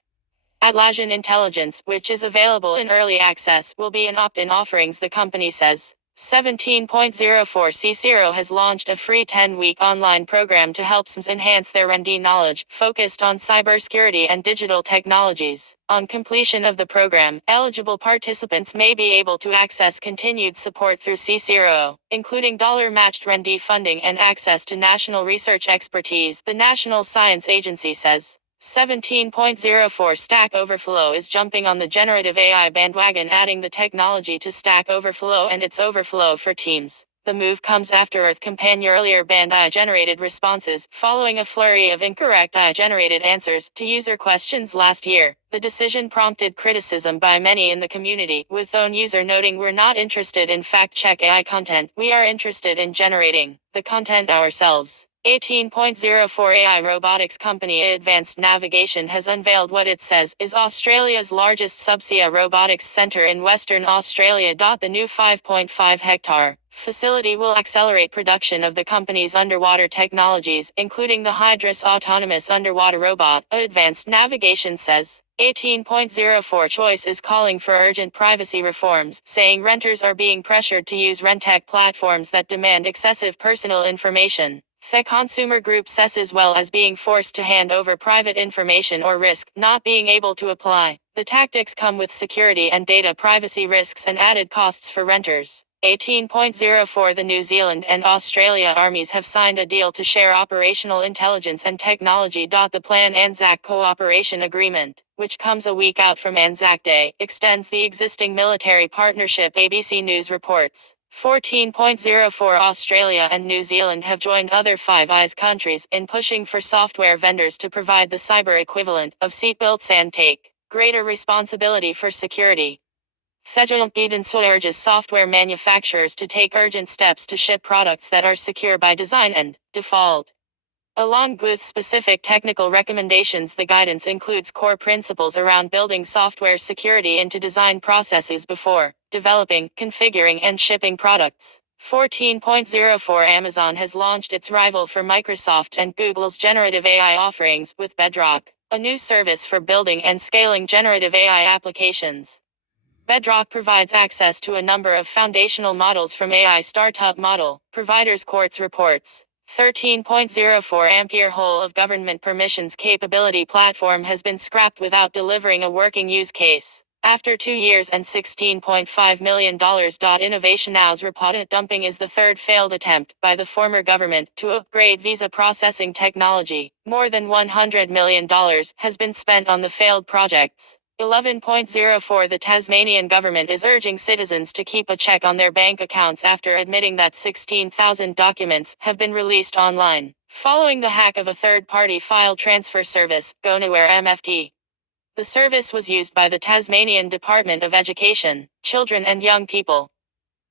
Atlassian Intelligence, which is available in early access, will be an opt-in offerings, the company says. 17.04 Cicero has launched a free 10-week online program to help SMEs enhance their R&D knowledge, focused on cybersecurity and digital technologies. On completion of the program, eligible participants may be able to access continued support through Cicero, including dollar-matched R&D funding and access to national research expertise, the National Science Agency says. 17.04 Stack Overflow is jumping on the generative AI bandwagon, adding the technology to Stack Overflow and its Overflow for Teams. The move comes after Earth Companion earlier banned AI-generated responses, following a flurry of incorrect AI-generated answers to user questions last year. The decision prompted criticism by many in the community, with one user noting, "We're not interested in fact-check AI content, we are interested in generating the content ourselves." 18.04 AI robotics company Advanced Navigation has unveiled what it says is Australia's largest subsea robotics centre in Western Australia. The new 5.5-hectare facility will accelerate production of the company's underwater technologies, including the Hydrus autonomous underwater robot, Advanced Navigation says. 18.04 Choice is calling for urgent privacy reforms, saying renters are being pressured to use rent-tech platforms that demand excessive personal information. The consumer group says as well as being forced to hand over private information or risk not being able to apply. The tactics come with security and data privacy risks and added costs for renters. 18.04 The New Zealand and Australia armies have signed a deal to share operational intelligence and technology. The Plan Anzac Cooperation Agreement, which comes a week out from Anzac Day, extends the existing military partnership, ABC News reports. 14.04 Australia and New Zealand have joined other Five Eyes countries in pushing for software vendors to provide the cyber equivalent of seatbelts and take greater responsibility for security. Federal guidance urges software manufacturers to take urgent steps to ship products that are secure by design and default. Along with specific technical recommendations, the guidance includes core principles around building software security into design processes before developing, configuring, and shipping products. 14.04 Amazon has launched its rival for Microsoft and Google's generative AI offerings with Bedrock, a new service for building and scaling generative AI applications. Bedrock provides access to a number of foundational models from AI startup model providers. Quartz reports. 13.04 Ampere whole of government permissions capability platform has been scrapped without delivering a working use case. After 2 years and $16.5 million. Innovation Now's reported dumping is the third failed attempt by the former government to upgrade visa processing technology. More than $100 million has been spent on the failed projects. 11.04 The Tasmanian government is urging citizens to keep a check on their bank accounts after admitting that 16,000 documents have been released online, following the hack of a third-party file transfer service, GoNowhere MFT. The service was used by the Tasmanian Department of Education, Children and Young People.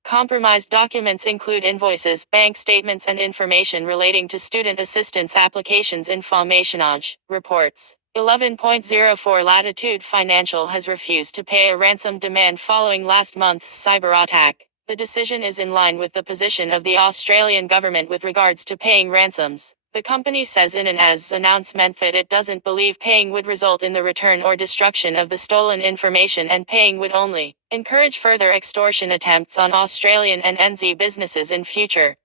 Compromised documents include invoices, bank statements and information relating to student assistance applications. Informationage reports. 11.04 Latitude Financial has refused to pay a ransom demand following last month's cyber attack. The decision is in line with the position of the Australian government with regards to paying ransoms. The company says in an announcement that it doesn't believe paying would result in the return or destruction of the stolen information, and paying would only encourage further extortion attempts on Australian and NZ businesses in future.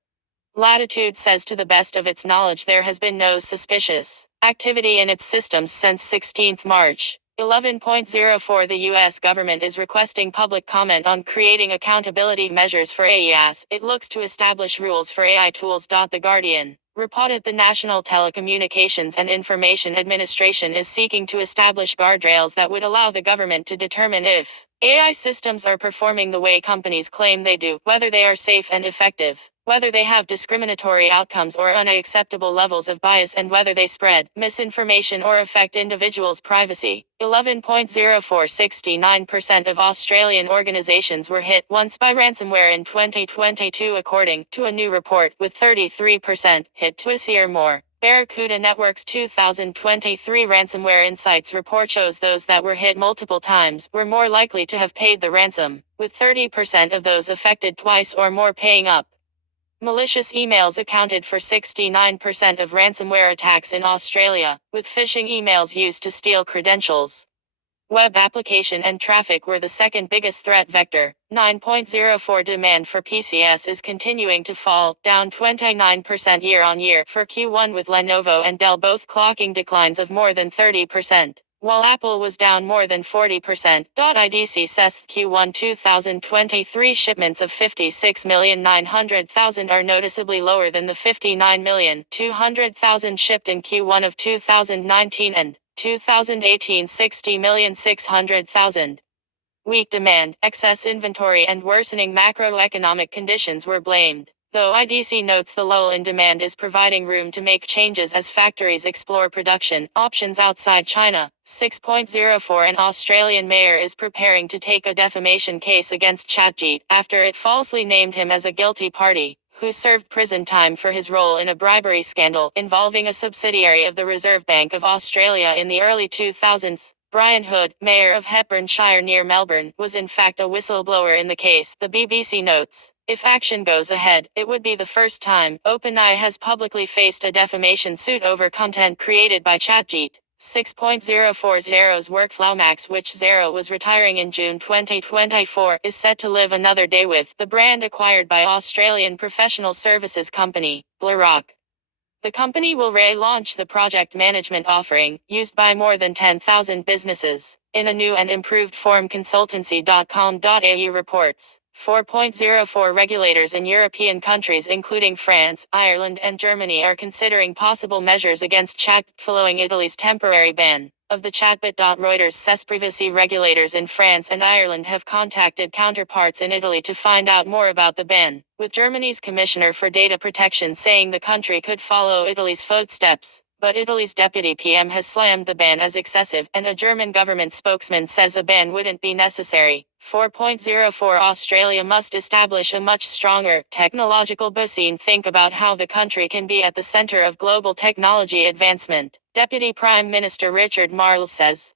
Latitude says to the best of its knowledge there has been no suspicious activity in its systems since 16 March. 11.04 The U.S. government is requesting public comment on creating accountability measures for AES. It looks to establish rules for AI tools. The Guardian reported the National Telecommunications and Information Administration is seeking to establish guardrails that would allow the government to determine if AI systems are performing the way companies claim they do, whether they are safe and effective, whether they have discriminatory outcomes or unacceptable levels of bias, and whether they spread misinformation or affect individuals' privacy. 11.04 69% of Australian organizations were hit once by ransomware in 2022 according to a new report, with 33% hit twice or more. Barracuda Network's 2023 Ransomware Insights report shows those that were hit multiple times were more likely to have paid the ransom, with 30% of those affected twice or more paying up. Malicious emails accounted for 69% of ransomware attacks in Australia, with phishing emails used to steal credentials. Web application and traffic were the second biggest threat vector. 9.04 Demand for PCs is continuing to fall, down 29% year-on-year for Q1, with Lenovo and Dell both clocking declines of more than 30%, while Apple was down more than 40%. IDC says Q1 2023 shipments of 56,900,000 are noticeably lower than the 59,200,000 shipped in Q1 of 2019 and 2018 60,600,000. Weak demand, excess inventory and worsening macroeconomic conditions were blamed, though IDC notes the lull in demand is providing room to make changes as factories explore production options outside China. 6.04 An Australian mayor is preparing to take a defamation case against ChatGPT after it falsely named him as a guilty party who served prison time for his role in a bribery scandal involving a subsidiary of the Reserve Bank of Australia in the early 2000s. Brian Hood, mayor of Hepburnshire near Melbourne, was in fact a whistleblower in the case, the BBC notes. If action goes ahead, it would be the first time OpenAI has publicly faced a defamation suit over content created by ChatGPT. 6.040's workflow Max, which Zero was retiring in June 2024, is set to live another day with the brand acquired by Australian professional services company, BlackRock. The company will relaunch the project management offering, used by more than 10,000 businesses, in a new and improved form, consultancy.com.au reports. 4.04 regulators in European countries including France, Ireland and Germany are considering possible measures against chat following Italy's temporary ban of the chatbot. Reuters says privacy regulators in France and Ireland have contacted counterparts in Italy to find out more about the ban, with Germany's Commissioner for Data Protection saying the country could follow Italy's footsteps. But Italy's deputy PM has slammed the ban as excessive, and a German government spokesman says a ban wouldn't be necessary. 4.04 Australia must establish a much stronger technological basin. Think about how the country can be at the center of global technology advancement, Deputy Prime Minister Richard Marles says.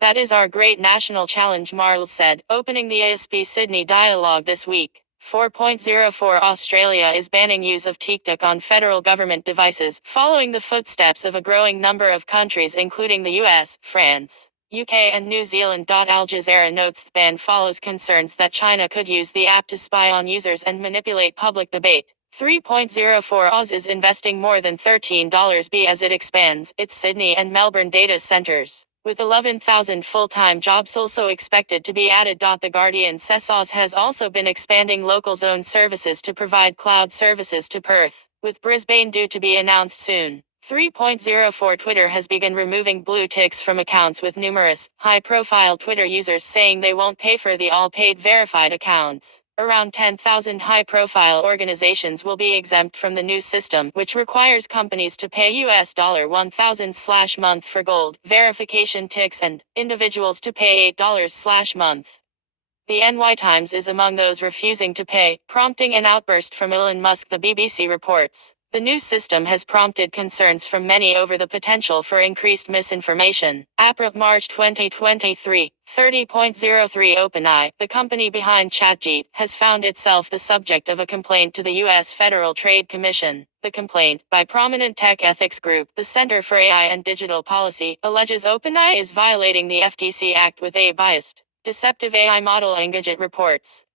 That is our great national challenge, Marles said, opening the ASP Sydney dialogue this week. 4.04 Australia is banning use of TikTok on federal government devices, following the footsteps of a growing number of countries including the US, France, UK and New Zealand. Al Jazeera notes the ban follows concerns that China could use the app to spy on users and manipulate public debate. 3.04 Oz is investing more than $13 as it expands its Sydney and Melbourne data centers, with 11,000 full-time jobs also expected to be added. The Guardian says Oz has also been expanding local zone services to provide cloud services to Perth, with Brisbane due to be announced soon. 3.04 Twitter has begun removing blue ticks from accounts with numerous, high-profile Twitter users saying they won't pay for the all-paid verified accounts. Around 10,000 high-profile organizations will be exempt from the new system, which requires companies to pay US $1,000/month for gold verification ticks and individuals to pay $8/month. The NY Times is among those refusing to pay, prompting an outburst from Elon Musk, the BBC reports. The new system has prompted concerns from many over the potential for increased misinformation. APRA, March 2023, 30.03 OpenAI, the company behind ChatGPT, has found itself the subject of a complaint to the U.S. Federal Trade Commission. The complaint, by prominent tech ethics group, the Center for AI and Digital Policy, alleges OpenAI is violating the FTC Act with a biased, deceptive AI model. Engadget reports.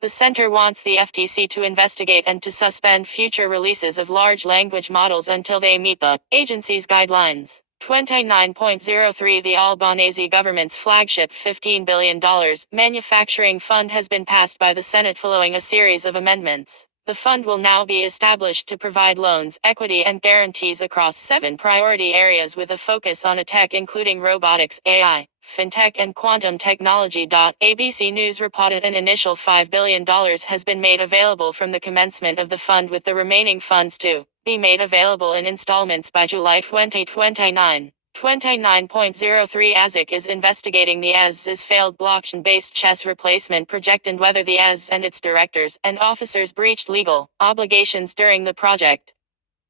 The center wants the FTC to investigate and to suspend future releases of large language models until they meet the agency's guidelines. 29.03 The Albanese government's flagship $15 billion manufacturing fund has been passed by the Senate following a series of amendments. The fund will now be established to provide loans, equity and guarantees across 7 priority areas with a focus on tech including robotics, AI, fintech and quantum technology. ABC News reported an initial $5 billion has been made available from the commencement of the fund, with the remaining funds to be made available in installments by July 2029. 29.03 ASIC is investigating the AS's failed blockchain-based chess replacement project and whether the AS and its directors and officers breached legal obligations during the project.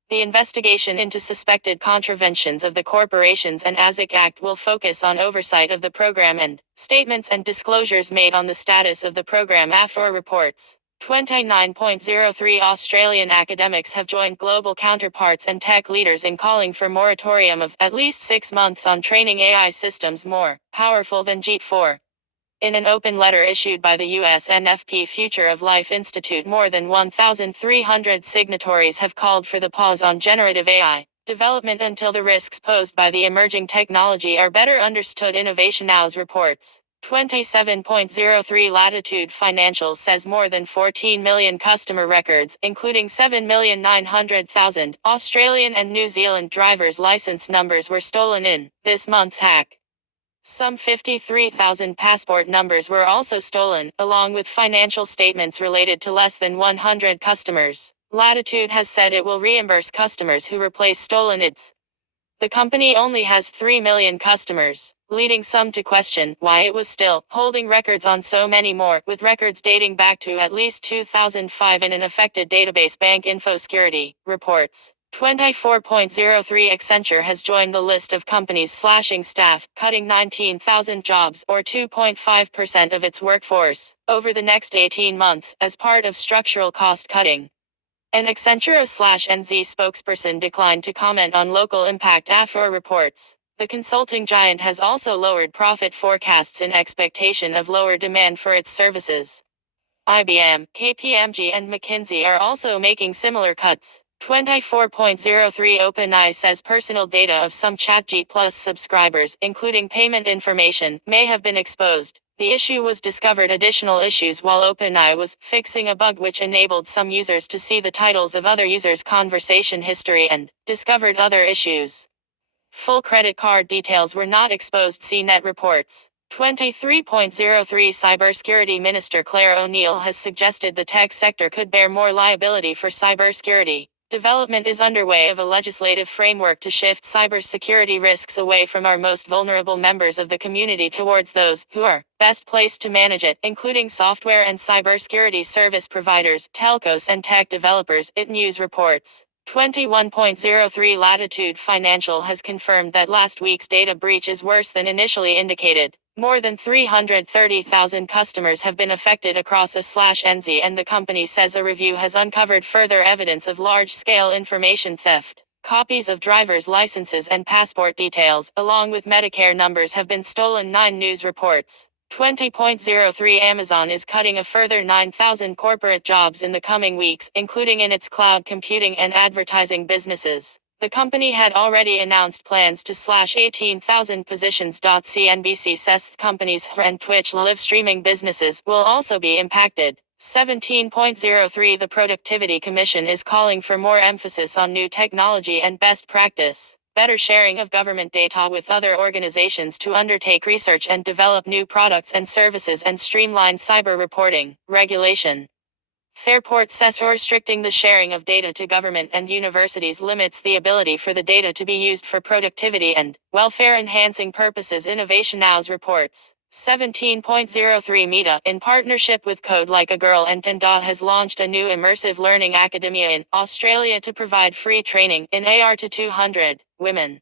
The investigation into suspected contraventions of the Corporations and ASIC Act will focus on oversight of the program and statements and disclosures made on the status of the program. AFOR reports. 29.03 Australian academics have joined global counterparts and tech leaders in calling for moratorium of at least 6 months on training AI systems more powerful than GPT-4. In an open letter issued by the US NFP Future of Life Institute, more than 1,300 signatories have called for the pause on generative AI development until the risks posed by the emerging technology are better understood. Innovation Now's reports. 27.03 Latitude Financial says more than 14 million customer records, including 7,900,000 Australian and New Zealand drivers' license numbers, were stolen in this month's hack. Some 53,000 passport numbers were also stolen, along with financial statements related to less than 100 customers. Latitude has said it will reimburse customers who replace stolen IDs. The company only has 3 million customers. leading some to question why it was still holding records on so many more, with records dating back to at least 2005 in an affected database. Bank InfoSecurity reports. 24.03 Accenture has joined the list of companies slashing staff, cutting 19,000 jobs or 2.5% of its workforce over the next 18 months as part of structural cost cutting. An Accenture/NZ spokesperson declined to comment on local impact after reports. The consulting giant has also lowered profit forecasts in expectation of lower demand for its services. IBM, KPMG and McKinsey are also making similar cuts. 24.03 OpenAI says personal data of some ChatGPT subscribers, including payment information, may have been exposed. The issue was discovered additional issues while OpenAI was fixing a bug which enabled some users to see the titles of other users' conversation history and discovered other issues. Full credit card details were not exposed. CNET reports. 23.03 Cybersecurity Minister Claire O'Neill has suggested the tech sector could bear more liability for cybersecurity. Development is underway of a legislative framework to shift cybersecurity risks away from our most vulnerable members of the community towards those who are best placed to manage it, including software and cybersecurity service providers, telcos and tech developers, it news reports. 21.03 Latitude Financial has confirmed that last week's data breach is worse than initially indicated. More than 330,000 customers have been affected across a/NZ, and the company says a review has uncovered further evidence of large-scale information theft. Copies of driver's licenses and passport details, along with Medicare numbers, have been stolen. 9 News reports. 20.03 Amazon is cutting a further 9,000 corporate jobs in the coming weeks, including in its cloud computing and advertising businesses. The company had already announced plans to slash 18,000 positions. CNBC says companies and Twitch live streaming businesses will also be impacted. 17.03 The Productivity Commission is calling for more emphasis on new technology and best practice, better sharing of government data with other organizations to undertake research and develop new products and services, and streamline cyber reporting regulation. Fairport says restricting the sharing of data to government and universities limits the ability for the data to be used for productivity and welfare-enhancing purposes. Innovation Now's reports. 17.03 Meta, in partnership with Code Like a Girl and Tenda, has launched a new immersive learning academia in Australia to provide free training in AR to 200 women.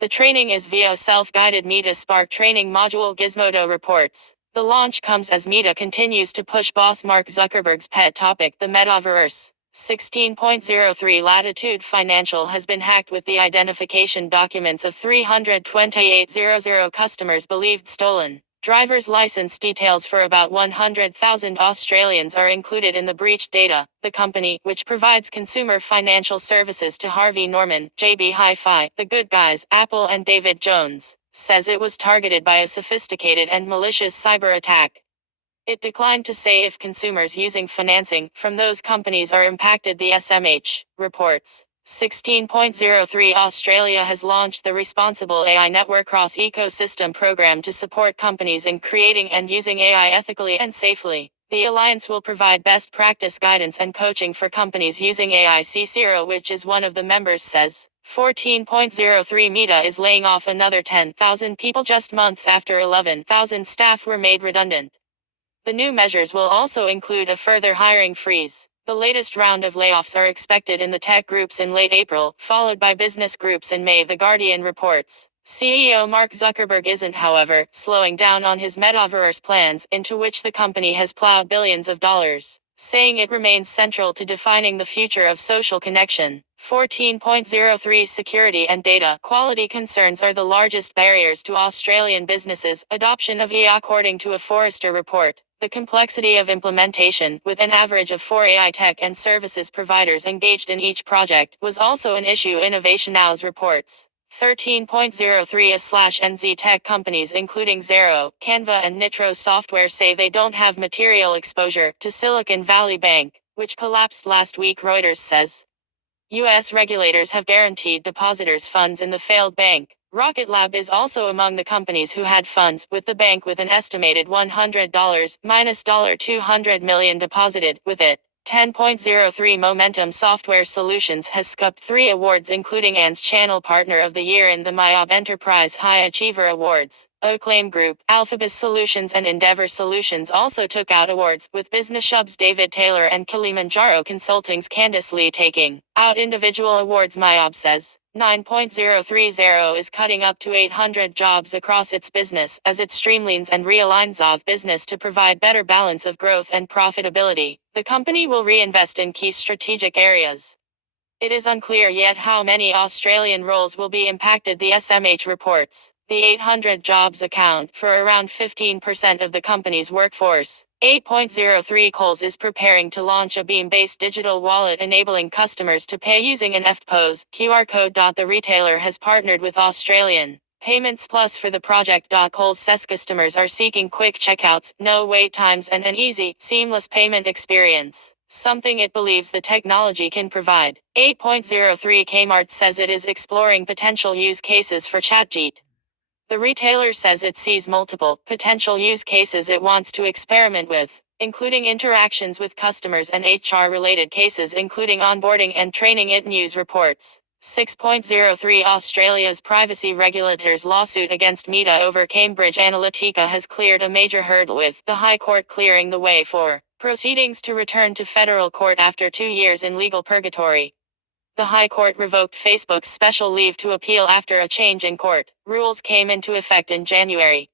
The training is via self-guided Meta Spark training module. Gizmodo reports. The launch comes as Meta continues to push boss Mark Zuckerberg's pet topic, the metaverse. 16.03 Latitude Financial has been hacked with the identification documents of 328,000 customers believed stolen. Driver's license details for about 100,000 Australians are included in the breached data. The company, which provides consumer financial services to Harvey Norman, JB Hi-Fi, The Good Guys, Apple and David Jones, says it was targeted by a sophisticated and malicious cyber attack. It declined to say if consumers using financing from those companies are impacted. The SMH reports. 16.03 Australia has launched the Responsible AI Network Cross-Ecosystem program to support companies in creating and using AI ethically and safely. The alliance will provide best practice guidance and coaching for companies using AI. C0, which is one of the members, says. 14.03 Meta is laying off another 10,000 people just months after 11,000 staff were made redundant. The new measures will also include a further hiring freeze. The latest round of layoffs are expected in the tech groups in late April, followed by business groups in May, The Guardian reports. CEO Mark Zuckerberg isn't, however, slowing down on his metaverse plans, into which the company has plowed billions of dollars, saying it remains central to defining the future of social connection. 14.03 Security and data quality concerns are the largest barriers to Australian businesses' adoption of AI, according to a Forrester report. The complexity of implementation, with an average of 4 AI tech and services providers engaged in each project, was also an issue. Innovation Now's reports. 13.03 A/NZ tech companies including Xero, Canva and Nitro Software say they don't have material exposure to Silicon Valley Bank, which collapsed last week, Reuters says. U.S. regulators have guaranteed depositors funds in the failed bank. Rocket Lab is also among the companies who had funds with the bank, with an estimated $100 minus $200 million deposited with it. 10.03 Momentum Software Solutions has scooped 3 awards including AN's Channel Partner of the Year in the MYOB Enterprise High Achiever Awards. Acclaim Group, Alphabet Solutions and Endeavor Solutions also took out awards, with Business Hub's David Taylor and Kilimanjaro Consulting's Candice Lee taking out individual awards. MYOB says 9.030 is cutting up to 800 jobs across its business as it streamlines and realigns of business to provide better balance of growth and profitability. The company will reinvest in key strategic areas. It is unclear yet how many Australian roles will be impacted, the SMH reports. The 800 jobs account for around 15% of the company's workforce. 8.03 Coles is preparing to launch a Beam-based digital wallet enabling customers to pay using an EFTPOS QR code. The retailer has partnered with Australian Payments Plus for the project. Coles says customers are seeking quick checkouts, no wait times and an easy, seamless payment experience, something it believes the technology can provide. 8.03 Kmart says it is exploring potential use cases for ChatGPT. The retailer says it sees multiple potential use cases it wants to experiment with, including interactions with customers and HR-related cases including onboarding and training. It news reports. 6.03 Australia's privacy regulator's lawsuit against Meta over Cambridge Analytica has cleared a major hurdle, with the High Court clearing the way for proceedings to return to federal court after 2 years in legal purgatory. The High Court revoked Facebook's special leave to appeal after a change in court rules came into effect in January.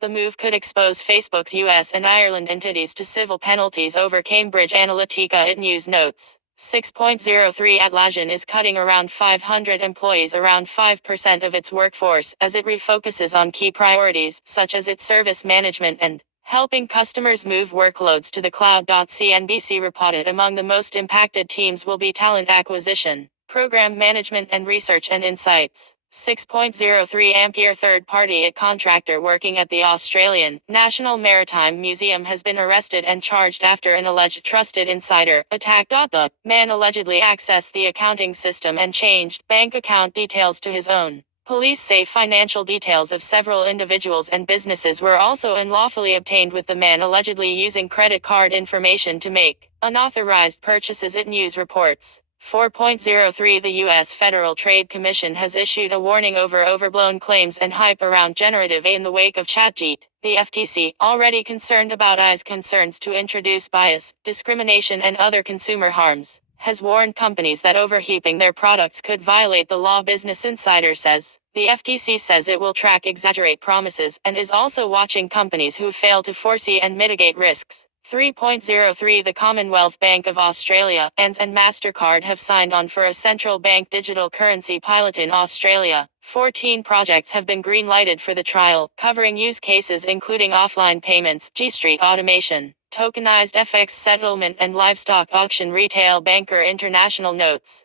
The move could expose Facebook's US and Ireland entities to civil penalties over Cambridge Analytica. It news notes. 6.03 Atlassian is cutting around 500 employees, around 5% of its workforce, as it refocuses on key priorities, such as its service management and helping customers move workloads to the cloud. CNBC reported among the most impacted teams will be talent acquisition, program management and research and insights. 6.03 Ampere third-party contractor working at the Australian National Maritime Museum has been arrested and charged after an alleged trusted insider attack. The man allegedly accessed the accounting system and changed bank account details to his own. Police say financial details of several individuals and businesses were also unlawfully obtained, with the man allegedly using credit card information to make unauthorized purchases. It news reports. 4.03 The U.S. Federal Trade Commission has issued a warning over overblown claims and hype around generative AI in the wake of ChatGPT. The FTC, already concerned about AI's concerns to introduce bias, discrimination and other consumer harms, has warned companies that overheating their products could violate the law. Business Insider says. The FTC says it will track exaggerate promises and is also watching companies who fail to foresee and mitigate risks. 3.03 The Commonwealth Bank of Australia, ANZ and MasterCard have signed on for a central bank digital currency pilot in Australia. 14 projects have been green-lighted for the trial, covering use cases including offline payments, G-Street automation, tokenized FX settlement and livestock auction. Retail banker International notes.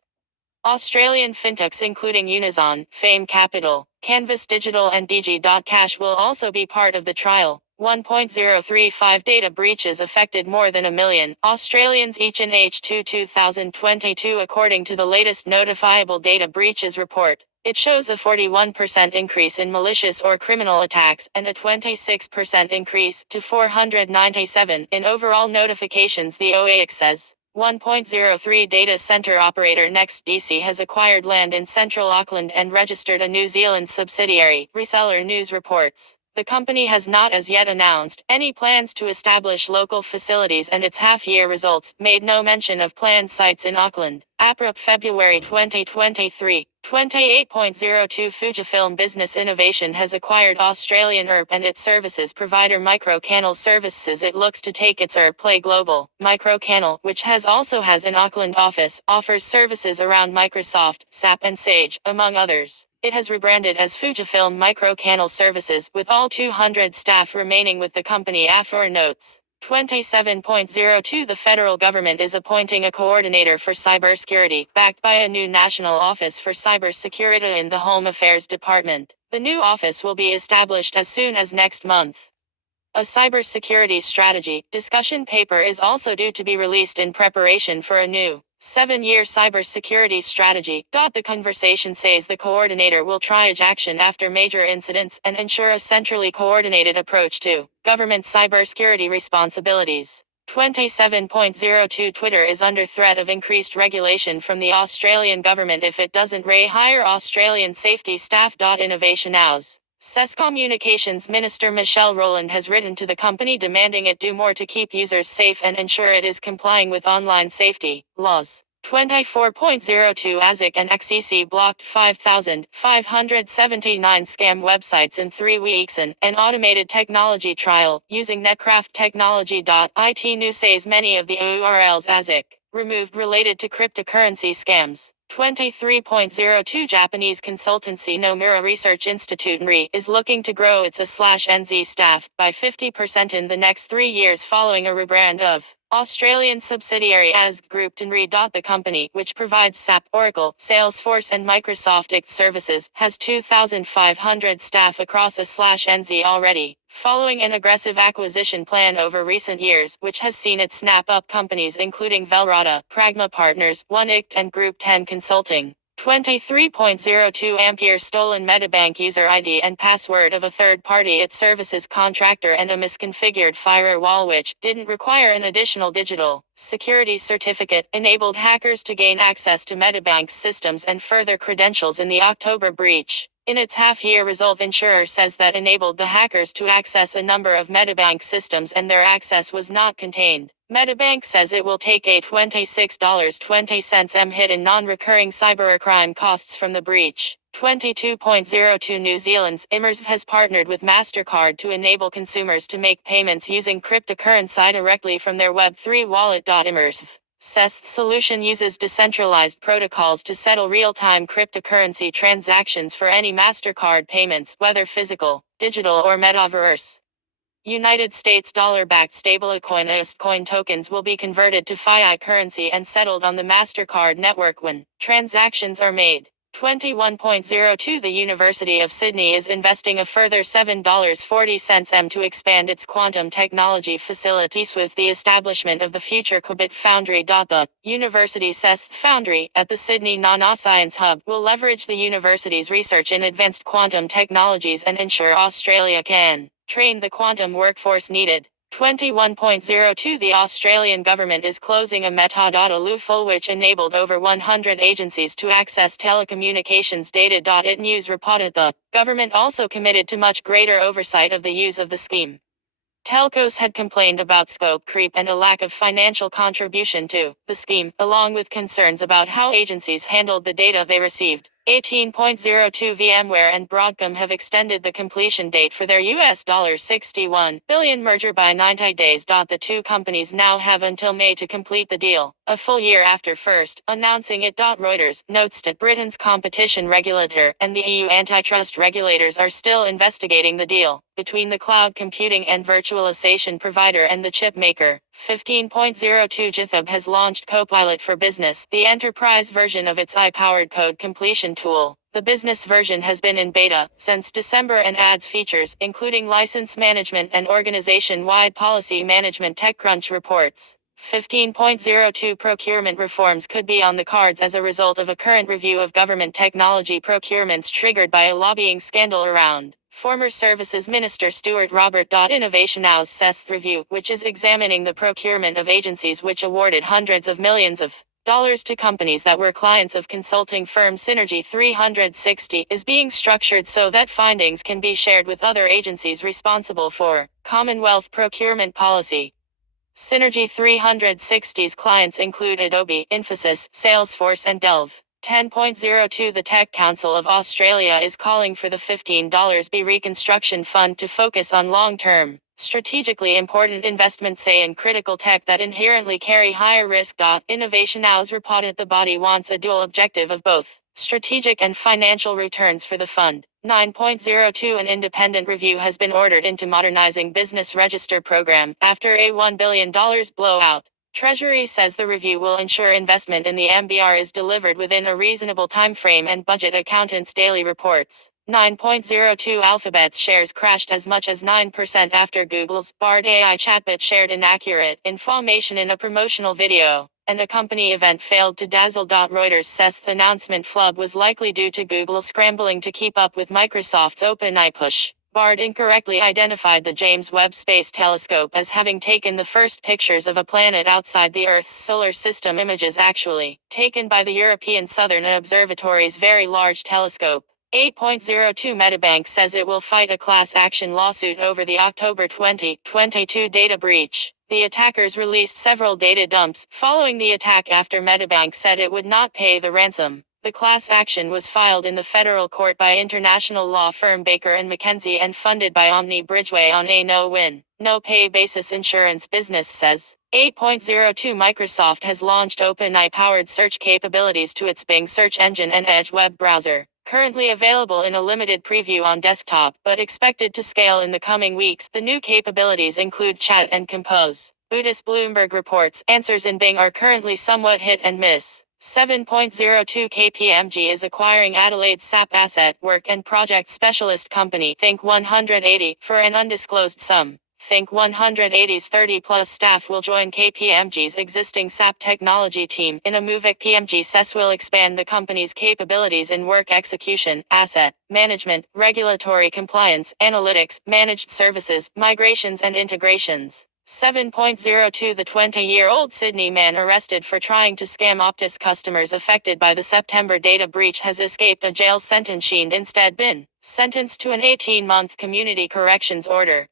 Australian fintechs including Unizon, Fame Capital, Canvas Digital and DG.Cash will also be part of the trial. 1.035 Data breaches affected more than 1 million Australians each in H2 2022 according to the latest notifiable data breaches report. It shows a 41% increase in malicious or criminal attacks and a 26% increase to 497 in overall notifications, the OAX says. 1.03 Data center operator NextDC has acquired land in central Auckland and registered a New Zealand subsidiary, reseller news reports. The company has not as yet announced any plans to establish local facilities, and its half-year results made no mention of planned sites in Auckland. APRA February 2023. 28.02 Fujifilm Business Innovation has acquired Australian ERP and its services provider Microcanal Services. It looks to take its ERP play global. Microcanal, which also has an Auckland office, offers services around Microsoft, SAP and Sage, among others. It has rebranded as Fujifilm Microcanal Services, with all 200 staff remaining with the company. AFR notes. 27.02 The federal government is appointing a coordinator for cybersecurity, backed by a new National Office for Cybersecurity in the Home Affairs Department. The new office will be established as soon as next month. A cybersecurity strategy discussion paper is also due to be released in preparation for a new 7-year cybersecurity strategy. The conversation says the coordinator will triage action after major incidents and ensure a centrally coordinated approach to government cybersecurity responsibilities. 27.02 Twitter is under threat of increased regulation from the Australian government if it doesn't rehire Australian safety staff. Innovation Nows says Communications Minister Michelle Rowland has written to the company demanding it do more to keep users safe and ensure it is complying with online safety laws. 24.02 ASIC and XCC blocked 5,579 scam websites in 3 weeks in an automated technology trial using Netcraft technology. IT News says many of the URLs ASIC removed related to cryptocurrency scams. 23.02 Japanese consultancy Nomura Research Institute (NRI) is looking to grow its A/NZ staff by 50% in the next 3 years following a rebrand of Australian subsidiary as Group NRI. The company, which provides SAP, Oracle, Salesforce and Microsoft ICT services, has 2,500 staff across A/NZ already, following an aggressive acquisition plan over recent years, which has seen it snap up companies including Velrada, Pragma Partners, One ICT and Group 10 Consulting. 23.02 Ampere stolen Metabank user ID and password of a third-party IT services contractor and a misconfigured firewall which didn't require an additional digital security certificate enabled hackers to gain access to Metabank's systems and further credentials in the October breach. In its half-year result, insurer says that enabled the hackers to access a number of Metabank systems and their access was not contained. Metabank says it will take a $26.20 hit in non-recurring cybercrime costs from the breach. 22.02 New Zealand's Immersive has partnered with MasterCard to enable consumers to make payments using cryptocurrency directly from their Web3 wallet. Immersive says the solution uses decentralized protocols to settle real-time cryptocurrency transactions for any MasterCard payments, whether physical, digital or metaverse. United States dollar-backed stablecoin coin tokens will be converted to fiat currency and settled on the MasterCard network when transactions are made. 21.02 The University of Sydney is investing a further $7.40 to expand its quantum technology facilities with the establishment of the future Qubit Foundry. The university says the foundry at the Sydney Nanoscience Hub will leverage the university's research in advanced quantum technologies and ensure Australia can train the quantum workforce needed. 21.02 The Australian government is closing a metadata loophole which enabled over 100 agencies to access telecommunications data. It News reported the government also committed to much greater oversight of the use of the scheme. Telcos had complained about scope creep and a lack of financial contribution to the scheme, along with concerns about how agencies handled the data they received. 18.02 VMware and Broadcom have extended the completion date for their $61 billion merger by 90 days. The two companies now have until May to complete the deal, a full year after first announcing it. Reuters notes that Britain's competition regulator and the EU antitrust regulators are still investigating the deal between the cloud computing and virtualization provider and the chip maker. 15.02 GitHub has launched Copilot for Business, the enterprise version of its AI-powered code completion tool. The business version has been in beta since December and adds features, including license management and organization-wide policy management. TechCrunch reports. 15.02 Procurement reforms could be on the cards as a result of a current review of government technology procurements triggered by a lobbying scandal around former Services Minister Stuart Robert. Innovation Now's CEST review, which is examining the procurement of agencies which awarded hundreds of millions of dollars to companies that were clients of consulting firm Synergy 360, is being structured so that findings can be shared with other agencies responsible for Commonwealth procurement policy. Synergy 360's clients include Adobe, Infosys, Salesforce and Delve. 10.02 The Tech Council of Australia is calling for the $15 Reconstruction Fund to focus on long-term, strategically important investments say in critical tech that inherently carry higher risk. Innovation Now's reported the body wants a dual objective of both strategic and financial returns for the fund. 9.02 An independent review has been ordered into modernizing business register program after a $1 billion blowout. Treasury says the review will ensure investment in the MBR is delivered within a reasonable time frame and budget accountants daily reports. 9.02 Alphabet's shares crashed as much as 9% after Google's Bard AI chatbot shared inaccurate information in a promotional video, and a company event failed to dazzle. Reuters says the announcement flub was likely due to Google scrambling to keep up with Microsoft's OpenAI push. Bard incorrectly identified the James Webb Space Telescope as having taken the first pictures of a planet outside the Earth's solar system, images actually taken by the European Southern Observatory's Very Large Telescope. 8.02 Metabank says it will fight a class action lawsuit over the October 2022 data breach. The attackers released several data dumps following the attack after Metabank said it would not pay the ransom. The class action was filed in the federal court by international law firm Baker & McKenzie and funded by Omni Bridgeway on a no-win, no-pay basis, insurance business says. 8.02 Microsoft has launched OpenAI-powered search capabilities to its Bing search engine and Edge web browser. Currently available in a limited preview on desktop, but expected to scale in the coming weeks. The new capabilities include chat and compose. Buddhist Bloomberg reports answers in Bing are currently somewhat hit and miss. 7.02 KPMG is acquiring Adelaide's SAP asset, work and project specialist company Think 180 for an undisclosed sum. Think 180's 30-plus staff will join KPMG's existing SAP technology team in a move. KPMG says will expand the company's capabilities in work execution, asset management, regulatory compliance, analytics, managed services, migrations and integrations. 7.02 The 20-year-old Sydney man arrested for trying to scam Optus customers affected by the September data breach has escaped a jail sentence. She'd instead been sentenced to an 18-month community corrections order.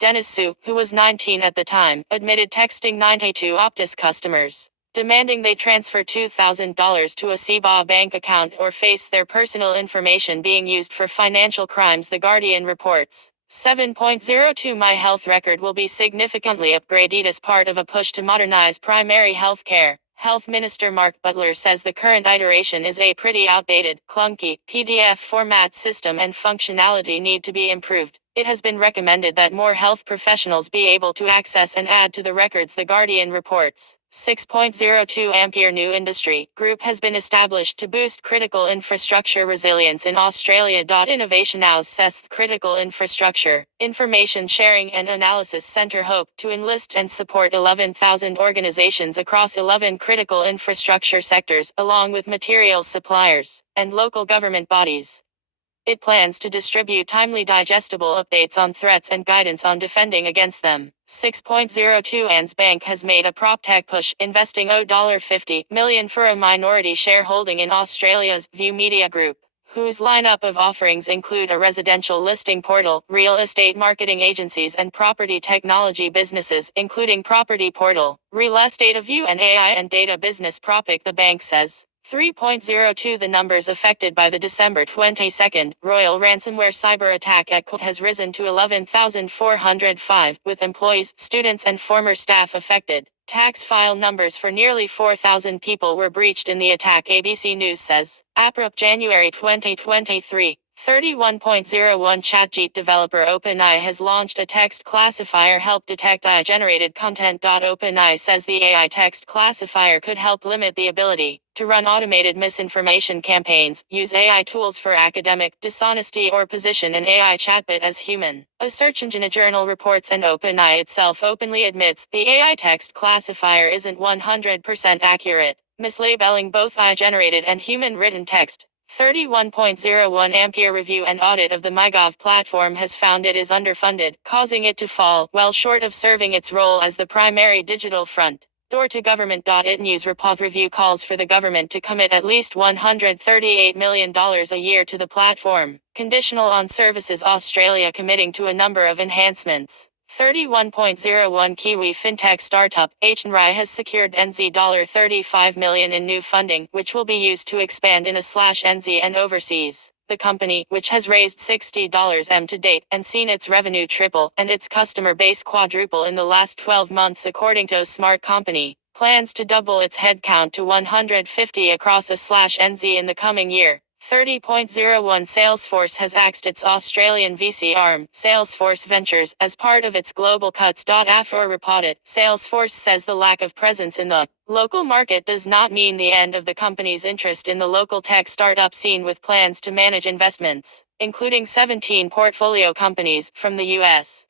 Dennis Su, who was 19 at the time, admitted texting 92 Optus customers, demanding they transfer $2,000 to a CBA bank account or face their personal information being used for financial crimes, The Guardian reports. 7.02 My health record will be significantly upgraded as part of a push to modernize primary health care. Health Minister Mark Butler says the current iteration is a pretty outdated, clunky, PDF format system and functionality need to be improved. It has been recommended that more health professionals be able to access and add to the records, The Guardian reports. 6.02 Ampere New Industry Group has been established to boost critical infrastructure resilience in Australia. Innovation Now's CEST Critical Infrastructure, Information Sharing and Analysis Centre hope to enlist and support 11,000 organizations across 11 critical infrastructure sectors, along with materials suppliers and local government bodies. It plans to distribute timely digestible updates on threats and guidance on defending against them. 6.02 ANZ Bank has made a PropTech push, investing $50 million for a minority shareholding in Australia's View Media Group, whose lineup of offerings include a residential listing portal, real estate marketing agencies and property technology businesses, including Property Portal, Real Estate View and AI and data business Propic, the bank says. 3.02 The numbers affected by the December 22 Royal ransomware cyber attack at Qt has risen to 11,405, with employees, students and former staff affected. Tax file numbers for nearly 4,000 people were breached in the attack, ABC News says. APRA January 2023. 31.01 ChatGPT developer OpenAI has launched a text classifier help detect AI-generated content. OpenAI says the AI text classifier could help limit the ability to run automated misinformation campaigns, use AI tools for academic dishonesty or position an AI chatbot as human. A search engine journal reports and OpenAI itself openly admits the AI text classifier isn't 100% accurate, mislabeling both AI-generated and human-written text. 31.01 Ampere review and audit of the MyGov platform has found it is underfunded, causing it to fall well short of serving its role as the primary digital front door to government. It News report review calls for the government to commit at least $138 million a year to the platform, conditional on Services Australia committing to a number of enhancements. 31.01 Kiwi fintech startup HNRI has secured $35 million in new funding, which will be used to expand in NZ and overseas. The company, which has raised $60 M to date and seen its revenue triple and its customer base quadruple in the last 12 months according to a Smart Company, plans to double its headcount to 150 across NZ in the coming year. 30.01 Salesforce has axed its Australian VC arm, Salesforce Ventures, as part of its global cuts. After reported, Salesforce says the lack of presence in the local market does not mean the end of the company's interest in the local tech startup scene, with plans to manage investments, including 17 portfolio companies, from the U.S.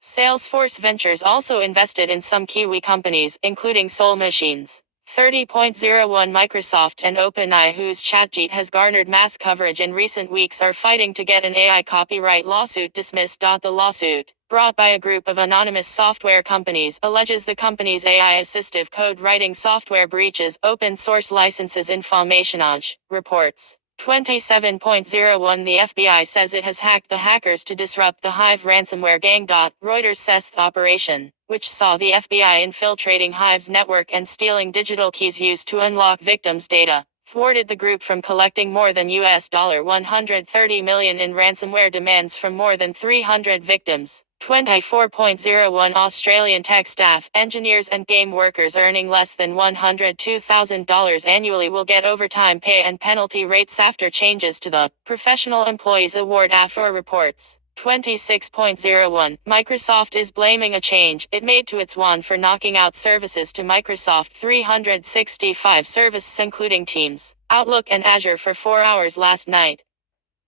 Salesforce Ventures also invested in some Kiwi companies, including Soul Machines. 30.01 Microsoft and OpenAI, whose ChatGPT has garnered mass coverage in recent weeks, are fighting to get an AI copyright lawsuit dismissed. The lawsuit, brought by a group of anonymous software companies, alleges the company's AI assistive code writing software breaches open source licenses informationage, reports. 27.01 The FBI says it has hacked the hackers to disrupt the Hive ransomware gang. Reuters says the operation, which saw the FBI infiltrating Hive's network and stealing digital keys used to unlock victims' data, thwarted the group from collecting more than $130 million in ransomware demands from more than 300 victims. 24.01 Australian tech staff, engineers and game workers earning less than $102,000 annually will get overtime pay and penalty rates after changes to the Professional Employees Award. AFR reports. 26.01 Microsoft is blaming a change it made to its WAN for knocking out services to Microsoft 365 services including Teams, Outlook and Azure for 4 hours last night.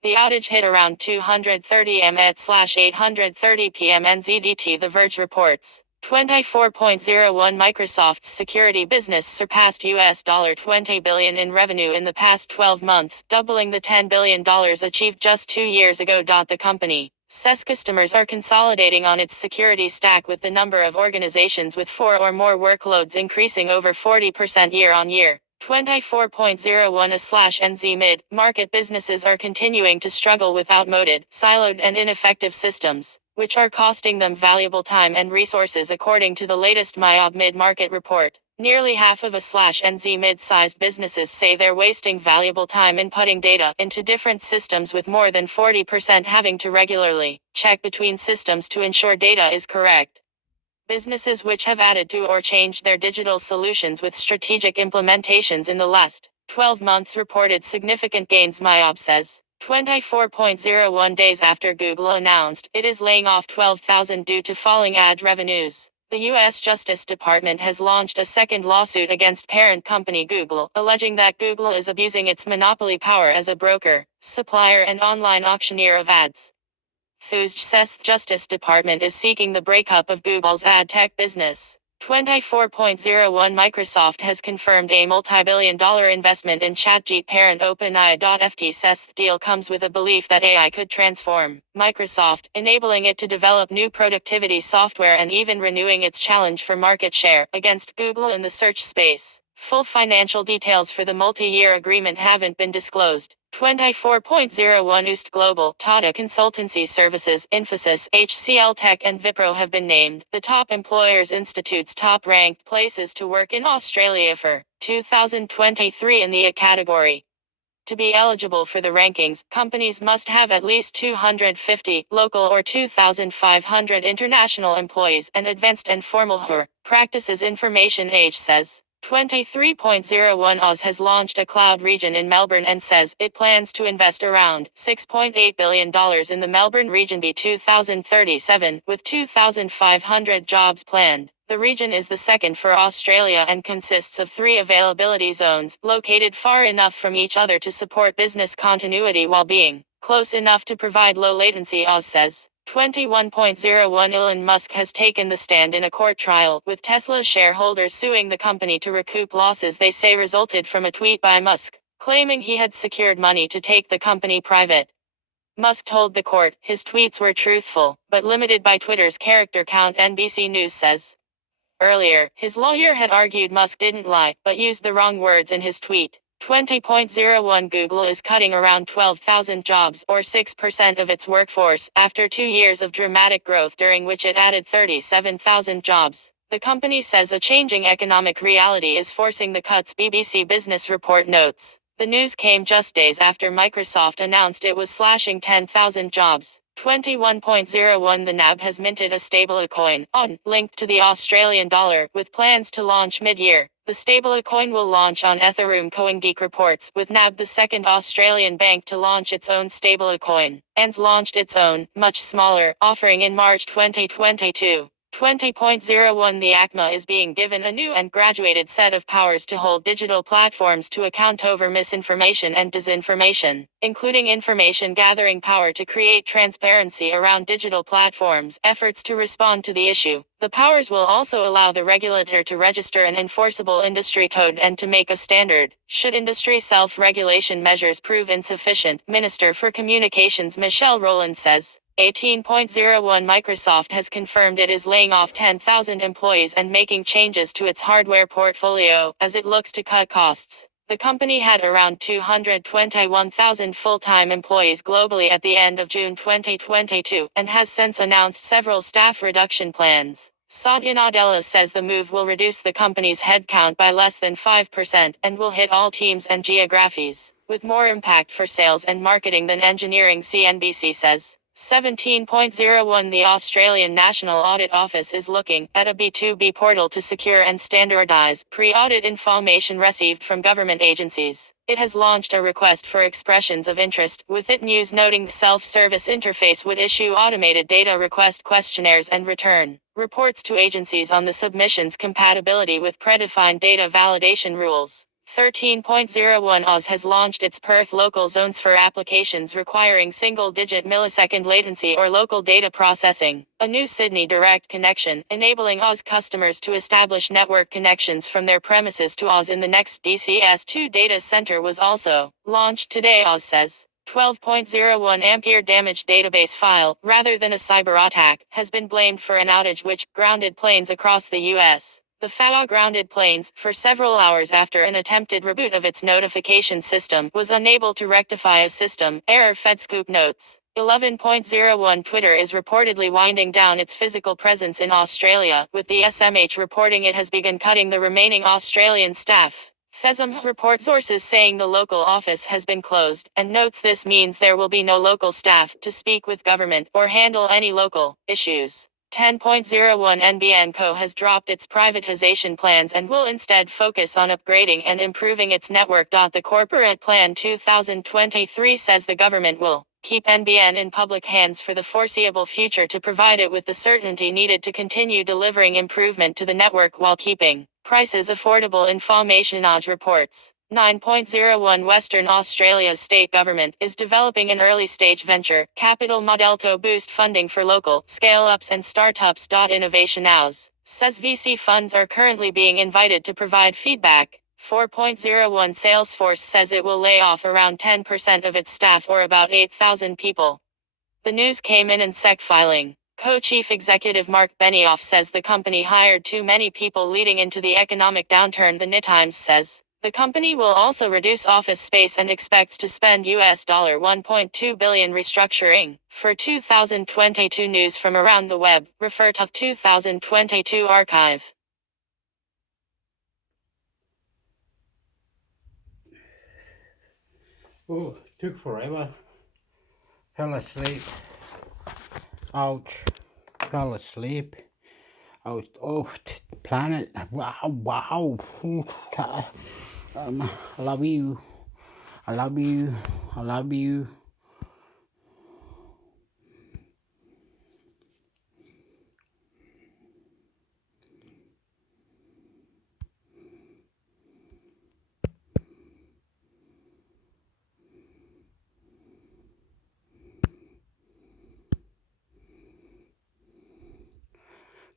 The outage hit around 2:30 am at /8:30 p.m. NZDT. The Verge reports. 24.01 Microsoft's security business surpassed $20 billion in revenue in the past 12 months, doubling the $10 billion achieved just 2 years ago. The company says customers are consolidating on its security stack, with the number of organizations with 4 or more workloads increasing over 40% year-on-year. 24.01 Mid-market businesses are continuing to struggle with outmoded, siloed and ineffective systems, which are costing them valuable time and resources according to the latest MIOB mid-market report. Nearly half of /NZ mid-sized businesses say they're wasting valuable time inputting data into different systems, with more than 40% having to regularly check between systems to ensure data is correct. Businesses which have added to or changed their digital solutions with strategic implementations in the last 12 months reported significant gains, MIOB says. 24.01 days after Google announced it is laying off 12,000 due to falling ad revenues, the U.S. Justice Department has launched a second lawsuit against parent company Google, alleging that Google is abusing its monopoly power as a broker, supplier and online auctioneer of ads. The U.S. Justice Department is seeking the breakup of Google's ad tech business. 24.01 Microsoft has confirmed a multi-billion-dollar investment in ChatGPT parent OpenAI. FT says the deal comes with a belief that AI could transform Microsoft, enabling it to develop new productivity software and even renewing its challenge for market share against Google in the search space. Full financial details for the multi-year agreement haven't been disclosed. 24.01 Oost Global, Tata Consultancy Services, Infosys, HCL Tech and Wipro have been named the Top Employers Institute's top-ranked places to work in Australia for 2023 in the A category. To be eligible for the rankings, companies must have at least 250 local or 2,500 international employees and advanced and formal HR practices. Information Age says. 23.01 Oz has launched a cloud region in Melbourne and says it plans to invest around $6.8 billion in the Melbourne region by 2037, with 2,500 jobs planned. The region is the second for Australia and consists of 3 availability zones, located far enough from each other to support business continuity while being close enough to provide low latency, Oz says. 21.01 Elon Musk has taken the stand in a court trial, with Tesla shareholders suing the company to recoup losses they say resulted from a tweet by Musk, claiming he had secured money to take the company private. Musk told the court his tweets were truthful, but limited by Twitter's character count, NBC News says. Earlier, his lawyer had argued Musk didn't lie, but used the wrong words in his tweet. 20.01 Google is cutting around 12,000 jobs, or 6% of its workforce, after 2 years of dramatic growth during which it added 37,000 jobs. The company says a changing economic reality is forcing the cuts, BBC Business Report notes. The news came just days after Microsoft announced it was slashing 10,000 jobs. 21.01 The NAB has minted a stablecoin, ON, linked to the Australian dollar, with plans to launch mid-year. The stablecoin will launch on Ethereum. CoinGeek reports, with NAB the second Australian bank to launch its own stablecoin. ANZ launched its own, much smaller, offering in March 2022. 20.01 The ACMA is being given a new and graduated set of powers to hold digital platforms to account over misinformation and disinformation, including information gathering power to create transparency around digital platforms, efforts to respond to the issue. The powers will also allow the regulator to register an enforceable industry code and to make a standard, should industry self-regulation measures prove insufficient, Minister for Communications Michelle Rowland says. 18.01 Microsoft has confirmed it is laying off 10,000 employees and making changes to its hardware portfolio as it looks to cut costs. The company had around 221,000 full-time employees globally at the end of June 2022 and has since announced several staff reduction plans. Satya Nadella says the move will reduce the company's headcount by less than 5% and will hit all teams and geographies, with more impact for sales and marketing than engineering, CNBC says. 17.01 The Australian National Audit Office is looking at a B2B portal to secure and standardize pre-audit information received from government agencies. It has launched a request for expressions of interest, with it news noting the self-service interface would issue automated data request questionnaires and return reports to agencies on the submission's compatibility with predefined data validation rules. 13.01 Oz has launched its Perth local zones for applications requiring single-digit millisecond latency or local data processing. A new Sydney direct connection, enabling Oz customers to establish network connections from their premises to Oz in the next DCS2 data center was also launched today, Oz says. 12.01 Ampere damaged database file, rather than a cyber attack, has been blamed for an outage which grounded planes across the U.S. The FAA grounded planes for several hours after an attempted reboot of its notification system was unable to rectify a system error, FedScoop notes. 11.01 Twitter is reportedly winding down its physical presence in Australia, with the SMH reporting it has begun cutting the remaining Australian staff. FESM reports sources saying the local office has been closed, and notes this means there will be no local staff to speak with government or handle any local issues. 10.01 NBN Co. has dropped its privatization plans and will instead focus on upgrading and improving its network. The Corporate Plan 2023 says the government will keep NBN in public hands for the foreseeable future to provide it with the certainty needed to continue delivering improvement to the network while keeping prices affordable, Information Age reports. 9.01 Western Australia's state government is developing an early-stage venture capital model to boost funding for local scale-ups and startups. Innovation House says VC funds are currently being invited to provide feedback. 4.01 Salesforce says it will lay off around 10% of its staff, or about 8,000 people. The news came in SEC filing. Co-chief executive Mark Benioff says the company hired too many people leading into the economic downturn. The Times says the company will also reduce office space and expects to spend $1.2 billion restructuring. For 2022 news from around the web, refer to 2022 archive. Oh, took forever. Fell asleep. Ouch. Fell asleep. Out of the planet. Wow. I love you. I love you. I love you.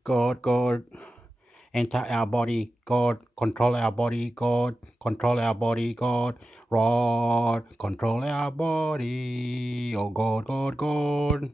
God, enter our body, God, control our body, God, control our body, God, Lord, control our body, oh God.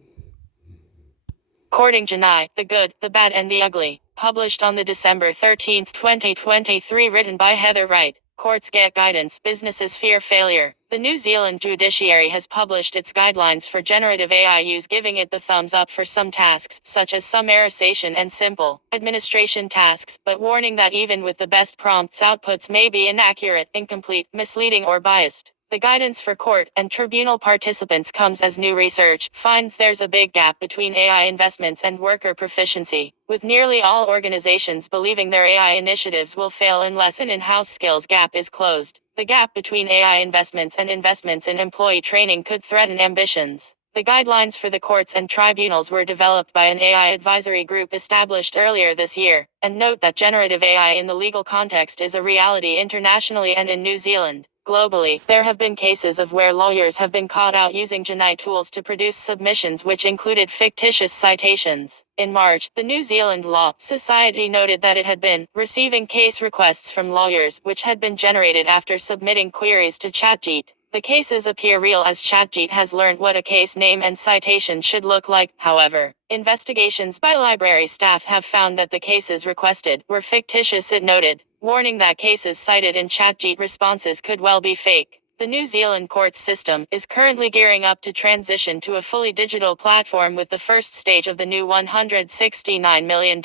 Courting Janai, The Good, the Bad and the Ugly, published on the December 13, 2023, written by Heather Wright. Courts get guidance, businesses fear failure. The New Zealand judiciary has published its guidelines for generative AI use, giving it the thumbs up for some tasks, such as summarization and simple administration tasks, but warning that even with the best prompts, outputs may be inaccurate, incomplete, misleading or biased. The guidance for court and tribunal participants comes as new research finds there's a big gap between AI investments and worker proficiency, with nearly all organizations believing their AI initiatives will fail unless an in-house skills gap is closed. The gap between AI investments and investments in employee training could threaten ambitions. The guidelines for the courts and tribunals were developed by an AI advisory group established earlier this year, and note that generative AI in the legal context is a reality internationally and in New Zealand. Globally, there have been cases of where lawyers have been caught out using GenAI tools to produce submissions which included fictitious citations. In March, the New Zealand Law Society noted that it had been receiving case requests from lawyers which had been generated after submitting queries to ChatGPT. The cases appear real as ChatGPT has learned what a case name and citation should look like. However, investigations by library staff have found that the cases requested were fictitious, it noted, warning that cases cited in ChatGPT responses could well be fake. The New Zealand courts system is currently gearing up to transition to a fully digital platform, with the first stage of the new $169 million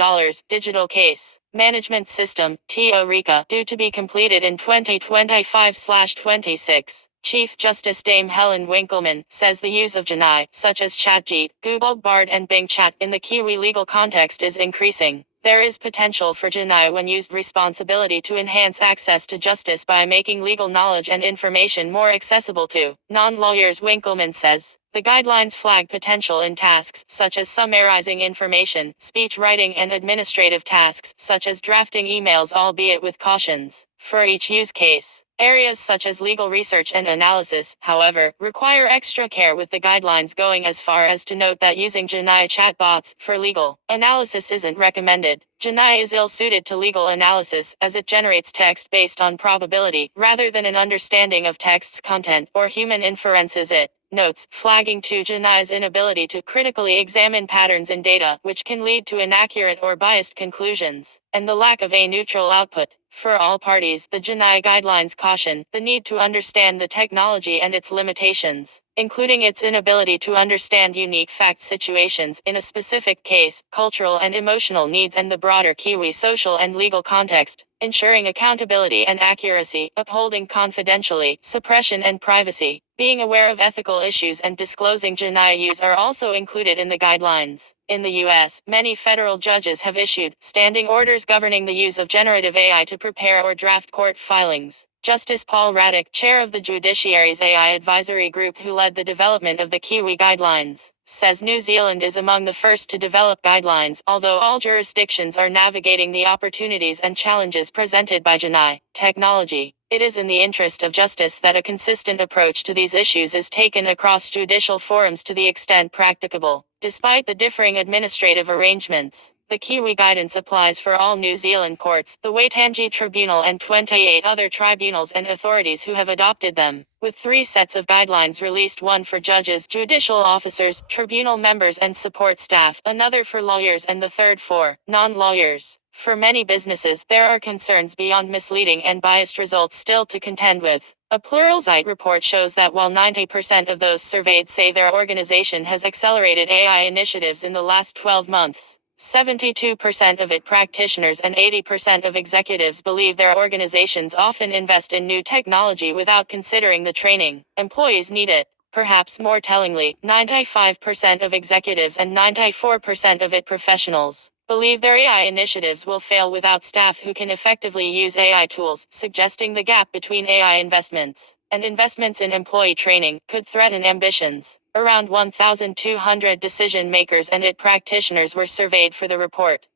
digital case management system, TORICA, due to be completed in 2025/26. Chief Justice Dame Helen Winkleman says the use of GenAI, such as ChatGPT, Google Bard and Bing Chat, in the Kiwi legal context is increasing. There is potential for GenAI when used responsibility to enhance access to justice by making legal knowledge and information more accessible to non-lawyers, Winkleman says. The guidelines flag potential in tasks such as summarizing information, speech writing, and administrative tasks such as drafting emails, albeit with cautions for each use case. Areas such as legal research and analysis, however, require extra care, with the guidelines going as far as to note that using GenAI chatbots for legal analysis isn't recommended. GenAI is ill-suited to legal analysis as it generates text based on probability rather than an understanding of text's content or human inferences, it notes, flagging to GenAI's inability to critically examine patterns in data, which can lead to inaccurate or biased conclusions, and the lack of a neutral output. For all parties, the GenAI guidelines caution the need to understand the technology and its limitations, including its inability to understand unique fact situations in a specific case, cultural and emotional needs, and the broader Kiwi social and legal context, ensuring accountability and accuracy, upholding confidentiality, suppression and privacy. Being aware of ethical issues and disclosing GenAI use are also included in the guidelines. In the U.S., many federal judges have issued standing orders governing the use of generative AI to prepare or draft court filings. Justice Paul Raddick, chair of the Judiciary's AI advisory group who led the development of the Kiwi guidelines, says New Zealand is among the first to develop guidelines, although all jurisdictions are navigating the opportunities and challenges presented by GenAI technology. It is in the interest of justice that a consistent approach to these issues is taken across judicial forums to the extent practicable. Despite the differing administrative arrangements, the Kiwi guidance applies for all New Zealand courts, the Waitangi Tribunal, and 28 other tribunals and authorities who have adopted them, with 3 sets of guidelines released: one for judges, judicial officers, tribunal members and support staff, another for lawyers, and the third for non-lawyers. For many businesses, there are concerns beyond misleading and biased results still to contend with. A Pluralsight report shows that while 90% of those surveyed say their organization has accelerated AI initiatives in the last 12 months, 72% of it practitioners and 80% of executives believe their organizations often invest in new technology without considering the training employees need it. Perhaps more tellingly, 95% of executives and 94% of IT professionals believe their AI initiatives will fail without staff who can effectively use AI tools, suggesting the gap between AI investments and investments in employee training could threaten ambitions. Around 1,200 decision makers and IT practitioners were surveyed for the report.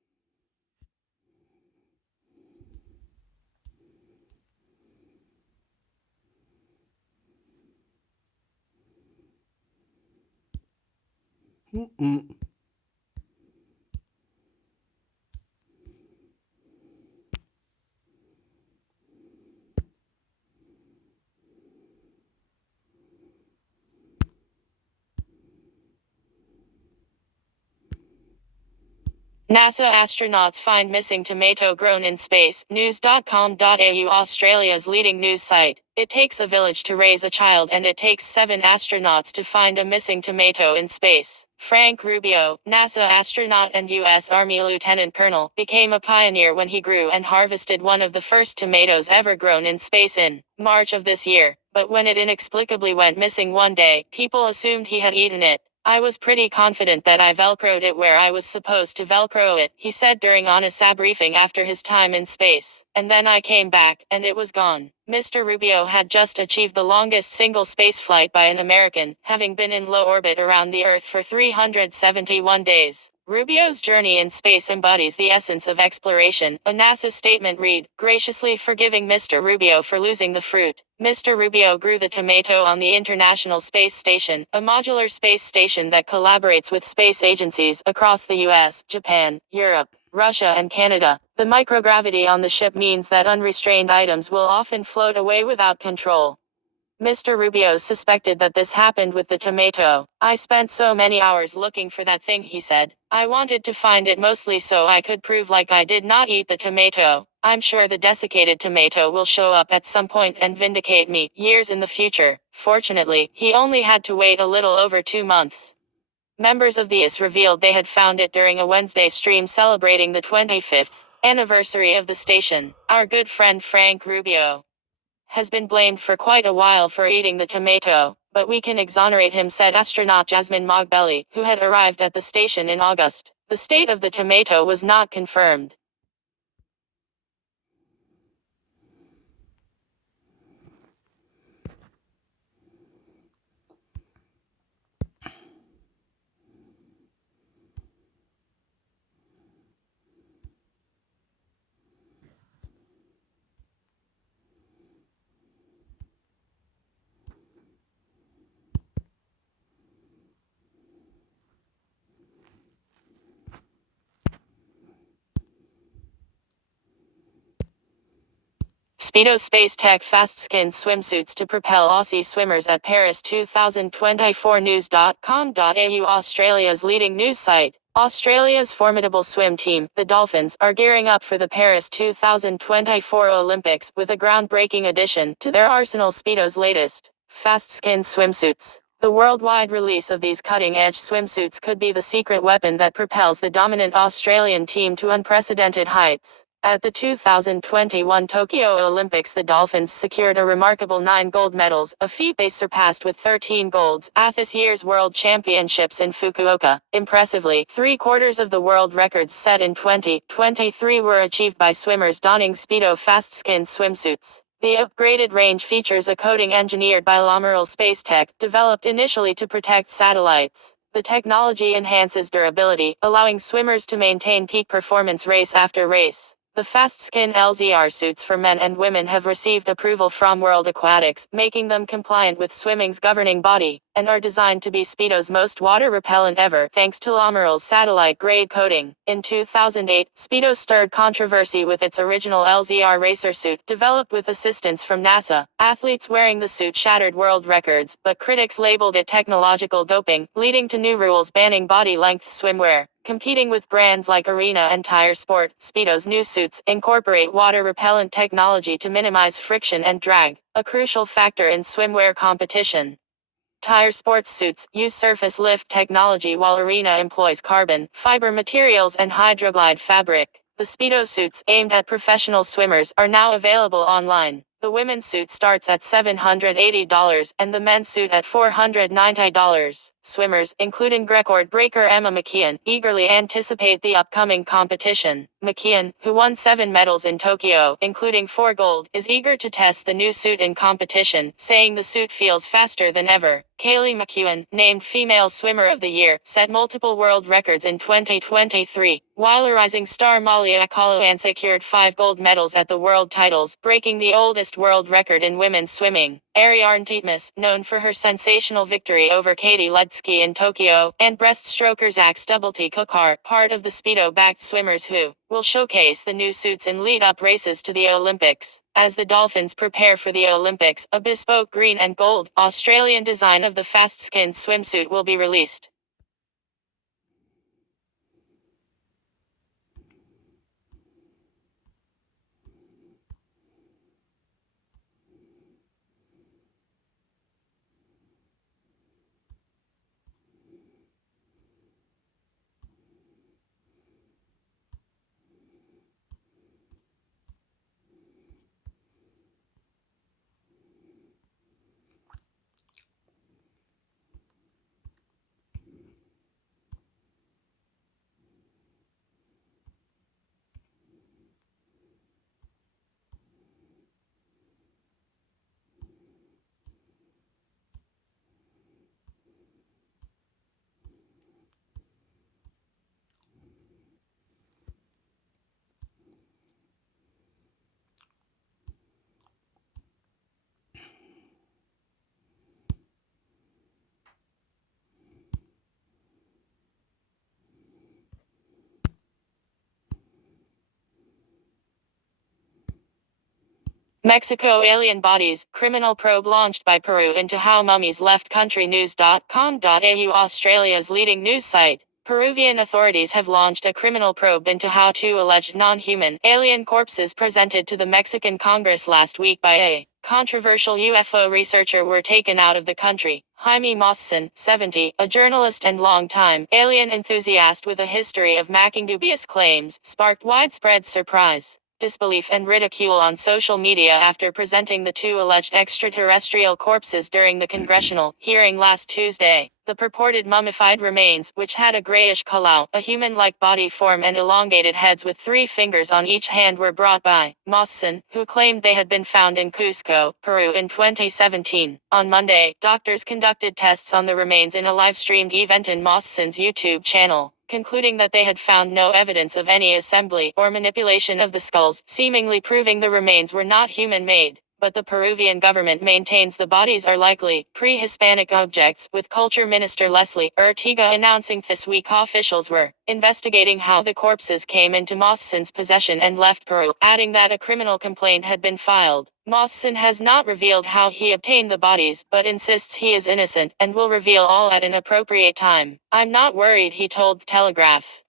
NASA astronauts find missing tomato grown in space. News.com.au, Australia's leading news site. It takes a village to raise a child, and it takes 7 astronauts to find a missing tomato in space. Frank Rubio, NASA astronaut and U.S. Army lieutenant colonel, became a pioneer when he grew and harvested one of the first tomatoes ever grown in space in March of this year. But when it inexplicably went missing one day, people assumed he had eaten it. I was pretty confident that I velcroed it where I was supposed to velcro it, he said during a NASA briefing after his time in space. And then I came back, and it was gone. Mr. Rubio had just achieved the longest single spaceflight by an American, having been in low orbit around the Earth for 371 days. Rubio's journey in space embodies the essence of exploration, a NASA statement read, graciously forgiving Mr. Rubio for losing the fruit. Mr. Rubio grew the tomato on the International Space Station, a modular space station that collaborates with space agencies across the US, Japan, Europe, Russia and Canada. The microgravity on the ship means that unrestrained items will often float away without control. Mr. Rubio suspected that this happened with the tomato. I spent so many hours looking for that thing, he said. I wanted to find it mostly so I could prove like I did not eat the tomato. I'm sure the desiccated tomato will show up at some point and vindicate me, years in the future. Fortunately, he only had to wait a little over 2 months. Members of the IS revealed they had found it during a Wednesday stream celebrating the 25th anniversary of the station. Our good friend Frank Rubio has been blamed for quite a while for eating the tomato, but we can exonerate him, said astronaut Jasmine Mogbelli, who had arrived at the station in August. The state of the tomato was not confirmed. Speedo Space Tech Fast Skin Swimsuits to propel Aussie swimmers at Paris 2024 News.com.au. Australia's leading news site. Australia's formidable swim team, the Dolphins, are gearing up for the Paris 2024 Olympics with a groundbreaking addition to their arsenal: Speedo's latest fast skin swimsuits. The worldwide release of these cutting-edge swimsuits could be the secret weapon that propels the dominant Australian team to unprecedented heights. At the 2021 Tokyo Olympics, the Dolphins secured a remarkable 9 gold medals, a feat they surpassed with 13 golds at this year's World Championships in Fukuoka. Impressively, 3/4 of the world records set in 2023 were achieved by swimmers donning Speedo fast skin swimsuits. The upgraded range features a coating engineered by L'Amiral Space Tech, developed initially to protect satellites. The technology enhances durability, allowing swimmers to maintain peak performance race after race. The fast skin LZR suits for men and women have received approval from World Aquatics, making them compliant with swimming's governing body, and are designed to be Speedo's most water repellent ever, thanks to L'Amiral's satellite-grade coating. In 2008, Speedo stirred controversy with its original LZR racer suit, developed with assistance from NASA. Athletes wearing the suit shattered world records, but critics labeled it technological doping, leading to new rules banning body-length swimwear. Competing with brands like Arena and Tire Sport, Speedo's new suits incorporate water-repellent technology to minimize friction and drag, a crucial factor in swimwear competition. Tire Sports suits use surface lift technology, while Arena employs carbon fiber materials and Hydroglide fabric. The Speedo suits, aimed at professional swimmers, are now available online. The women's suit starts at $780 and the men's suit at $490. Swimmers, including record breaker Emma McKeon, eagerly anticipate the upcoming competition. McKeon, who won 7 medals in Tokyo, including 4 gold, is eager to test the new suit in competition, saying the suit feels faster than ever. Kaylee McEwen, named Female Swimmer of the Year, set multiple world records in 2023, while a rising star Malia Akalawan secured 5 gold medals at the world titles, breaking the oldest world record in women's swimming. Ariarne Titmus, known for her sensational victory over Katie Ledecky in Tokyo, and breaststroker Zach Stubblety Cook are part of the Speedo-backed swimmers who will showcase the new suits in lead-up races to the Olympics. As the Dolphins prepare for the Olympics, a bespoke green and gold Australian design of the fast skin swimsuit will be released. Mexico alien bodies, criminal probe launched by Peru into how mummies left country. News.com.au, Australia's leading news site. Peruvian authorities have launched a criminal probe into how two alleged non-human alien corpses presented to the Mexican Congress last week by a controversial UFO researcher were taken out of the country. Jaime Mosson, 70, a journalist and long-time alien enthusiast with a history of making dubious claims, sparked widespread surprise, disbelief and ridicule on social media after presenting the two alleged extraterrestrial corpses during the congressional hearing last Tuesday. The purported mummified remains, which had a grayish color, a human-like body form and elongated heads with 3 fingers on each hand, were brought by Mosson, who claimed they had been found in Cusco, Peru in 2017. On Monday, doctors conducted tests on the remains in a live-streamed event in Mosson's YouTube channel, concluding that they had found no evidence of any assembly or manipulation of the skulls, seemingly proving the remains were not human-made. But the Peruvian government maintains the bodies are likely pre-Hispanic objects, with Culture Minister Leslie Urtiga announcing this week officials were investigating how the corpses came into Mosson's possession and left Peru, adding that a criminal complaint had been filed. Mosson has not revealed how he obtained the bodies, but insists he is innocent and will reveal all at an appropriate time. "I'm not worried," he told The Telegraph.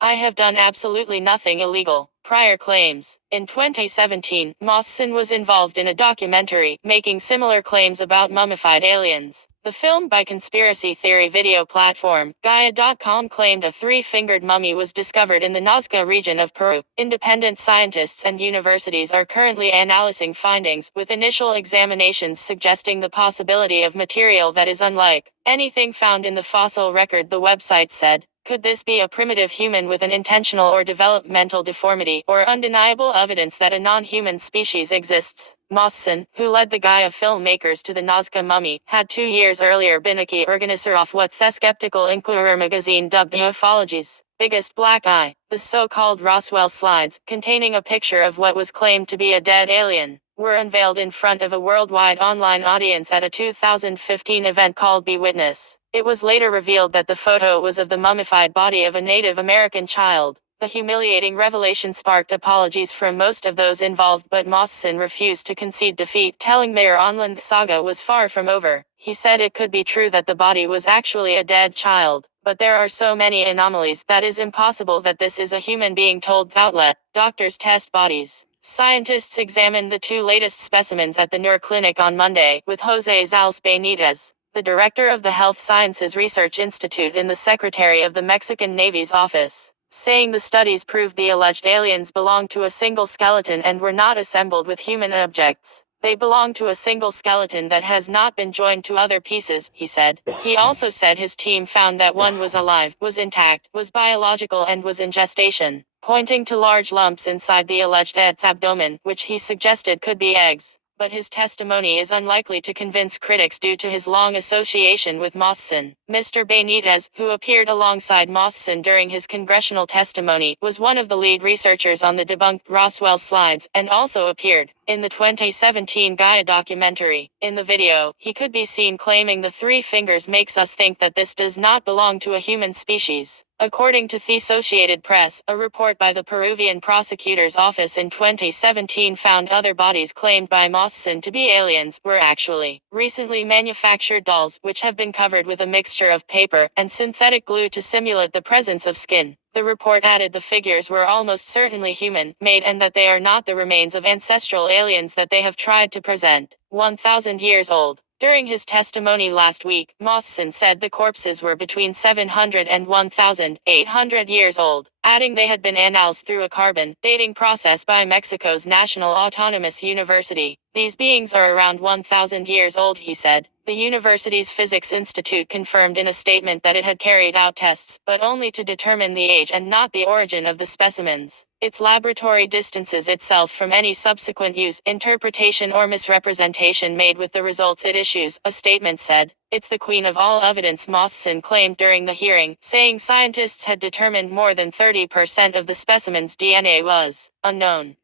"I have done absolutely nothing illegal." Prior claims. In 2017, Mosson was involved in a documentary, making similar claims about mummified aliens. The film by conspiracy theory video platform, Gaia.com, claimed a 3-fingered mummy was discovered in the Nazca region of Peru. Independent scientists and universities are currently analyzing findings, with initial examinations suggesting the possibility of material that is unlike anything found in the fossil record, the website said. Could this be a primitive human with an intentional or developmental deformity, or undeniable evidence that a non-human species exists? Mosson, who led the Gaia filmmakers to the Nazca mummy, had 2 years earlier been a key organizer of what the Skeptical Inquirer magazine dubbed ufology's biggest black eye. The so-called Roswell slides, containing a picture of what was claimed to be a dead alien, were unveiled in front of a worldwide online audience at a 2015 event called Be Witness. It was later revealed that the photo was of the mummified body of a Native American child. The humiliating revelation sparked apologies from most of those involved, but Mosson refused to concede defeat, telling Mayor Onland the saga was far from over. He said it could be true that the body was actually a dead child, but there are so many anomalies that is impossible that this is a human being, told the outlet. Doctors test bodies. Scientists examined the 2 latest specimens at the Nur Clinic on Monday, with Jose Zales Benitez, the director of the Health Sciences Research Institute in the Secretary of the Mexican Navy's office, saying the studies proved the alleged aliens belonged to a single skeleton and were not assembled with human objects. They belong to a single skeleton that has not been joined to other pieces, he said. He also said his team found that one was alive, was intact, was biological and was in gestation, pointing to large lumps inside the alleged Ed's abdomen, which he suggested could be eggs. But his testimony is unlikely to convince critics due to his long association with Mosson. Mr. Benitez, who appeared alongside Mosson during his congressional testimony, was one of the lead researchers on the debunked Roswell slides, and also appeared in the 2017 Gaia documentary. In the video, he could be seen claiming the 3 fingers makes us think that this does not belong to a human species. According to the Associated Press, a report by the Peruvian prosecutor's office in 2017 found other bodies claimed by Mosson to be aliens were actually recently manufactured dolls, which have been covered with a mixture of paper and synthetic glue to simulate the presence of skin. The report added the figures were almost certainly human-made and that they are not the remains of ancestral aliens that they have tried to present. 1,000 years old. During his testimony last week, Mosson said the corpses were between 700 and 1,800 years old, adding they had been analyzed through a carbon dating process by Mexico's National Autonomous University. These beings are around 1,000 years old, he said. The university's Physics Institute confirmed in a statement that it had carried out tests, but only to determine the age and not the origin of the specimens. Its laboratory distances itself from any subsequent use, interpretation or misrepresentation made with the results it issues, a statement said. It's the queen of all evidence, Mosson claimed during the hearing, saying scientists had determined more than 30% of the specimen's DNA was unknown.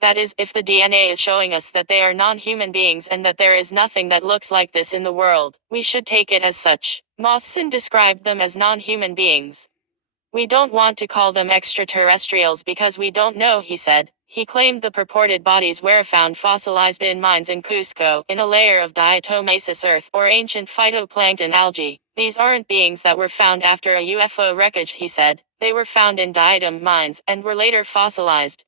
That is, if the DNA is showing us that they are non-human beings and that there is nothing that looks like this in the world, we should take it as such. Mosson described them as non-human beings. We don't want to call them extraterrestrials because we don't know, he said. He claimed the purported bodies were found fossilized in mines in Cusco, in a layer of diatomaceous earth or ancient phytoplankton algae. These aren't beings that were found after a UFO wreckage, he said. They were found in diatom mines and were later fossilized.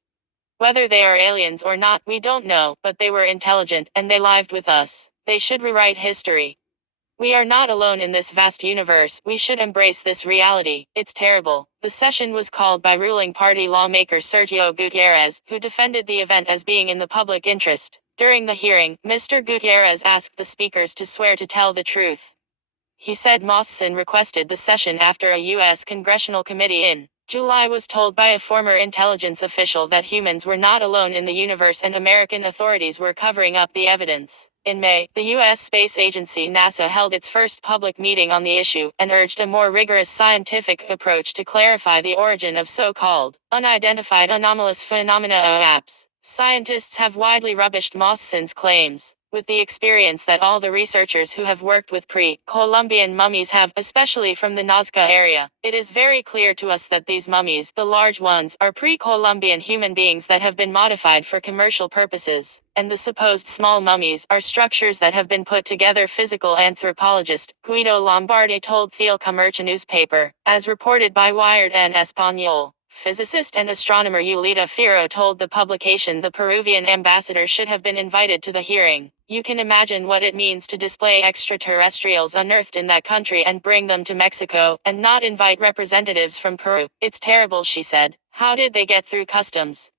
Whether they are aliens or not, we don't know, but they were intelligent and they lived with us. They should rewrite history. We are not alone in this vast universe. We should embrace this reality. It's terrible. The session was called by ruling party lawmaker Sergio Gutierrez, who defended the event as being in the public interest. During the hearing, Mr. Gutierrez asked the speakers to swear to tell the truth. He said Mawson requested the session after a U.S. congressional committee in July was told by a former intelligence official that humans were not alone in the universe and American authorities were covering up the evidence. In May, the U.S. space agency NASA held its first public meeting on the issue and urged a more rigorous scientific approach to clarify the origin of so-called unidentified anomalous phenomena (UAPs). Scientists have widely rubbished Mawson's claims, with the experience that all the researchers who have worked with pre-Columbian mummies have, especially from the Nazca area. It is very clear to us that these mummies, the large ones, are pre-Columbian human beings that have been modified for commercial purposes, and the supposed small mummies are structures that have been put together. Physical anthropologist Guido Lombardi told Theo Comercia newspaper, as reported by Wired en Español. Physicist and astronomer Yulita Fierro told the publication the Peruvian ambassador should have been invited to the hearing. You can imagine what it means to display extraterrestrials unearthed in that country and bring them to Mexico, and not invite representatives from Peru. It's terrible, she said. How did they get through customs?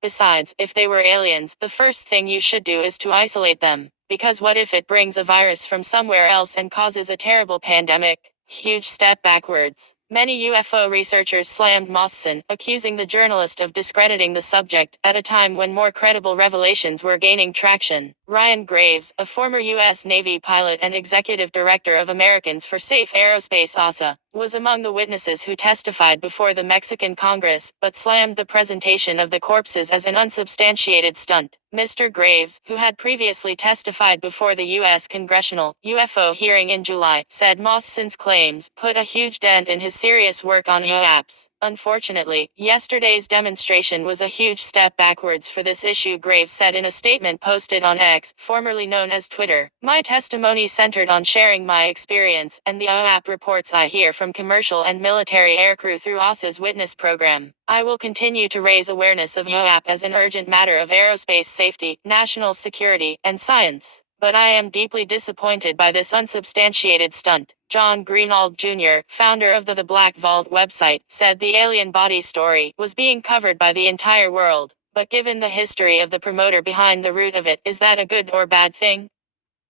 Besides, if they were aliens, the first thing you should do is to isolate them. Because what if it brings a virus from somewhere else and causes a terrible pandemic? Huge step backwards. Many UFO researchers slammed Mawson, accusing the journalist of discrediting the subject, at a time when more credible revelations were gaining traction. Ryan Graves, a former U.S. Navy pilot and executive director of Americans for Safe Aerospace (ASA), was among the witnesses who testified before the Mexican Congress, but slammed the presentation of the corpses as an unsubstantiated stunt. Mr. Graves, who had previously testified before the U.S. Congressional UFO hearing in July, said Mawson's claims put a huge dent in his serious work on UAPs. Unfortunately, yesterday's demonstration was a huge step backwards for this issue, Graves said in a statement posted on X, formerly known as Twitter. My testimony centered on sharing my experience and the UAP reports I hear from commercial and military aircrew through ASA's witness program. I will continue to raise awareness of UAP as an urgent matter of aerospace safety, national security, and science. But I am deeply disappointed by this unsubstantiated stunt. John Greenwald Jr., founder of the Black Vault website, said the alien body story was being covered by the entire world. But given the history of the promoter behind the root of it, is that a good or bad thing?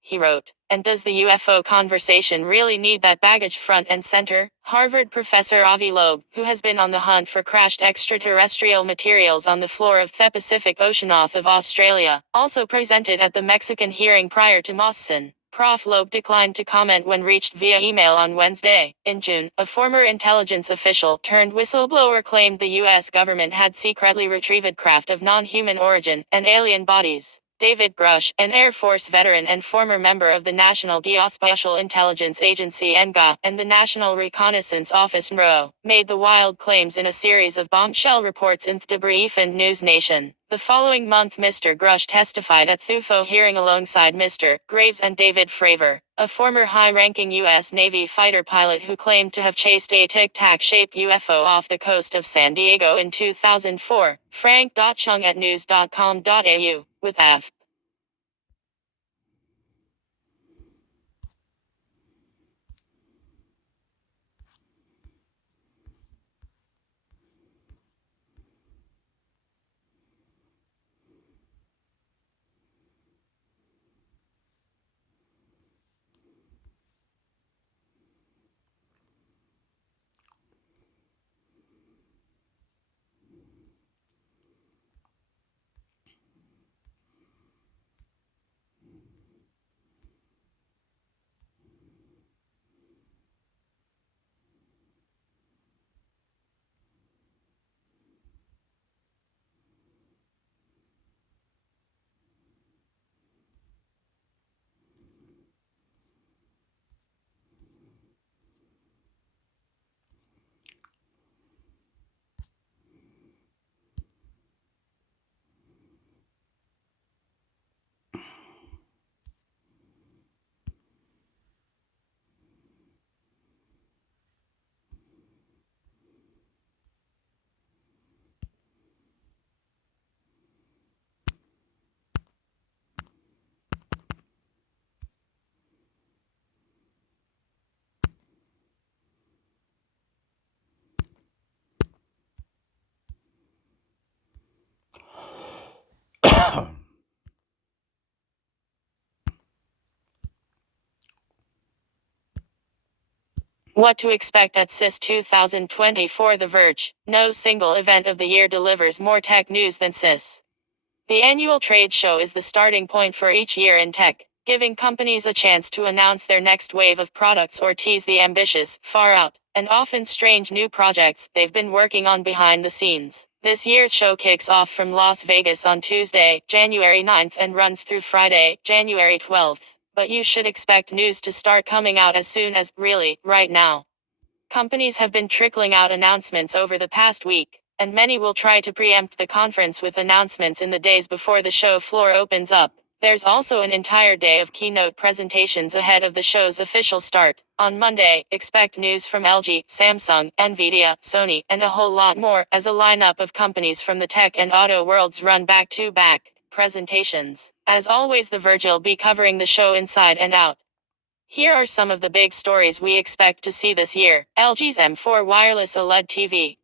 He wrote. And does the UFO conversation really need that baggage front and center? Harvard professor Avi Loeb, who has been on the hunt for crashed extraterrestrial materials on the floor of the Pacific Ocean off of Australia, also presented at the Mexican hearing prior to Mawson. Prof. Loeb declined to comment when reached via email on Wednesday. In June, a former intelligence official turned whistleblower claimed the U.S. government had secretly retrieved craft of non-human origin and alien bodies. David Grush, an Air Force veteran and former member of the National Geospatial Intelligence Agency (NGA) and the National Reconnaissance Office (NRO), made the wild claims in a series of bombshell reports in the Brief and News Nation. The following month, Mr. Grush testified at the UFO hearing alongside Mr. Graves and David Fravor, a former high-ranking U.S. Navy fighter pilot who claimed to have chased a tic-tac-shaped UFO off the coast of San Diego in 2004. Frank.Chung at news.com.au, with F. What to expect at CIS 2024. The Verge. No single event of the year delivers more tech news than CIS. The annual trade show is the starting point for each year in tech, giving companies a chance to announce their next wave of products or tease the ambitious, far out, and often strange new projects they've been working on behind the scenes. This year's show kicks off from Las Vegas on Tuesday, January 9th and runs through Friday, January 12th. But you should expect news to start coming out as soon as, really, right now. Companies have been trickling out announcements over the past week, and many will try to preempt the conference with announcements in the days before the show floor opens up. There's also an entire day of keynote presentations ahead of the show's official start. On Monday, expect news from LG, Samsung, Nvidia, Sony, and a whole lot more, as a lineup of companies from the tech and auto worlds run back-to-back presentations. As always, The Verge will be covering the show inside and out. Here are some of the big stories we expect to see this year. LG's M4 wireless OLED TV.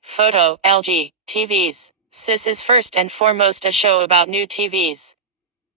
Photo, LG, TVs. CIS is first and foremost a show about new TVs.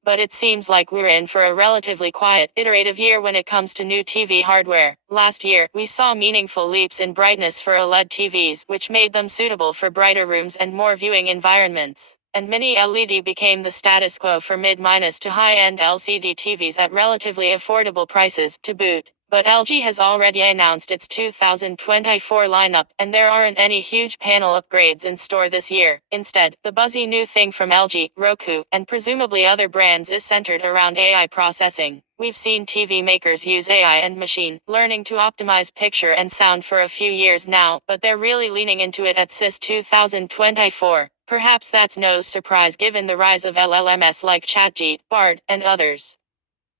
But it seems like we're in for a relatively quiet, iterative year when it comes to new TV hardware. Last year, we saw meaningful leaps in brightness for OLED TVs, which made them suitable for brighter rooms and more viewing environments. And mini LED became the status quo for mid- to high-end LCD TVs at relatively affordable prices, to boot. But LG has already announced its 2024 lineup, and there aren't any huge panel upgrades in store this year. Instead, the buzzy new thing from LG, Roku, and presumably other brands is centered around AI processing. We've seen TV makers use AI and machine learning to optimize picture and sound for a few years now, but they're really leaning into it at CIS 2024. Perhaps that's no surprise given the rise of LLMs like ChatGPT, Bard, and others.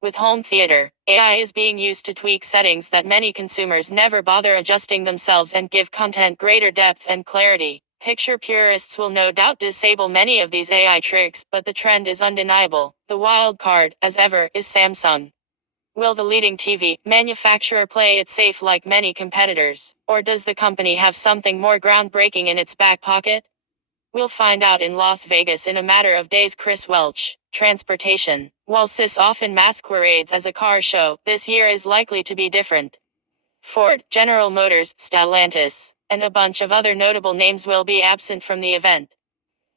With home theater, AI is being used to tweak settings that many consumers never bother adjusting themselves and give content greater depth and clarity. Picture purists will no doubt disable many of these AI tricks, but the trend is undeniable. The wild card, as ever, is Samsung. Will the leading TV manufacturer play it safe like many competitors? Or does the company have something more groundbreaking in its back pocket? We'll find out in Las Vegas in a matter of days. Chris Welch. Transportation. While CIS often masquerades as a car show, this year is likely to be different. Ford, General Motors, Stellantis, and a bunch of other notable names will be absent from the event.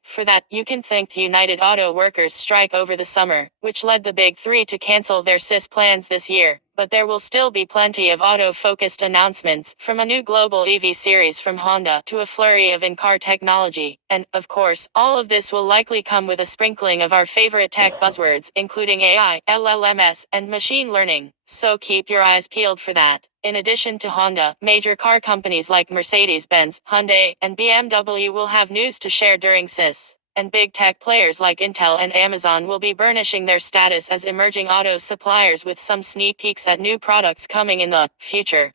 For that, you can thank the United Auto Workers strike over the summer, which led the Big Three to cancel their CIS plans this year. But there will still be plenty of auto-focused announcements, from a new global EV series from Honda to a flurry of in-car technology. And, of course, all of this will likely come with a sprinkling of our favorite tech buzzwords, including AI, LLMs, and machine learning. So keep your eyes peeled for that. In addition to Honda, major car companies like Mercedes-Benz, Hyundai, and BMW will have news to share during CIS. And big tech players like Intel and Amazon will be burnishing their status as emerging auto suppliers with some sneak peeks at new products coming in the future.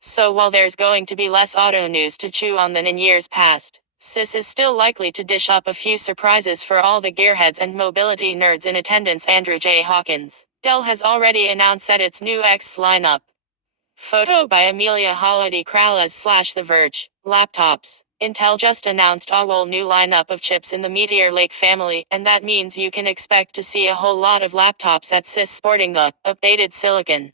So while there's going to be less auto news to chew on than in years past, CIS is still likely to dish up a few surprises for all the gearheads and mobility nerds in attendance. Andrew J. Hawkins. Dell has already announced at its new X lineup. Photo by Amelia Holiday Kralaz / The Verge. Laptops. Intel just announced a whole new lineup of chips in the Meteor Lake family, and that means you can expect to see a whole lot of laptops at CIS sporting the updated silicon.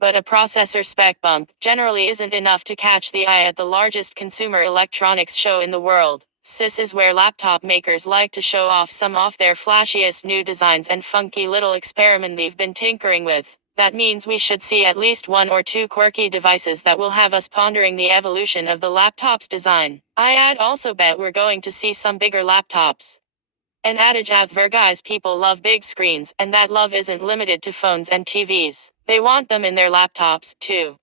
But a processor spec bump generally isn't enough to catch the eye at the largest consumer electronics show in the world. CIS is where laptop makers like to show off some of their flashiest new designs and funky little experiment they've been tinkering with. That means we should see at least one or two quirky devices that will have us pondering the evolution of the laptop's design. I'd also bet we're going to see some bigger laptops. An adage out there, guys, people love big screens, and that love isn't limited to phones and TVs. They want them in their laptops, too.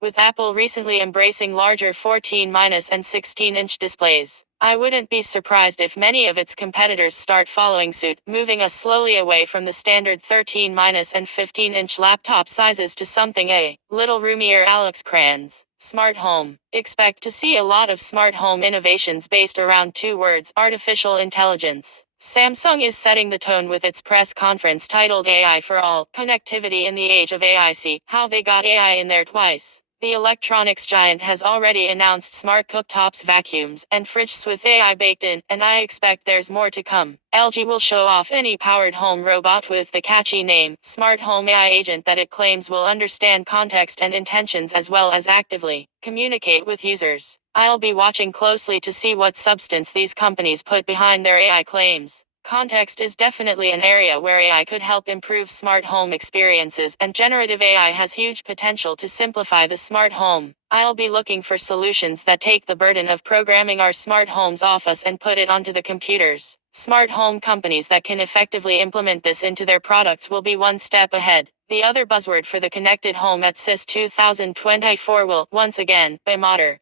With Apple recently embracing larger 14- and 16-inch displays, I wouldn't be surprised if many of its competitors start following suit, moving us slowly away from the standard 13- and 15-inch laptop sizes to something a little roomier. Alex Kranz. Smart home. Expect to see a lot of smart home innovations based around two words: artificial intelligence. Samsung is setting the tone with its press conference titled AI for All, Connectivity in the Age of AI. See how they got AI in there twice. The electronics giant has already announced smart cooktops, vacuums, and fridges with AI baked in, and I expect there's more to come. LG will show off any powered home robot with the catchy name, Smart Home AI Agent, that it claims will understand context and intentions as well as actively communicate with users. I'll be watching closely to see what substance these companies put behind their AI claims. Context is definitely an area where AI could help improve smart home experiences, and generative AI has huge potential to simplify the smart home. I'll be looking for solutions that take the burden of programming our smart homes off us and put it onto the computers. Smart home companies that can effectively implement this into their products will be one step ahead. The other buzzword for the connected home at CIS 2024 will, once again, be modern.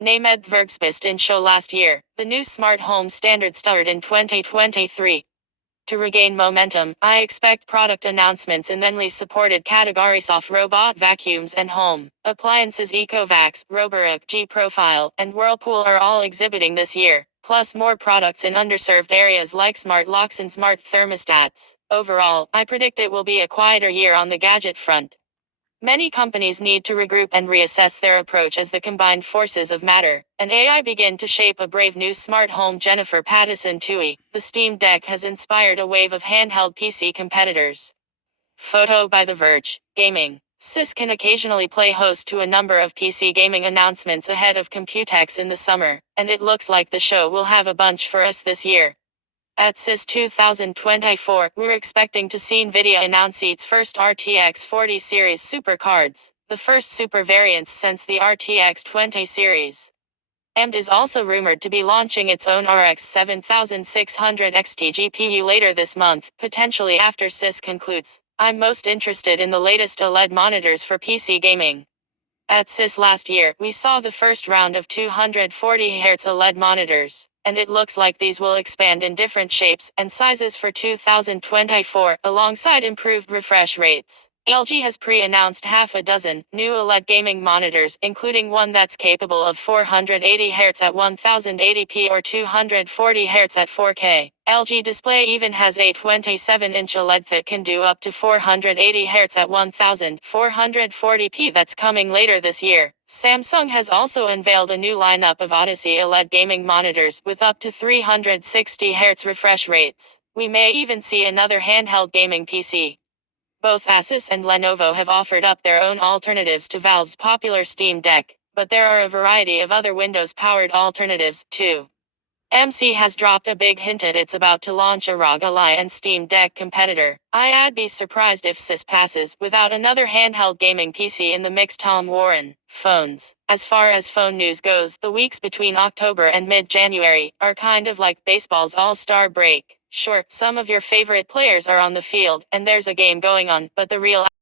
Named Vergsbest in show last year, the new smart home standard started in 2023. To regain momentum, I expect product announcements in thinly supported categories of robot vacuums and home appliances. Ecovacs, Roborock, G-Profile, and Whirlpool are all exhibiting this year, plus more products in underserved areas like smart locks and smart thermostats. Overall, I predict it will be a quieter year on the gadget front. Many companies need to regroup and reassess their approach as the combined forces of matter and AI begin to shape a brave new smart home. Jennifer Pattison Toohey, the Steam Deck has inspired a wave of handheld PC competitors. Photo by The Verge. Gaming. CIS can occasionally play host to a number of PC gaming announcements ahead of Computex in the summer, and it looks like the show will have a bunch for us this year. At CIS 2024, we're expecting to see NVIDIA announce its first RTX 40 series supercards, the first super variants since the RTX 20 series. AMD is also rumored to be launching its own RX 7600 XT GPU later this month, potentially after CIS concludes. I'm most interested in the latest OLED monitors for PC gaming. At CIS last year, we saw the first round of 240Hz OLED monitors, and it looks like these will expand in different shapes and sizes for 2024, alongside improved refresh rates. LG has pre-announced half a dozen new OLED gaming monitors, including one that's capable of 480Hz at 1080p or 240Hz at 4K. LG Display even has a 27-inch OLED that can do up to 480Hz at 1440p that's coming later this year. Samsung has also unveiled a new lineup of Odyssey OLED gaming monitors with up to 360Hz refresh rates. We may even see another handheld gaming PC. Both Asus and Lenovo have offered up their own alternatives to Valve's popular Steam Deck, but there are a variety of other Windows-powered alternatives, too. MC has dropped a big hint that it's about to launch a ROG Ally and Steam Deck competitor. I'd be surprised if CIS passes without another handheld gaming PC in the mix. Tom Warren. Phones. As far as phone news goes, the weeks between October and mid-January are kind of like baseball's all-star break. Sure, some of your favorite players are on the field, and there's a game going on, but the real